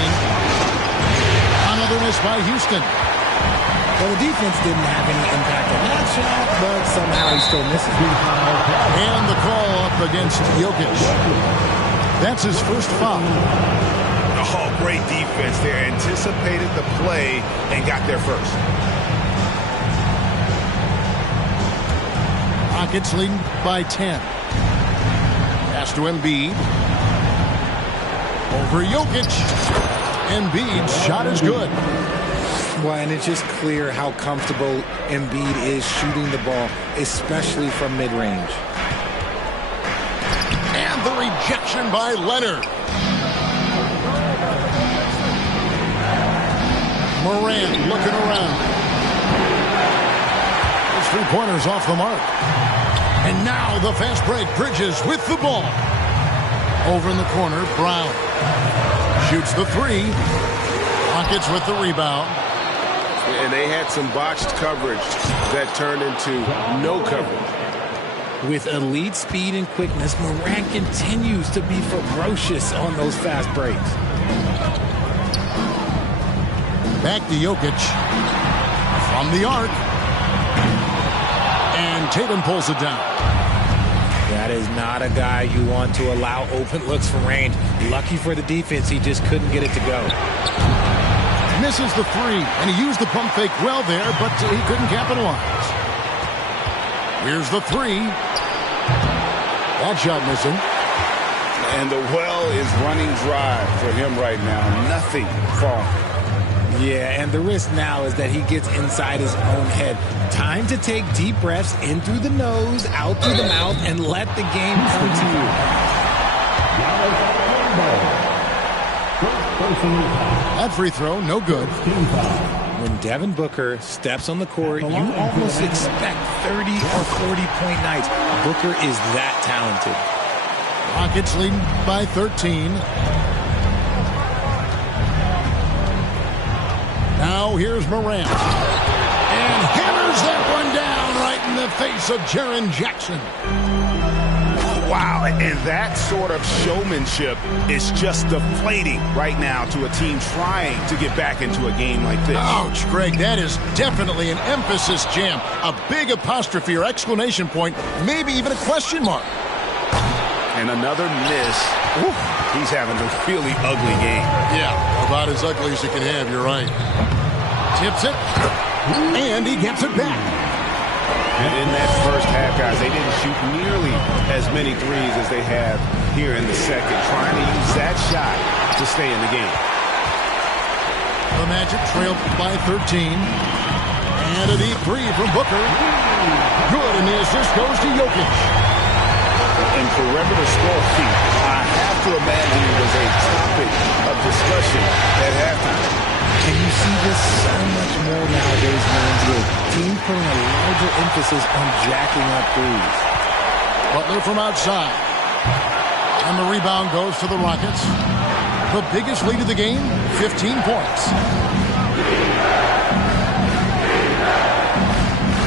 Another miss by Houston. Well, the defense didn't have any impact on that shot, but somehow he still misses. And the call up against Jokic. That's his first foul. Oh, great defense there. Anticipated the play and got there first. Rockets leading by 10. Pass to Embiid. Over Jokic. Embiid's shot is good. Well, and it's just clear how comfortable Embiid is shooting the ball, especially from mid-range. And the rejection by Leonard. Morant looking around. His three-pointers off the mark. And now the fast break. Bridges with the ball. Over in the corner, Brown. Shoots the three. Rockets with the rebound. And they had some botched coverage that turned into no coverage. With elite speed and quickness, Morant continues to be ferocious on those fast breaks. Back to Jokic. From the arc. And Tatum pulls it down. That is not a guy you want to allow open looks from range. Lucky for the defense, he just couldn't get it to go. Misses the three, and he used the pump fake well there, but he couldn't capitalize. Here's the three. That shot missing. And the well is running dry for him right now. Nothing falling. Yeah, and the risk now is that he gets inside his own head. Time to take deep breaths in through the nose, out through the mouth, and let the game come to you. That free throw, no good. When Devin Booker steps on the court, you almost expect 30 or 40-point nights. Booker is that talented. Rockets leading by 13. Now here's Morant. And hammers that one down right in the face of Jaren Jackson. Wow, and that sort of showmanship is just deflating right now to a team trying to get back into a game like this. Ouch, Greg, that is definitely an emphasis jam. A big apostrophe or exclamation point, maybe even a question mark. And another miss. Woo, he's having a really ugly game. Yeah, about as ugly as you can have, you're right. Tips it, and he gets it back. And in that first half, guys, they didn't shoot nearly as many threes as they have here in the second, trying to use that shot to stay in the game. The Magic trailed by 13. And a deep three from Booker. Good, and the assist goes to Jokic. And perimeter scoring, I have to imagine it was a topic of discussion at halftime. And you see this so much more nowadays in the NBA. Teams putting a larger emphasis on jacking up threes. Butler from outside. And the rebound goes to the Rockets. The biggest lead of the game, 15 points.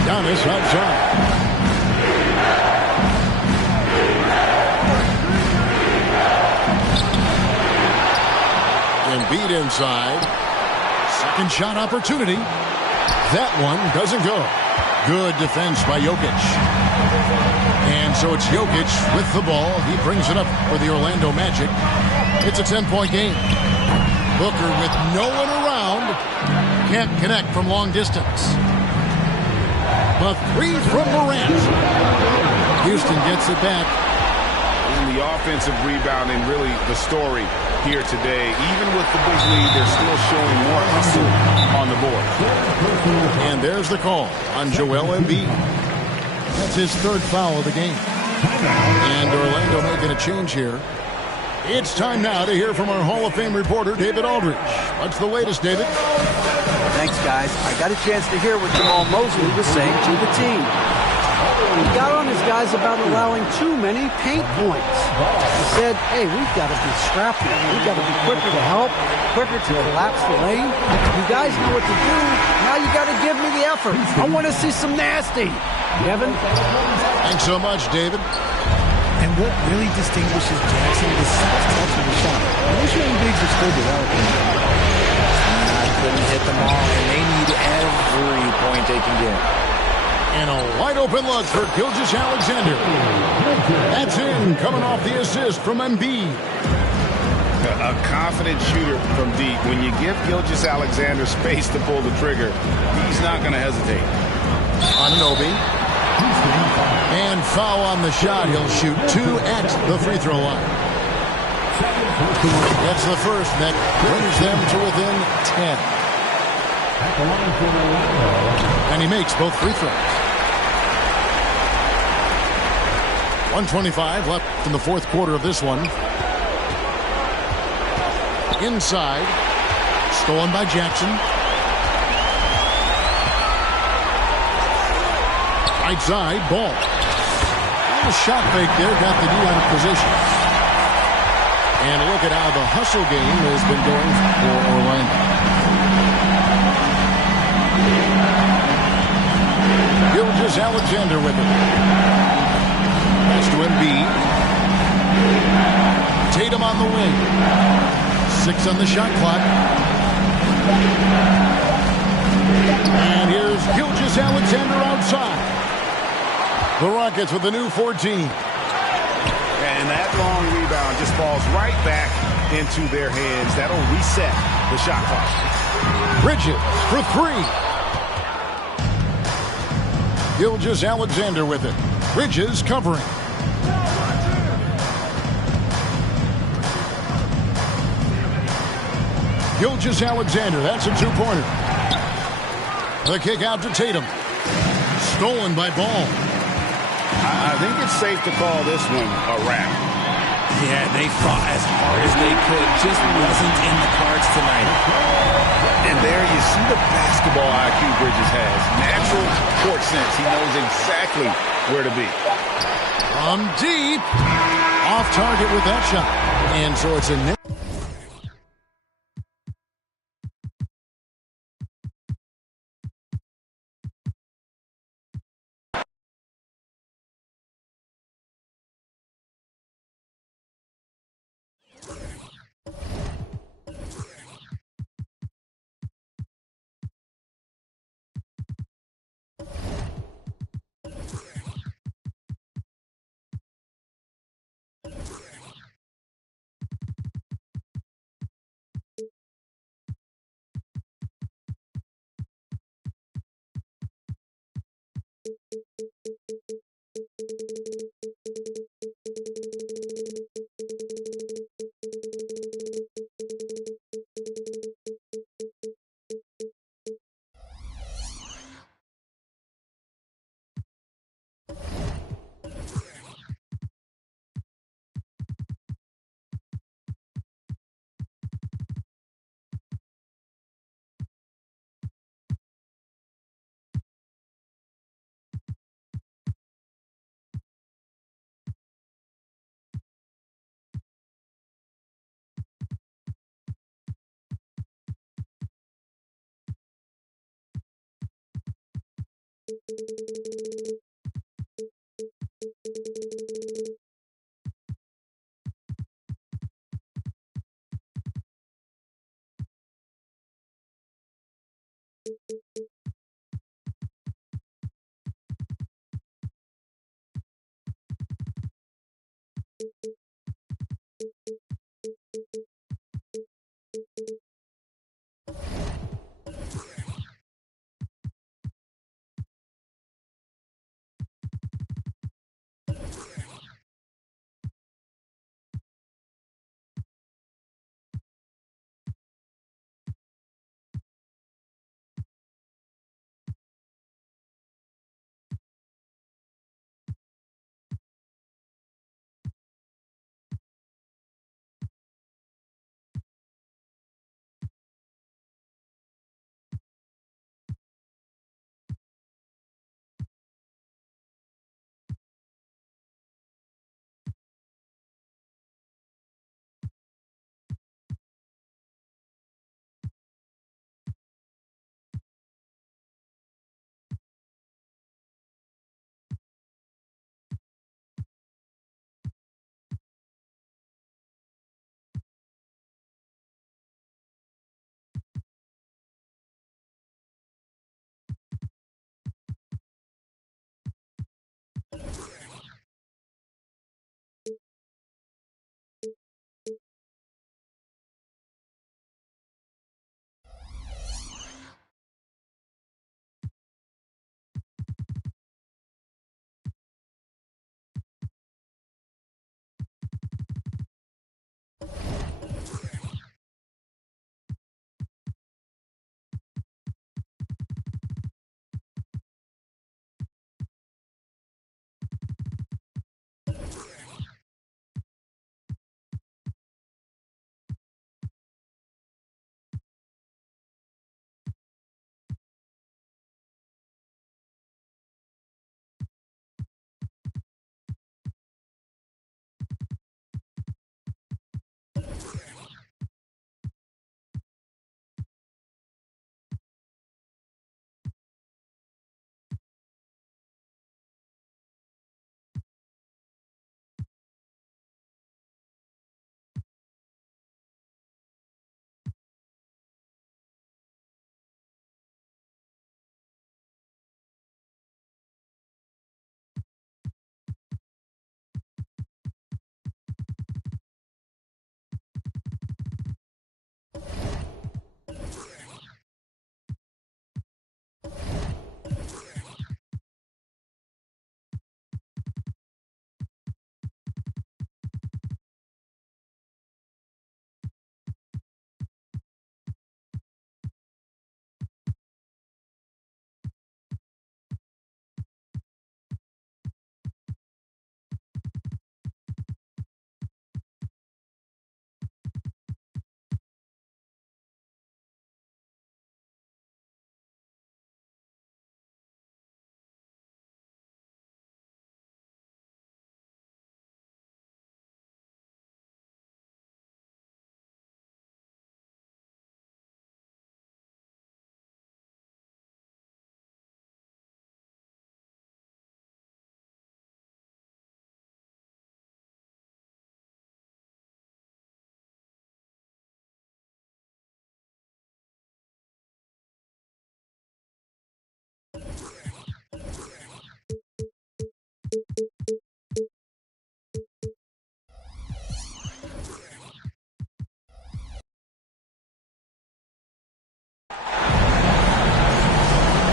Giannis outside. Embiid inside. Second shot opportunity. That one doesn't go. Good defense by Jokic. And so it's Jokic with the ball. He brings it up for the Orlando Magic. It's a 10-point game. Booker with no one around. Can't connect from long distance. The three from Morant. Houston gets it back. And the offensive rebounding, really the story here today. Even with the big lead, they're still showing more hustle on the board. And there's the call on Joel Embiid. That's his third foul of the game. And Orlando making a change here. It's time now to hear from our Hall of Fame reporter, David Aldridge. What's the latest, David? Thanks, guys. I got a chance to hear what Jamal Mosley was saying to the team. He got on his guys about allowing too many paint points. He said, hey, we've got to be scrappy. We've got to be quicker to help, quicker to collapse the lane. You guys know what to do. Now you got to give me the effort. I want to see some nasty. Kevin? Thanks so much, David. And what really distinguishes Jackson is soft touch of the shot. Those young bigs are still developing. Couldn't hit them all, and they need every point they can get. And a wide open look for Gilgeous-Alexander. That's in, coming off the assist from Embiid. A confident shooter from deep. When you give Gilgeous-Alexander space to pull the trigger, he's not going to hesitate. Anunoby. And foul on the shot. He'll shoot 2 at the free throw line. That's the first that brings them to within 10. And he makes both free throws. 1:25 left in the fourth quarter of this one. Inside. Stolen by Jackson. Right side, Ball. A little shot fake there, got the D out of position. And look at how the hustle game has been going for Orlando. Gilgeous-Alexander with it. Pass to Embiid. Tatum on the wing. 6 on the shot clock. And here's Gilgeous-Alexander outside. The Rockets with the new 14. And that long rebound just falls right back into their hands. That'll reset the shot clock. Bridges for 3. Gilgeous-Alexander with it. Bridges covering. Gilgeous-Alexander, that's a 2-pointer. The kick out to Tatum. Stolen by Ball. I think it's safe to call this one a wrap. Yeah, they fought as hard as they could. Just wasn't in the cards tonight. And there you see the basketball IQ Bridges has. Natural court sense. He knows exactly where to be. From deep. Off target with that shot. And so it's a net.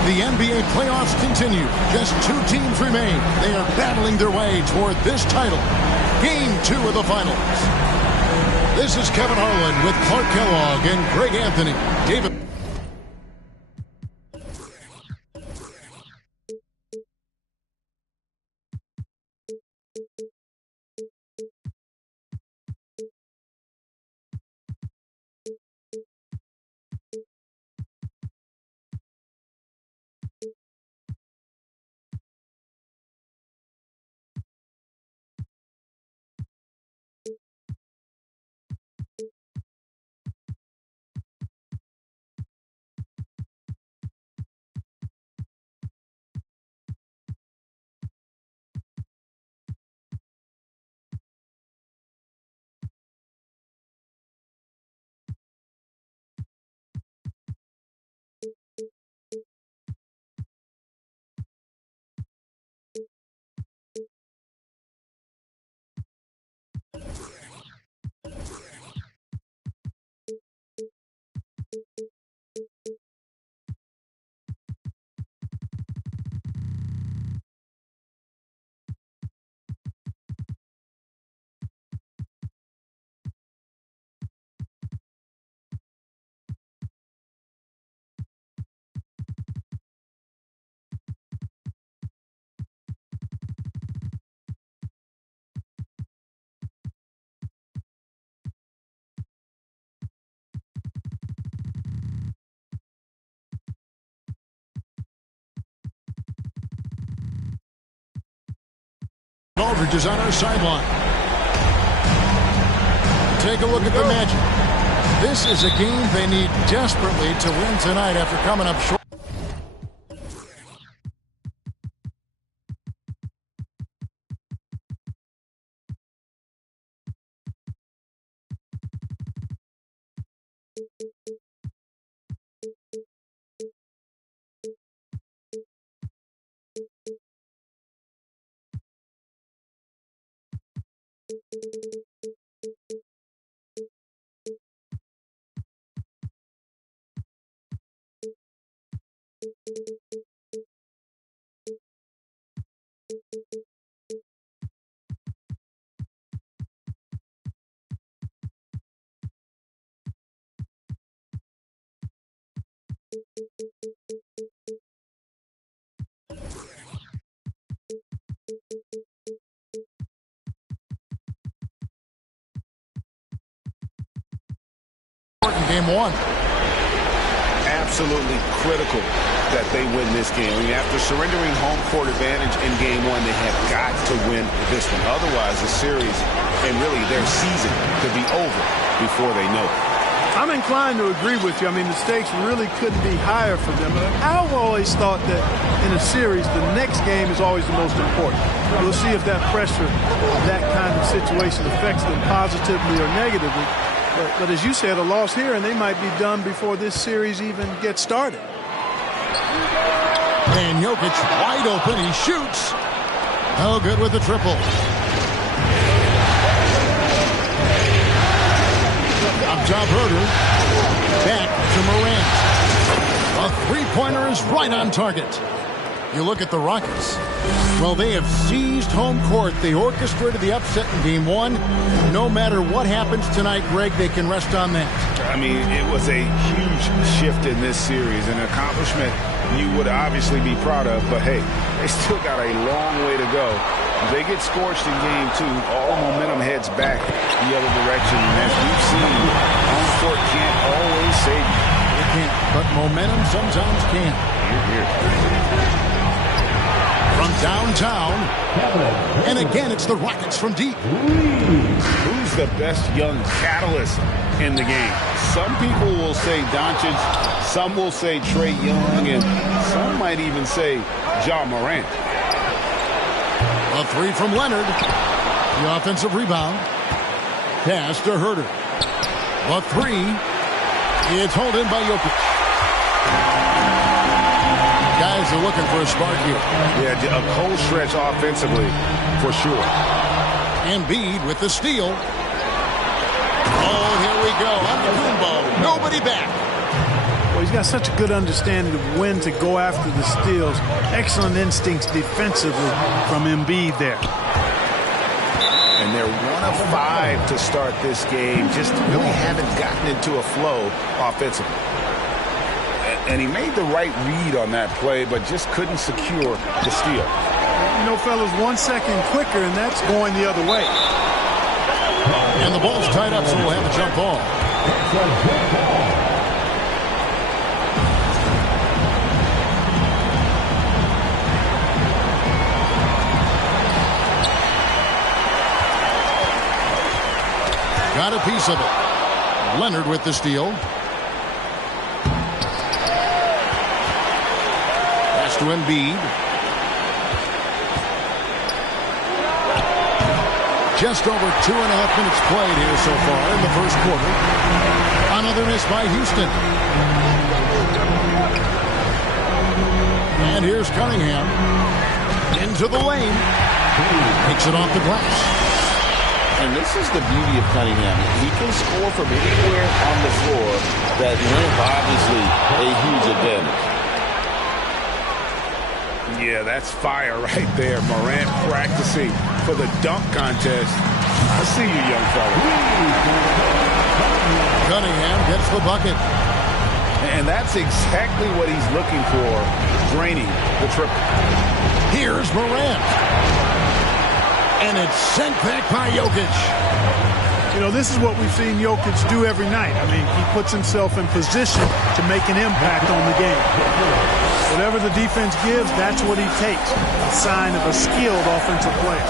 The NBA playoffs continue. Just 2 teams remain. They are battling their way toward this title. Game 2 of the finals. This is Kevin Harlan with Clark Kellogg and Greg Anthony. David. Aldridge is on our sideline. Take a look at the Magic. This is a game they need desperately to win tonight after coming up short. Game one. Absolutely critical that they win this game. I mean, after surrendering home court advantage in game one, they have got to win this one. Otherwise, the series and really their season could be over before they know it. I'm inclined to agree with you. I mean, the stakes really couldn't be higher for them. I've always thought that in a series, the next game is always the most important. We'll see if that pressure, that kind of situation affects them positively or negatively. But as you said, a loss here, and they might be done before this series even gets started. And Jokic wide open. He shoots. Oh, good with the triple. Up top, Herder. Back to Morant. A three-pointer is right on target. You look at the Rockets. Well, they have seized home court. They orchestrated the upset in game one. No matter what happens tonight, Greg, they can rest on that. I mean, it was a huge shift in this series, an accomplishment you would obviously be proud of, but hey, they still got a long way to go. If they get scorched in game two, all momentum heads back the other direction. And as we've seen, home court can't always save you. It can't, but momentum sometimes can. Here. From downtown, and again, it's the Rockets from deep. Who's the best young catalyst in the game? Some people will say Doncic, some will say Trae Young, and some might even say Ja Morant. A three from Leonard. The offensive rebound. Pass to Herder. A three. It's held in by Jokic. Guys are looking for a spark here. Yeah, a cold stretch offensively, for sure. Embiid with the steal. Oh, here we go. Antetokounmpo. Nobody back. Well, he's got such a good understanding of when to go after the steals. Excellent instincts defensively from Embiid there. And they're 1 of 5 to start this game. Just really haven't gotten into a flow offensively. And he made the right read on that play, but just couldn't secure the steal. You know, fellas, 1 second quicker, and that's going the other way. And the ball's tied up, so we'll have a jump ball. Got a piece of it. Leonard with the steal. To Embiid. Just over 2.5 minutes played here so far in the first quarter. Another miss by Houston. And here's Cunningham. Into the lane. Takes it off the glass. And this is the beauty of Cunningham. He can score from anywhere on the floor. That length, obviously, a huge advantage. Yeah, that's fire right there. Morant practicing for the dunk contest. I see you, young fella. Cunningham gets the bucket. And that's exactly what he's looking for, draining the triple. Here's Morant. And it's sent back by Jokic. You know, this is what we've seen Jokic do every night. I mean, he puts himself in position to make an impact on the game. Whatever the defense gives, that's what he takes. A sign of a skilled offensive player.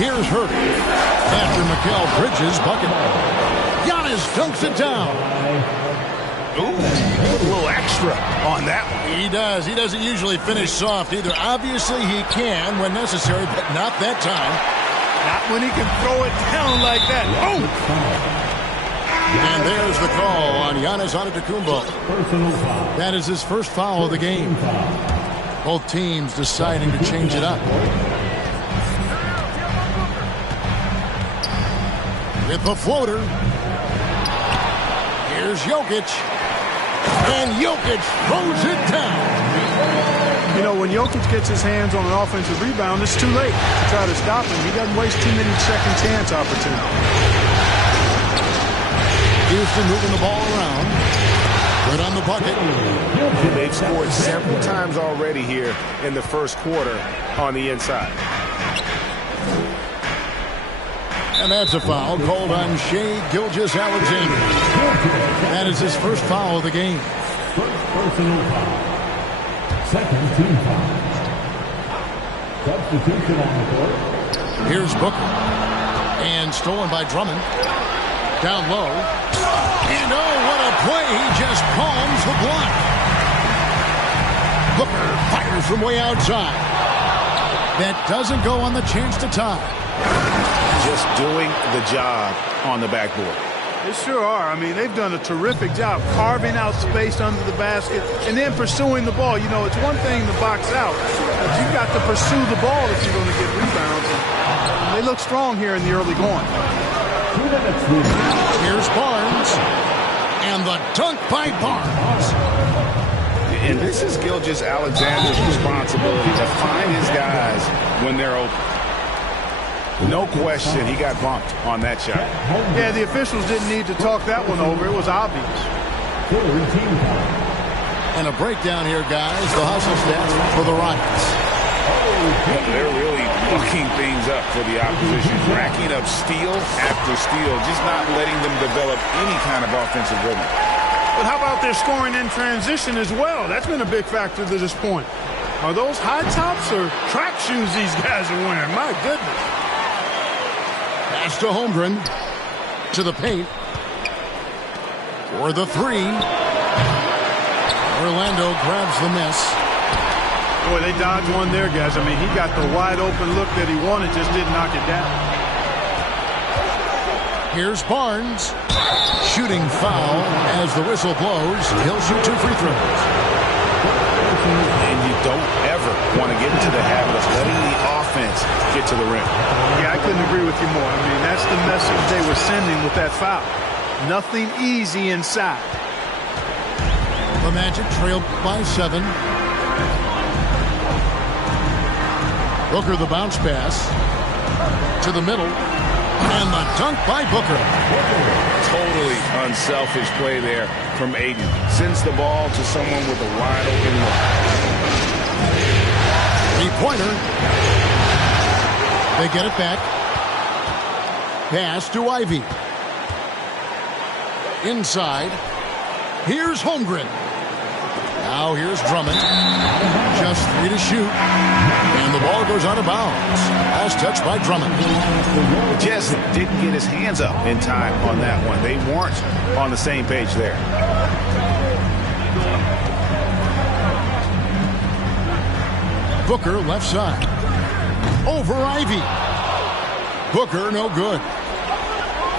Here's Hurt after Mikal Bridges' bucket. Giannis dunks it down. Ooh, a little extra on that one. He does. He doesn't usually finish soft either. Obviously, he can when necessary, but not that time. Not when he can throw it down like that. Oh! And there's the call on Giannis Antetokounmpo. That is his first foul of the game. Both teams deciding to change it up. With the floater. Here's Jokic. And Jokic throws it down. You know, when Jokic gets his hands on an offensive rebound, it's too late to try to stop him. He doesn't waste too many second chance opportunities. Houston moving the ball around. Right on the bucket. They've scored several times already here in the first quarter on the inside. And that's a foul called on Shai Gilgeous-Alexander. That is his first foul of the game. First personal foul. Second team foul. Substitution on the court. Here's Booker. And stolen by Drummond. Down low. And oh, what a play. He just palms the block. Booker fires from way outside. That doesn't go on the chance to tie. Just doing the job on the backboard. They sure are. I mean, they've done a terrific job carving out space under the basket and then pursuing the ball. You know, it's one thing to box out, but you've got to pursue the ball if you're going to get rebounds. And they look strong here in the early going. Here's Barnes. And the dunk by Barnes. And this is Gilgeous-Alexander's responsibility to find his guys when they're open. No question, he got bumped on that shot. Yeah, the officials didn't need to talk that one over. It was obvious. And a breakdown here, guys. The hustle stats for the Rockets. They're really bucking things up for the opposition, racking up steal after steal, just not letting them develop any kind of offensive rhythm. But how about their scoring in transition as well? That's been a big factor to this point. Are those high tops or track shoes these guys are wearing? My goodness. Pass to Holmgren. To the paint. For the three. Orlando grabs the miss. Boy, they dodged one there, guys. I mean, he got the wide open look that he wanted, just didn't knock it down. Here's Barnes. Shooting foul as the whistle blows. He'll shoot 2 free throws. And you don't ever want to get into the habit of letting the offense get to the rim. Yeah, I couldn't agree with you more. I mean, that's the message they were sending with that foul. Nothing easy inside. The Magic trailed by 7. Booker the bounce pass. To the middle. And the dunk by Booker. Totally unselfish play there from Aiden. Sends the ball to someone with a wide open look. 3-pointer. They get it back. Pass to Ivy. Inside. Here's Holmgren. Now here's Drummond. Just 3 to shoot. And the ball goes out of bounds. Last touch by Drummond. Just didn't get his hands up in time on that one. They weren't on the same page there. Booker left side. Over Ivy. Booker no good.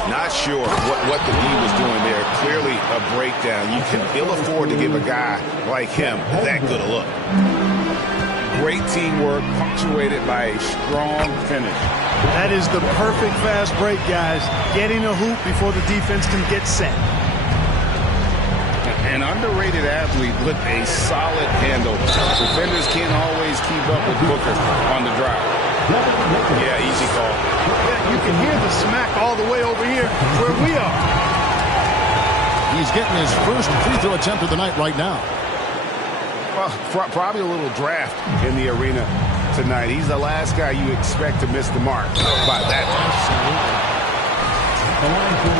Not sure what the D was doing there. Clearly a breakdown. You can ill afford to give a guy like him that good a look. Great teamwork, punctuated by a strong finish. That is the perfect fast break, guys. Getting a hoop before the defense can get set. An underrated athlete with a solid handle. Defenders can't always keep up with Booker on the drive. Yeah, easy call. Yeah, you can hear the smack all the way over here where we are. He's getting his first free throw attempt of the night right now. Well, probably a little draft in the arena tonight. He's the last guy you expect to miss the mark by that much.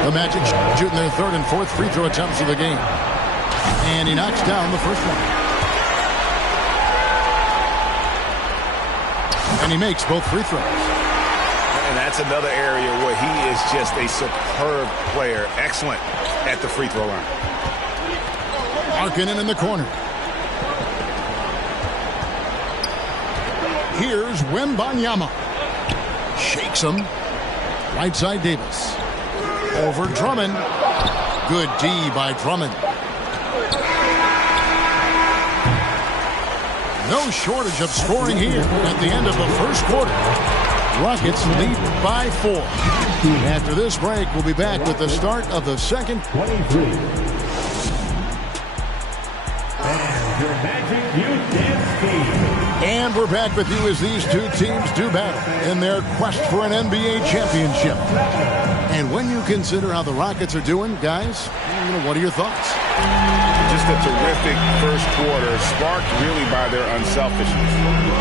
The Magic shooting their third and fourth free throw attempts of the game. And he knocks down the first one. And he makes both free throws. And that's another area where he is just a superb player. Excellent at the free throw line. Markkanen in the corner. Here's Wembanyama. Shakes him. Right side Davis. Over Drummond. Good D by Drummond. No shortage of scoring here at the end of the first quarter. Rockets lead by 4. After this break, we'll be back with the start of the second. 23. And your Magic Youth Dance Team. And we're back with you as these two teams do battle in their quest for an NBA championship. And when you consider how the Rockets are doing, guys, what are your thoughts? Just a terrific first quarter, sparked really by their unselfishness.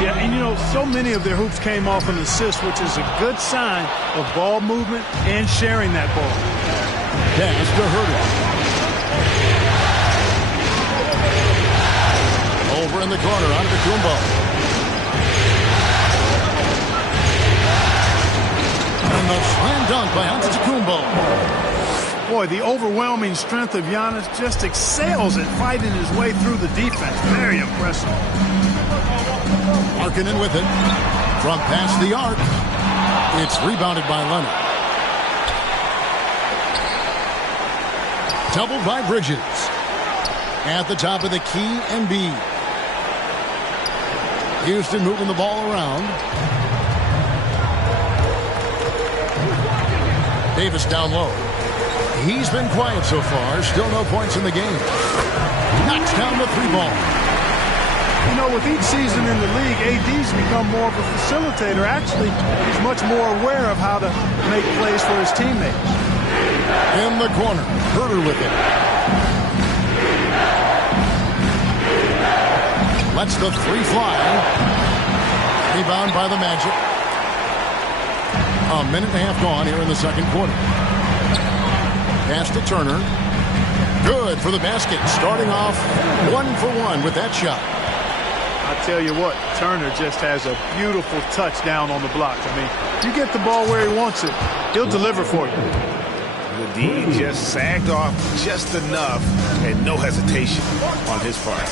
Yeah, and so many of their hoops came off an assist, which is a good sign of ball movement and sharing that ball. Pass to Herter. Over in the corner, Antetokounmpo. And the slam dunk by Antetokounmpo. Boy, the overwhelming strength of Giannis just excels at fighting his way through the defense. Very impressive. Markkanen with it. From past the arc. It's rebounded by Leonard. Doubled by Bridges. At the top of the key, Embiid. Houston moving the ball around. Davis down low. He's been quiet so far. Still no points in the game. Knocks down the 3-ball. With each season in the league, AD's become more of a facilitator. Actually, he's much more aware of how to make plays for his teammates. In the corner, Herter with it. Lets the 3 fly. Rebound by the Magic. A minute and a half gone here in the second quarter. Pass to Turner. Good for the basket. Starting off 1-for-1 with that shot. I tell you what, Turner just has a beautiful touchdown on the block. I mean, you get the ball where he wants it, he'll deliver for you. The D just sagged off just enough and no hesitation on his part.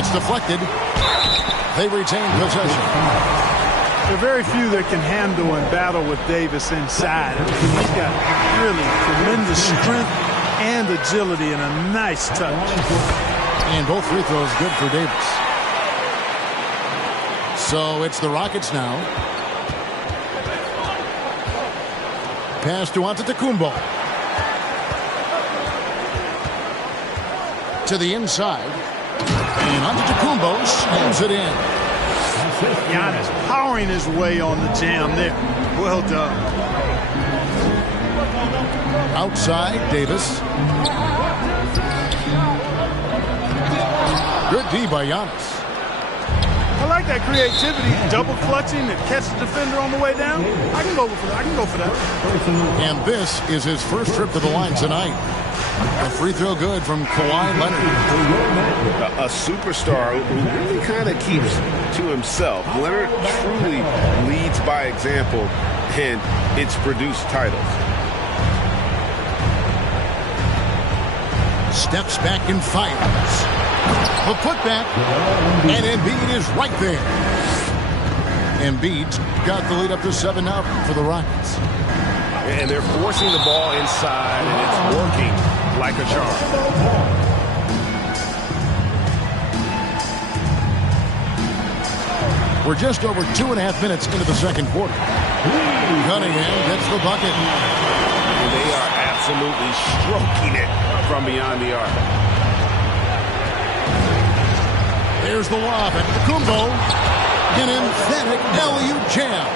It's deflected. They retain possession. There are very few that can handle and battle with Davis inside. I mean, he's got really tremendous strength and agility and a nice touch. And both free throws good for Davis. So it's the Rockets now. Pass to Antetokounmpo. To the inside. And Antetokounmpo slams it in. Giannis powering his way on the jam there. Well done. Outside, Davis. Good D by Giannis. I like that creativity, double clutching and catch the defender on the way down. I can go for that. And this is his first trip to the line tonight. A free throw good from Kawhi Leonard. A superstar who really kind of keeps to himself. Leonard truly leads by example, and it's produced titles. Steps back and fires. A putback, and Embiid is right there. Embiid's got the lead up to 7 now for the Rockets. And they're forcing the ball inside, and it's working like a charm. We're just over 2.5 minutes into the second quarter. Cunningham gets the bucket. And they are absolutely stroking it from beyond the arc. There's the lob at Antetokounmpo. An emphatic LU jam.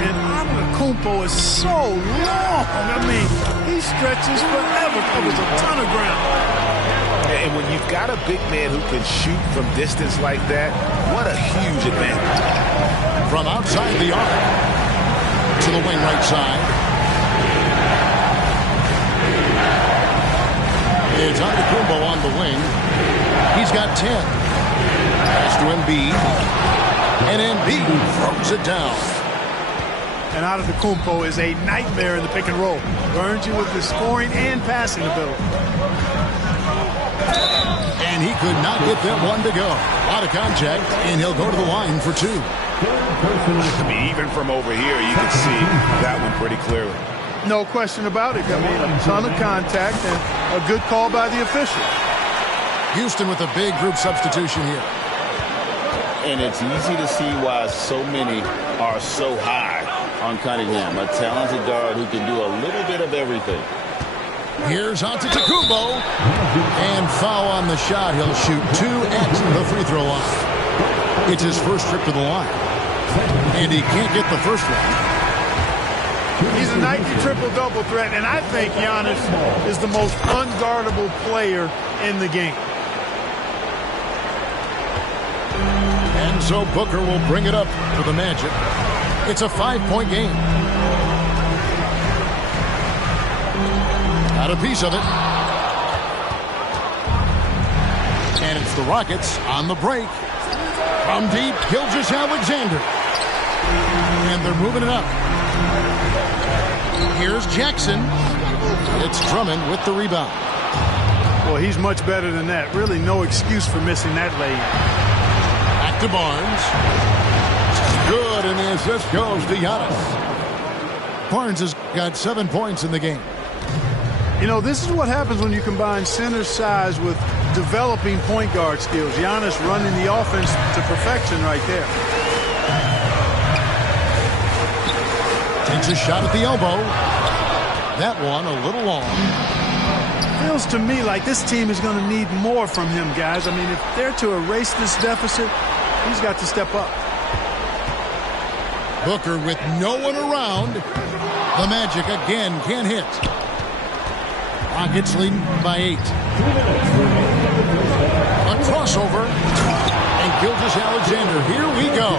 And Antetokounmpo is so long. I mean, he stretches forever, covers a ton of ground. And when you've got a big man who can shoot from distance like that, what a huge advantage. From outside the arc to the wing right side. It's Antetokounmpo on the wing. He's got 10. Pass to Embiid. And Embiid throws it down. And Antetokounmpo is a nightmare in the pick and roll. Burns you with his scoring and passing ability. And he could not get that one to go. A lot of contact, and he'll go to the line for two. I mean, even from over here, you can see that one pretty clearly. No question about it. I mean, a ton of contact and a good call by the official. Houston with a big group substitution here. And it's easy to see why so many are so high on Cunningham, a talented guard who can do a little bit of everything. Here's Antetokounmpo. And foul on the shot. He'll shoot 2 at the free throw line. It's his first trip to the line. And he can't get the first one. He's a nightly triple-double threat, and I think Giannis is the most unguardable player in the game. And so Booker will bring it up for the Magic. It's a 5-point game. Got a piece of it. And it's the Rockets on the break. From deep, Gilgeous-Alexander. And they're moving it up. Here's Jackson. It's Drummond with the rebound. Well, he's much better than that. Really no excuse for missing that lay-in. Back to Barnes. Good, and the assist goes to Giannis. Barnes has got 7 points in the game. You know, this is what happens when you combine center size with developing point guard skills. Giannis running the offense to perfection right there. Takes a shot at the elbow. That one a little long. Feels to me like this team is going to need more from him, guys. I mean, if they're to erase this deficit, he's got to step up. Booker with no one around. The Magic again can't hit. Rockets leading by 8. A crossover. And Gilgeous-Alexander. Here we go.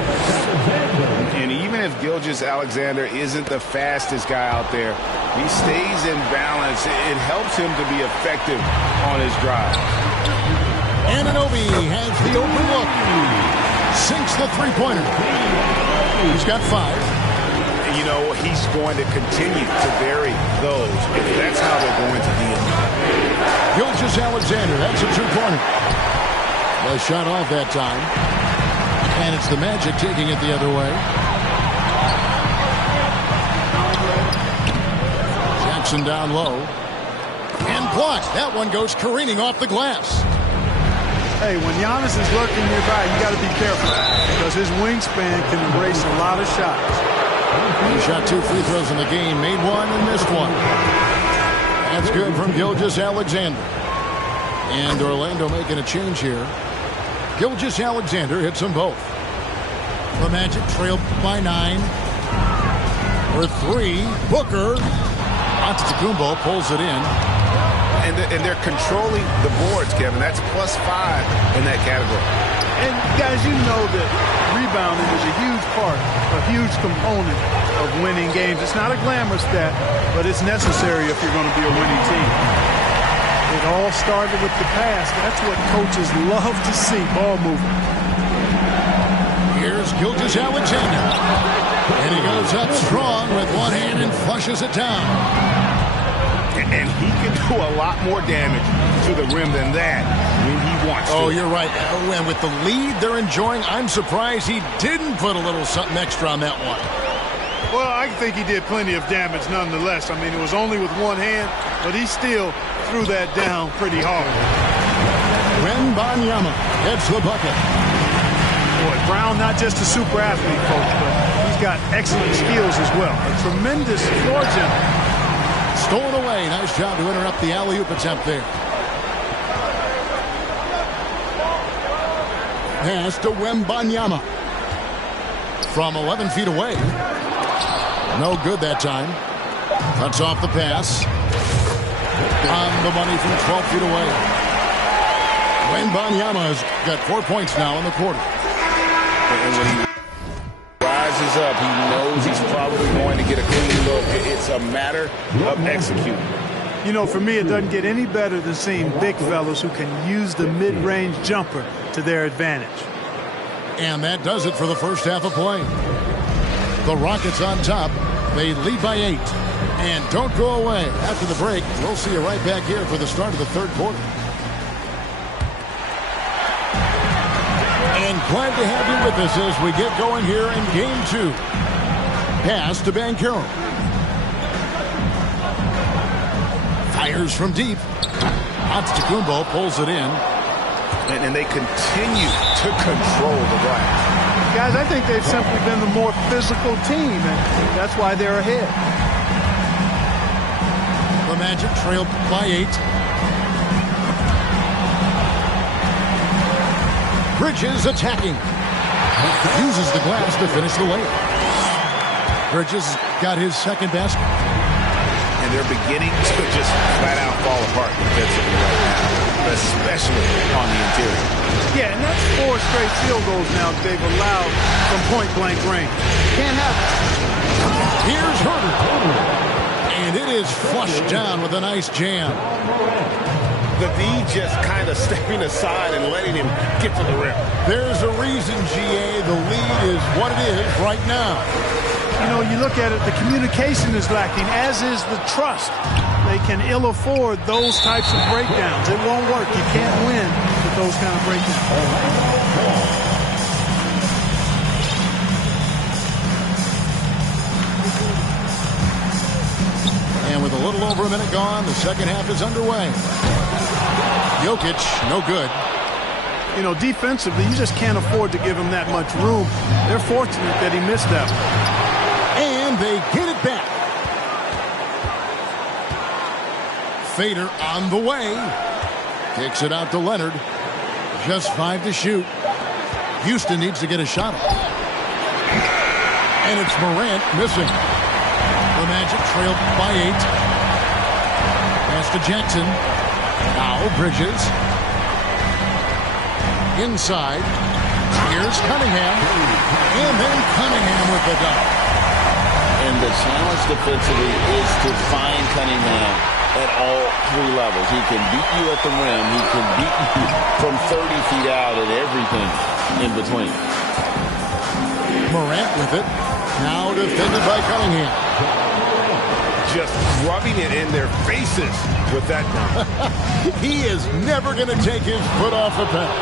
And even if Gilgeous-Alexander isn't the fastest guy out there, he stays in balance. It helps him to be effective on his drive. Anunoby has the open look. Sinks the three-pointer. He's got 5. You know, he's going to continue to vary those. That's how they're going to be. Gilgeous-Alexander, that's a 2-pointer. The shot off that time. And it's the Magic taking it the other way. Jackson down low. And blocked. That one goes careening off the glass. Hey, when Giannis is lurking nearby, you got to be careful because his wingspan can erase a lot of shots. He shot 2 free throws in the game, made 1 and missed 1. That's good from Gilgeous-Alexander. And Orlando making a change here. Gilgeous-Alexander hits them both. The Magic trail by 9. For 3, Booker. Antetokounmpo pulls it in. And they're controlling the boards, Kevin. That's +5 in that category. And guys, you know that rebounding is a huge part, a huge component of winning games. It's not a glamorous stat, but it's necessary if you're going to be a winning team. It all started with the pass. That's what coaches love to see, ball movement. Here's Gilgeous-Alexander. And he goes up strong with one hand and flushes it down. And he can do a lot more damage to the rim than that when he wants to. Oh, you're right. And with the lead they're enjoying, I'm surprised he didn't put a little something extra on that one. Well, I think he did plenty of damage nonetheless. I mean, it was only with one hand, but he still threw that down pretty hard. Wembanyama gets the bucket. Boy, Brown, not just a super athlete, folks, but he's got excellent skills as well. A tremendous floor general. Stolen away. Nice job to interrupt the alley-oop attempt there. Pass to Wembanyama. From 11 feet away. No good that time. Cuts off the pass. On the money from 12 feet away. Wembanyama has got 4 points now in the quarter. And when he rises up, he knows he's probably going to get a clean look. It's a matter of executing. You know, for me, it doesn't get any better than seeing big fellas who can use the mid-range jumper to their advantage. And that does it for the first half of play. The Rockets on top. They lead by 8. And don't go away. After the break, we'll see you right back here for the start of the third quarter. And glad to have you with us as we get going here in game 2. Pass to Banchero. Fires from deep. Antetokounmpo pulls it in. And they continue to control the glass. Guys, I think they've simply been the more physical team, and that's why they're ahead. The Magic trailed by 8. Bridges attacking. Uses the glass to finish the layup. Bridges got his second basket. And they're beginning to just flat out fall apart defensively right now, especially on the interior. Yeah, and that's 4 straight field goals now they've allowed from point-blank range. Can't have it. Here's Herter. And it is flushed down with a nice jam. The D just kind of stepping aside and letting him get to the rim. There's a reason, GA, the lead is what it is right now. You know, you look at it, the communication is lacking, as is the trust. They can ill afford those types of breakdowns. It won't work. You can't win with those kind of breakdowns. And with a little over a minute gone, the second half is underway. Jokic, no good. You know, defensively, you just can't afford to give him that much room. They're fortunate that he missed that one. And they get it back. Fader on the way. Kicks it out to Leonard. Just 5 to shoot. Houston needs to get a shot off. And it's Morant missing. The Magic trailed by 8. Pass to Jackson. Now Bridges. Inside. Here's Cunningham. And then Cunningham with the dunk. And the challenge defensively is to find Cunningham at all 3 levels. He can beat you at the rim. He can beat you from 30 feet out and everything in between. Morant with it. Now defended by Cunningham. Just rubbing it in their faces with that dunk. He is never going to take his foot off the pedal.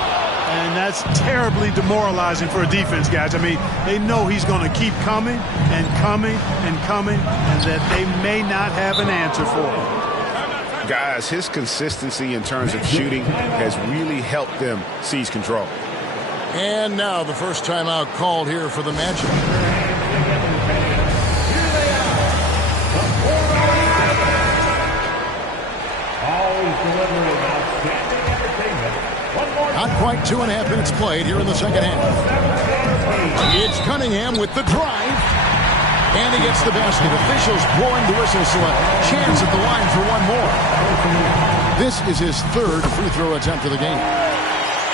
And that's terribly demoralizing for a defense, guys. I mean, they know he's going to keep coming and coming and coming, and that they may not have an answer for him. Guys, his consistency in terms of shooting has really helped them seize control. And now the first timeout called here for the Magic. Not quite 2.5 minutes played here in the second half. It's Cunningham with the drive. And he gets the basket. Officials blowing the whistle select. Chance at the line for one more. This is his 3rd free throw attempt of the game.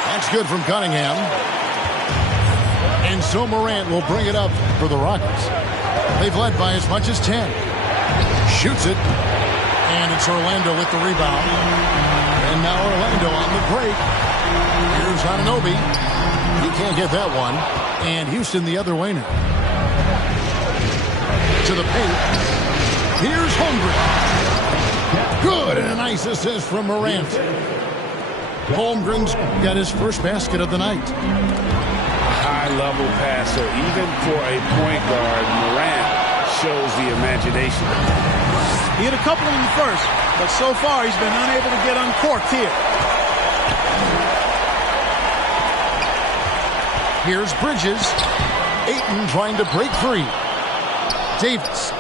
That's good from Cunningham. And so Morant will bring it up for the Rockets. They've led by as much as 10. Shoots it. And it's Orlando with the rebound. And now Orlando on the break. Here's Anunoby. He can't get that one. And Houston the other way now. To the paint. Here's Holmgren. Good, and a nice assist from Morant. Holmgren's got his first basket of the night. High-level passer. Even for a point guard, Morant shows the imagination. He hit a couple in the first, but so far he's been unable to get uncorked here. Here's Bridges. Ayton trying to break free. Davis.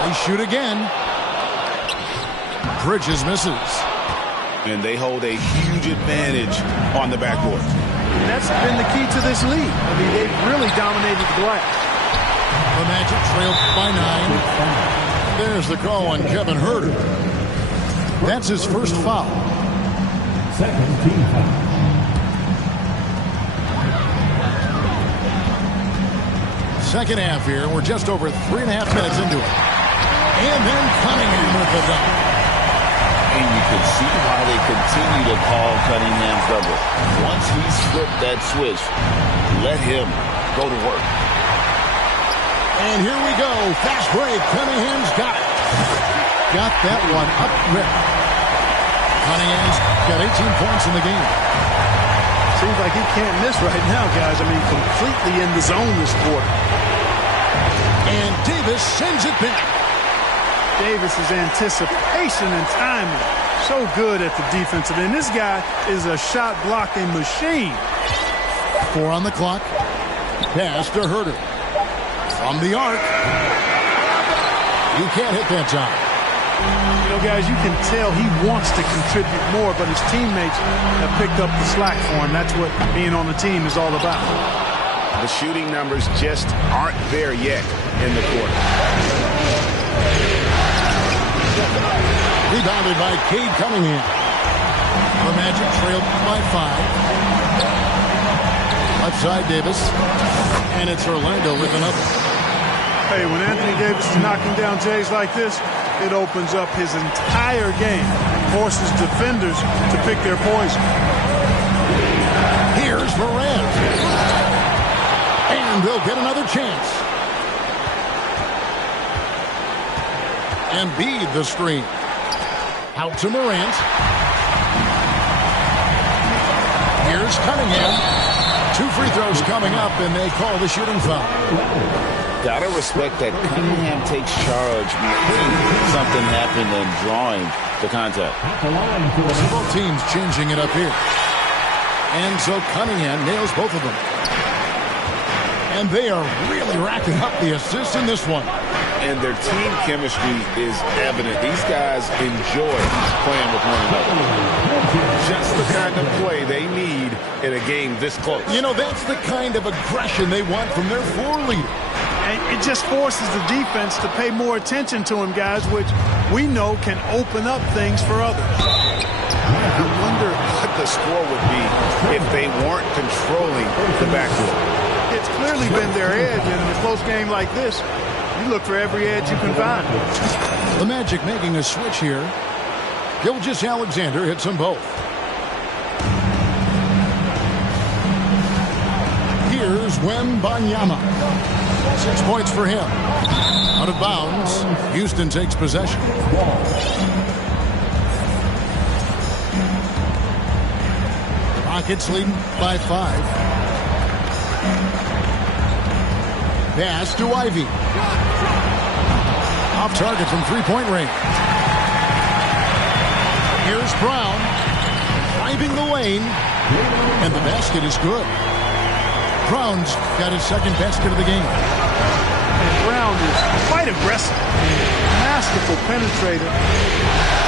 They shoot again. Bridges misses. And they hold a huge advantage on the backboard. And that's been the key to this lead. I mean, they've really dominated the glass. The Magic trailed by 9. There's the call on Kevin Herter. That's his first foul. Second team foul. Second half here. We're just over 3.5 minutes into it. And then Cunningham with the dunk. And you can see why they continue to call Cunningham's double. Once he's flipped that switch, let him go to work. And here we go. Fast break. Cunningham's got it. Got that one up rip. Cunningham's got 18 points in the game. Seems like he can't miss right now, guys. I mean, completely in the zone this quarter. And Davis sends it back. Davis's anticipation and timing, so good at the defensive end. This guy is a shot-blocking machine. 4 on the clock. Pass to Herter. From the arc. You can't hit that time. You know, guys, you can tell he wants to contribute more, but his teammates have picked up the slack for him. That's what being on the team is all about. The shooting numbers just aren't there yet in the quarter. Rebounded by Cade Cunningham. The Magic trailed by 5. Left side Davis. And it's Orlando with another. Hey, when Anthony Davis is knocking down Jays like this, it opens up his entire game. Forces defenders to pick their poison. Here's Morant. And they'll get another chance. Embiid the screen. Out to Morant. Here's Cunningham. 2 free throws coming up, and they call the shooting foul. Gotta respect that Cunningham takes charge when something happened and drawing the contact. So both teams changing it up here. And so Cunningham nails both of them. And they are really racking up the assists in this one. And their team chemistry is evident. These guys enjoy playing with one another. Just the kind of play they need in a game this close. You know, that's the kind of aggression they want from their floor leader. And it just forces the defense to pay more attention to him, guys, which we know can open up things for others. I wonder what the score would be if they weren't controlling the backcourt. It's clearly been their edge, and in a close game like this, you look for every edge you can find. The Magic making a switch here. Gilgeous-Alexander hits them both. Here's Wembanyama. 6 points for him. Out of bounds. Houston takes possession. Rockets leading by 5. Pass to Ivy. Off target from three-point range. Here's Brown. Driving the lane. And the basket is good. Brown's got his second basket of the game. And Brown is quite aggressive. Masterful penetrator.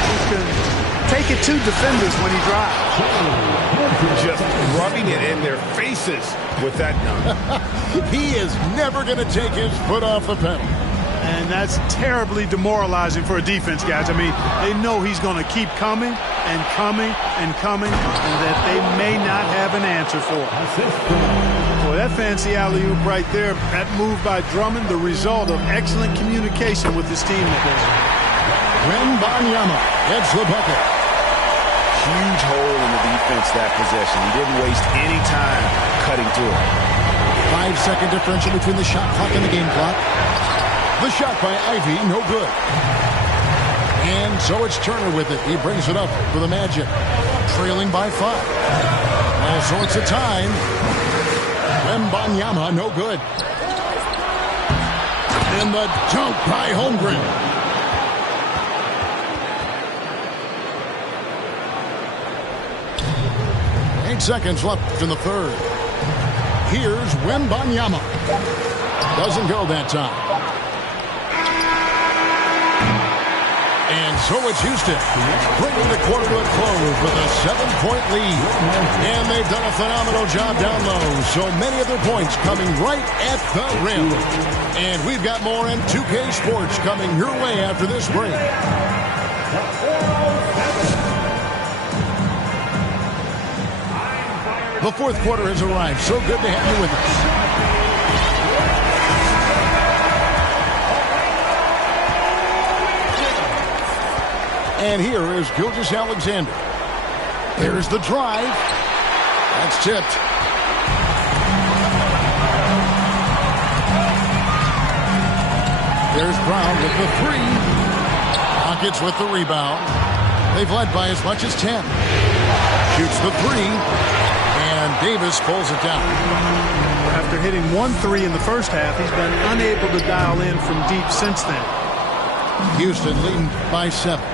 He can take it to defenders when he drives. Just rubbing it in their faces with that dunk. He is never going to take his foot off the pedal. And that's terribly demoralizing for a defense, guys. I mean, they know he's going to keep coming and coming and coming, and that they may not have an answer for it. Boy, that fancy alley-oop right there, that move by Drummond, the result of excellent communication with his teammates. Wembanyama gets the bucket. Huge hole in the defense that possession. He didn't waste any time cutting through it. 5-second differential between the shot clock and the game clock. The shot by Ivy, no good. And so it's Turner with it. He brings it up for the Magic. Trailing by 5. All sorts of time. Wembanyama, no good. And the dunk by Holmgren. 8 seconds left in the third. Here's Wembanyama. Doesn't go that time. And so it's Houston bringing the quarter to a close with a 7-point lead. And they've done a phenomenal job down low. So many of their points coming right at the rim. And we've got more M2K Sports coming your way after this break. The fourth quarter has arrived. So good to have you with us. And here is Gilgeous-Alexander. There's the drive. That's tipped. There's Brown with the three. Rockets with the rebound. They've led by as much as 10. Shoots the three. And Davis pulls it down. After hitting 1-3 in the first half, he's been unable to dial in from deep since then. Houston leading by 7.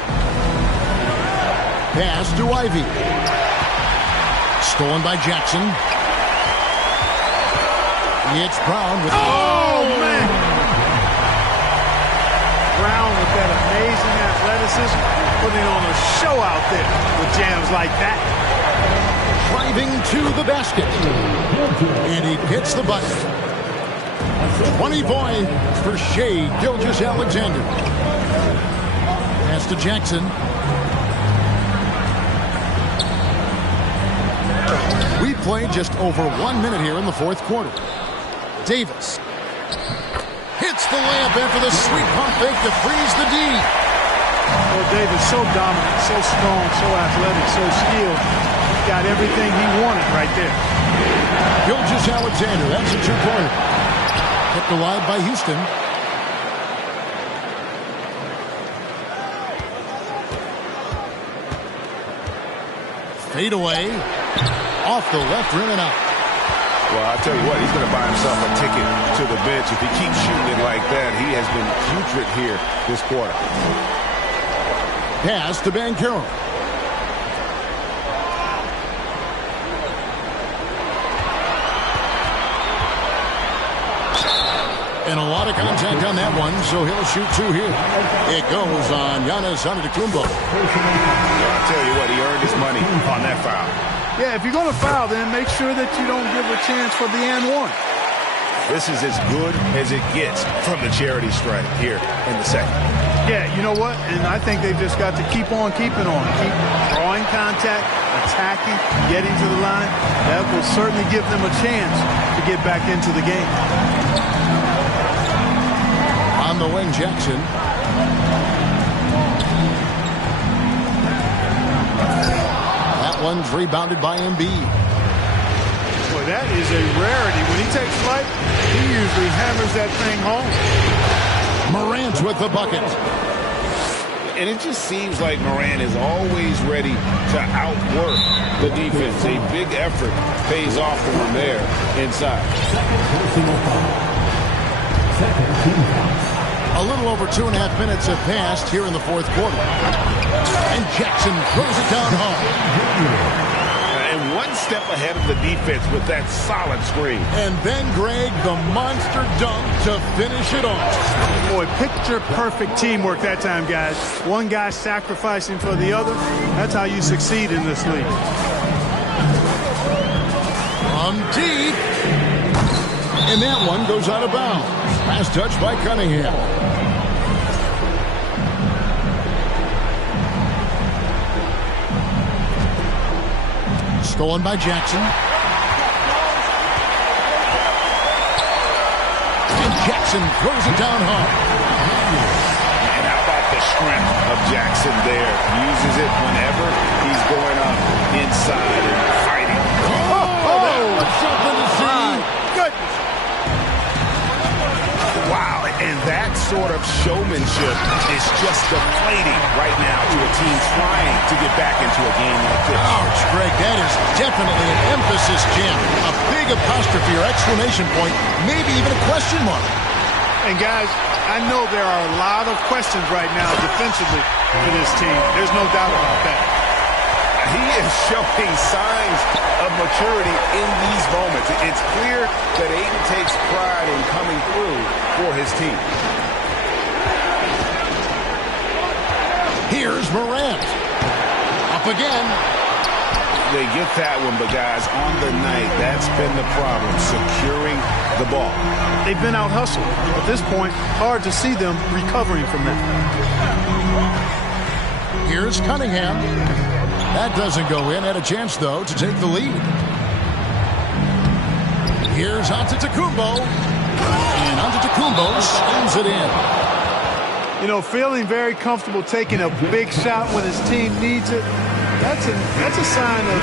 Pass to Ivy. Stolen by Jackson. It's Brown with... Oh, man! Brown with that amazing athleticism, putting on a show out there with jams like that. Driving to the basket. And he hits the bucket. 20 points for Shai Gilgeous-Alexander. Pass to Jackson. We played just over 1 minute here in the fourth quarter. Davis hits the layup after the sweet pump fake to freeze the D. Well, Davis so dominant, so strong, so athletic, so skilled. He got everything he wanted right there. Gilgeous-Alexander, that's a two-pointer. Kept alive by Houston. Fade away. Off the left rim and out. Well, I'll tell you what, he's going to buy himself a ticket to the bench. If he keeps shooting it like that, he has been putrid here this quarter. Pass to Banchero. And a lot of contact on that one, so he'll shoot two here. It goes on Giannis Antetokounmpo. Well, I'll tell you what, he earned his money on that foul. Yeah, if you're going to foul, then make sure that you don't give a chance for the and one. This is as good as it gets from the charity stripe here in the second. Yeah, you know what? And I think they've just got to keep on keeping on. Keep drawing contact, attacking, getting to the line. That will certainly give them a chance to get back into the game. On the wing, Jackson. That one's rebounded by Embiid. Boy, that is a rarity. When he takes flight, he usually hammers that thing home. Morant with the bucket. And it just seems like Morant is always ready to outwork the defense. A big effort pays off for him there inside. A little over 2.5 minutes have passed here in the fourth quarter. And Jackson throws it down home. And one step ahead of the defense with that solid screen. And then Greg, the monster dunk to finish it off. Boy, picture-perfect teamwork that time, guys. One guy sacrificing for the other. That's how you succeed in this league. From deep. And that one goes out of bounds. Last touch by Cunningham. Stolen by Jackson. And Jackson throws it down hard. And how about the strength of Jackson there? Uses it whenever he's going up inside and fighting. Oh, something to see. Goodness. Wow, and that sort of showmanship is just deflating right now to a team trying to get back into a game like this. Ouch, Greg, that is definitely an emphasis jam. A big apostrophe or exclamation point, maybe even a question mark. And guys, I know there are a lot of questions right now defensively for this team. There's no doubt about that. He is showing signs of maturity in these moments. It's clear that Ayton takes pride in coming through for his team. Here's Morant. Up again. They get that one, but guys, on the night, that's been the problem, securing the ball. They've been out-hustled. At this point, hard to see them recovering from that. Here's Cunningham. That doesn't go in. Had a chance, though, to take the lead. Here's Antetokounmpo. And Antetokounmpo slams it in. You know, feeling very comfortable taking a big shot when his team needs it. That's a sign of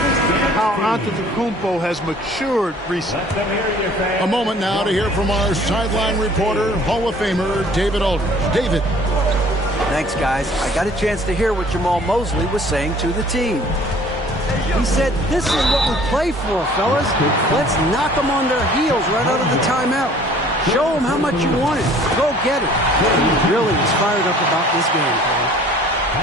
how Antetokounmpo has matured recently. A moment now to hear from our sideline reporter, Hall of Famer David Aldridge. David. Thanks, guys. I got a chance to hear what Jamal Mosley was saying to the team. He said, this is what we play for, fellas. Let's knock them on their heels right out of the timeout. Show them how much you want it. Go get it. He really was fired up about this game,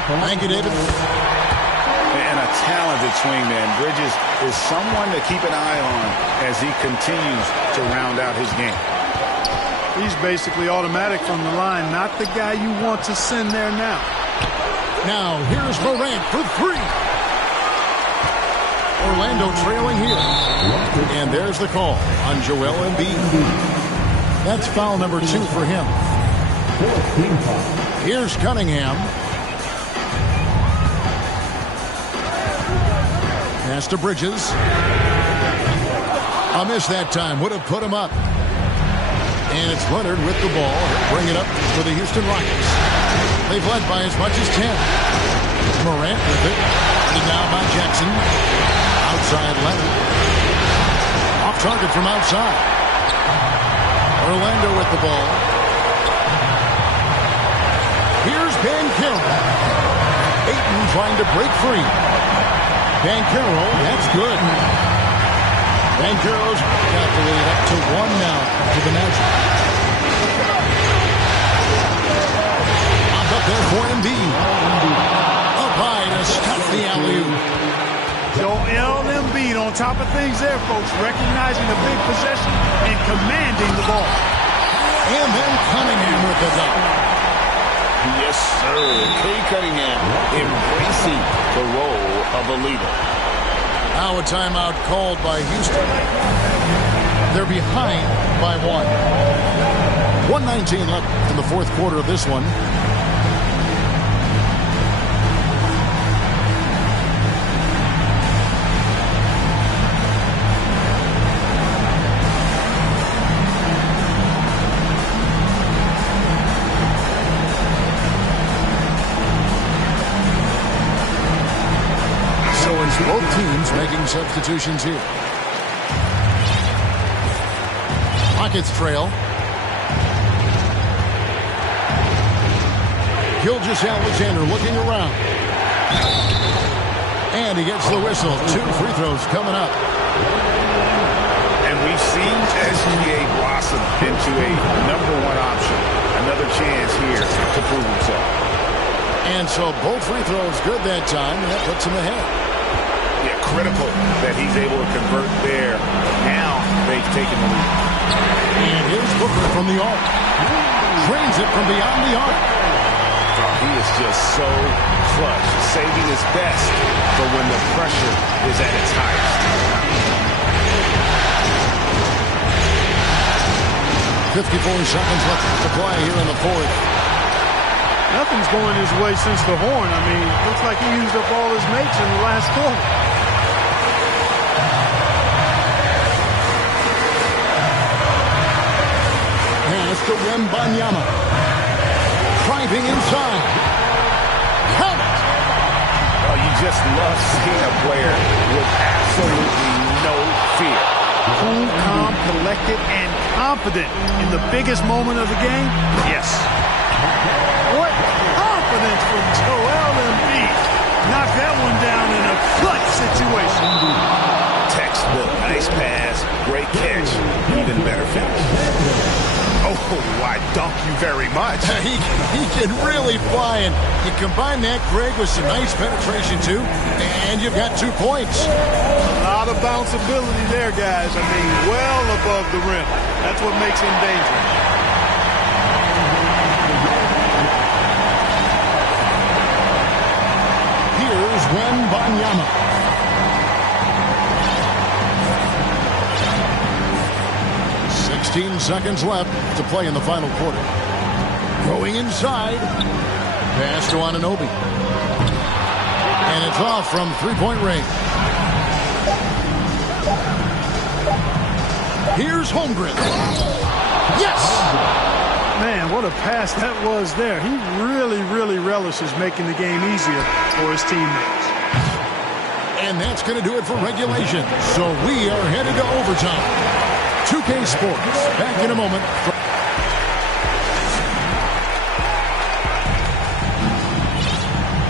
Kevin. Thank you, David. And a talented swingman. Bridges is someone to keep an eye on as he continues to round out his game. He's basically automatic from the line, not the guy you want to send there now. Now, here's Morant for three. Orlando trailing here. And there's the call on Joel Embiid. That's foul number 2 for him. Here's Cunningham. Pass to Bridges. A miss that time. Would have put him up. And it's Leonard with the ball. Bring it up for the Houston Rockets. They've led by as much as 10. Morant with it. Running down by Jackson. Outside Leonard. Off target from outside. Orlando with the ball. Here's Banchero. Ayton trying to break free. Banchero, that's good. Banchero's got the lead up to 1 now to the Magic. Up there for Embiid. Up high to stop the alley-oop. Joel Embiid on top of things there, folks, recognizing the big possession and commanding the ball. And then Cunningham with the dunk. Yes, sir. Kay Cunningham embracing the role of a leader. Now a timeout called by Houston. They're behind by 1. 1:19 left in the fourth quarter of this one. Both teams making substitutions here. Rockets trail. Gilgeous-Alexander looking around. And he gets the whistle. 2 free throws coming up. And we've seen SGA blossom into a #1 option. Another chance here to prove himself. And so both free throws good that time, and that puts him ahead. Yeah, critical that he's able to convert there. Now they've taken the lead. And here's Booker from the arc. Drains it from beyond the arc. Oh, he is just so clutch, saving his best for when the pressure is at its highest. 54 seconds left to play here in the fourth. Nothing's going his way since the horn. I mean, looks like he used up all his mates in the last quarter. Pass to Wembanyama. Driving inside. Count it! Oh, you just love seeing a player with absolutely no fear. Cool, calm, collected, and confident in the biggest moment of the game? Yes. What confidence from Joel Embiid. Knocked that one down in a clutch situation. Textbook, nice pass, great catch, even better finish. Oh, I dunk you very much. He can really fly, and you combine that, Greg, with some nice penetration, too, and you've got 2 points. A lot of bounceability there, guys. I mean, well above the rim. That's what makes him dangerous. Here's Wembanyama. Seconds left to play in the final quarter. Going inside. Pass to Anunoby. And it's off from three-point range. Here's Holmgren. Yes! Man, what a pass that was there. He really, really relishes making the game easier for his teammates. And that's going to do it for regulation. So we are headed to overtime. 2K Sports, back in a moment.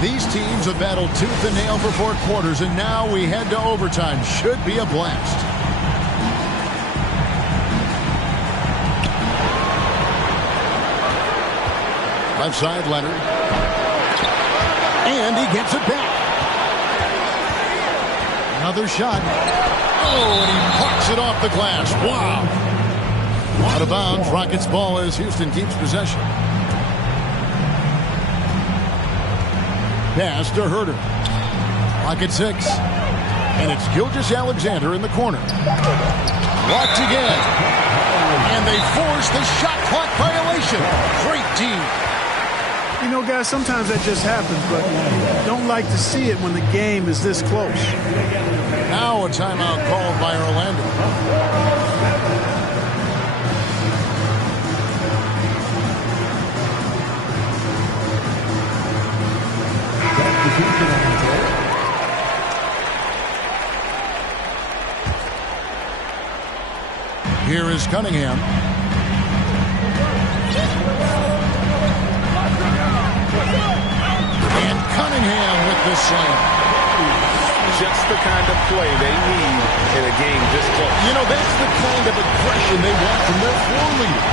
These teams have battled tooth and nail for 4 quarters, and now we head to overtime. Should be a blast. Left side, Leonard. And he gets it back. Another shot. Oh, and he parks it off the glass. Wow. Out of bounds. Rockets ball as Houston keeps possession. Pass to Herter. Clock at 6. And it's Gilgeous-Alexander in the corner. Blocked again. And they force the shot clock violation. Great team. You know, guys, sometimes that just happens, but you don't like to see it when the game is this close. Now a timeout called by Orlando. Here is Cunningham. And Cunningham with the slam. Just the kind of play they need in a game this close. You know, that's the kind of aggression they want from their floor leader.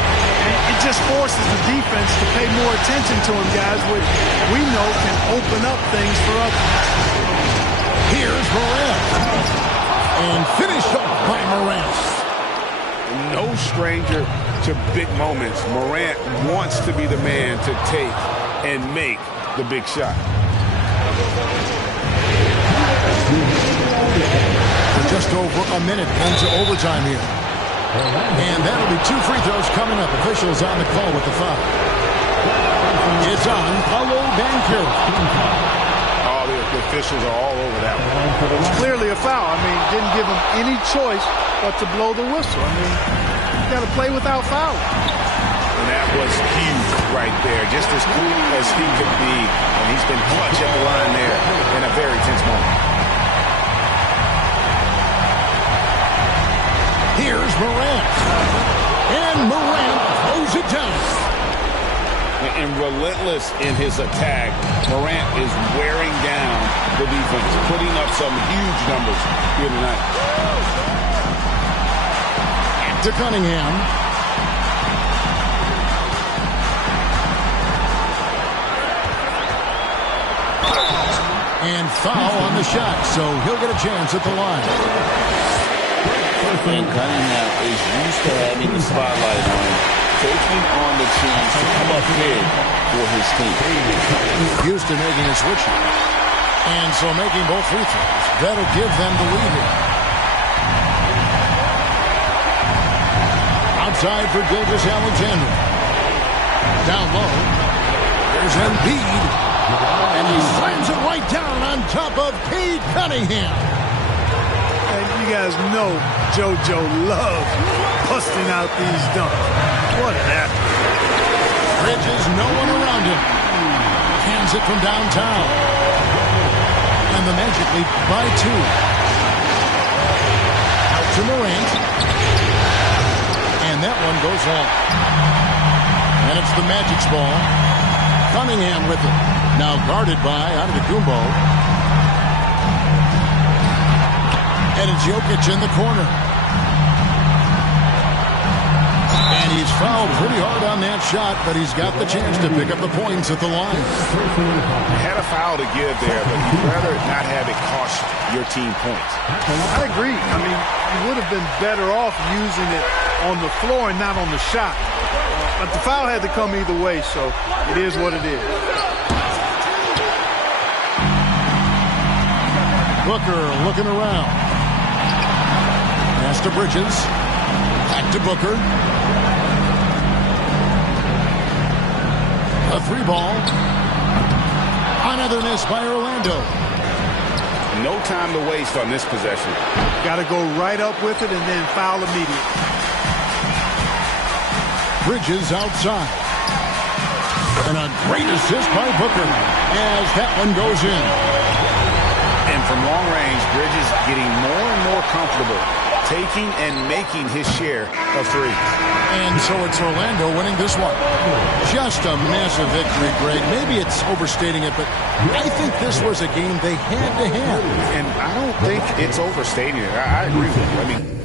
It just forces the defense to pay more attention to him, guys, which we know can open up things for others. Here's Morant. And finished off by Morant. No stranger to big moments. Morant wants to be the man to take and make the big shot. We're just over a minute into overtime here. And that'll be 2 free throws coming up. Officials on the call with the foul. It's on Paolo Banchero. Oh, the officials are all over that one. It's clearly a foul. I mean, didn't give him any choice but to blow the whistle. I mean, you got to play without fouling. And that was huge right there. Just as cool as he could be. And he's been clutch at the line there in a very tense moment. Here's Morant. And Morant throws it down. And relentless in his attack, Morant is wearing down the defense, putting up some huge numbers here tonight. To Cunningham. And foul on the shot, so he'll get a chance at the line. And Cunningham is used to having the spotlight on him, taking on the chance to come up big for his team. Houston making a switch here. And so making both free throws. That'll give them the lead here. Outside for Gilgeous-Alexander. Down low. There's Embiid. And he slams it right down on top of Cade Cunningham. And you guys know JoJo loves busting out these dunks. What an athlete. Bridges, no one around him. Hands it from downtown. And the Magic lead by 2. Out to Morant. And that one goes long. And it's the Magic's ball. Cunningham with it. Now guarded by Antetokounmpo. And it's Jokic in the corner. And he's fouled pretty hard on that shot, but he's got the chance to pick up the points at the line. Had a foul to give there, but you'd rather not have it cost your team points. I agree. I mean, you would have been better off using it on the floor and not on the shot. But the foul had to come either way, so it is what it is. Booker looking around. Pass to Bridges. Back to Booker. A 3-ball. Another miss by Orlando. No time to waste on this possession. Got to go right up with it and then foul immediately. Bridges outside. And a great assist by Booker as that one goes in. And from long range, Bridges getting more and more comfortable taking and making his share of threes. And so it's Orlando winning this one. Just a massive victory, Greg. Maybe it's overstating it, but I think this was a game they had to have. And I don't think it's overstating it. I agree with you. I mean,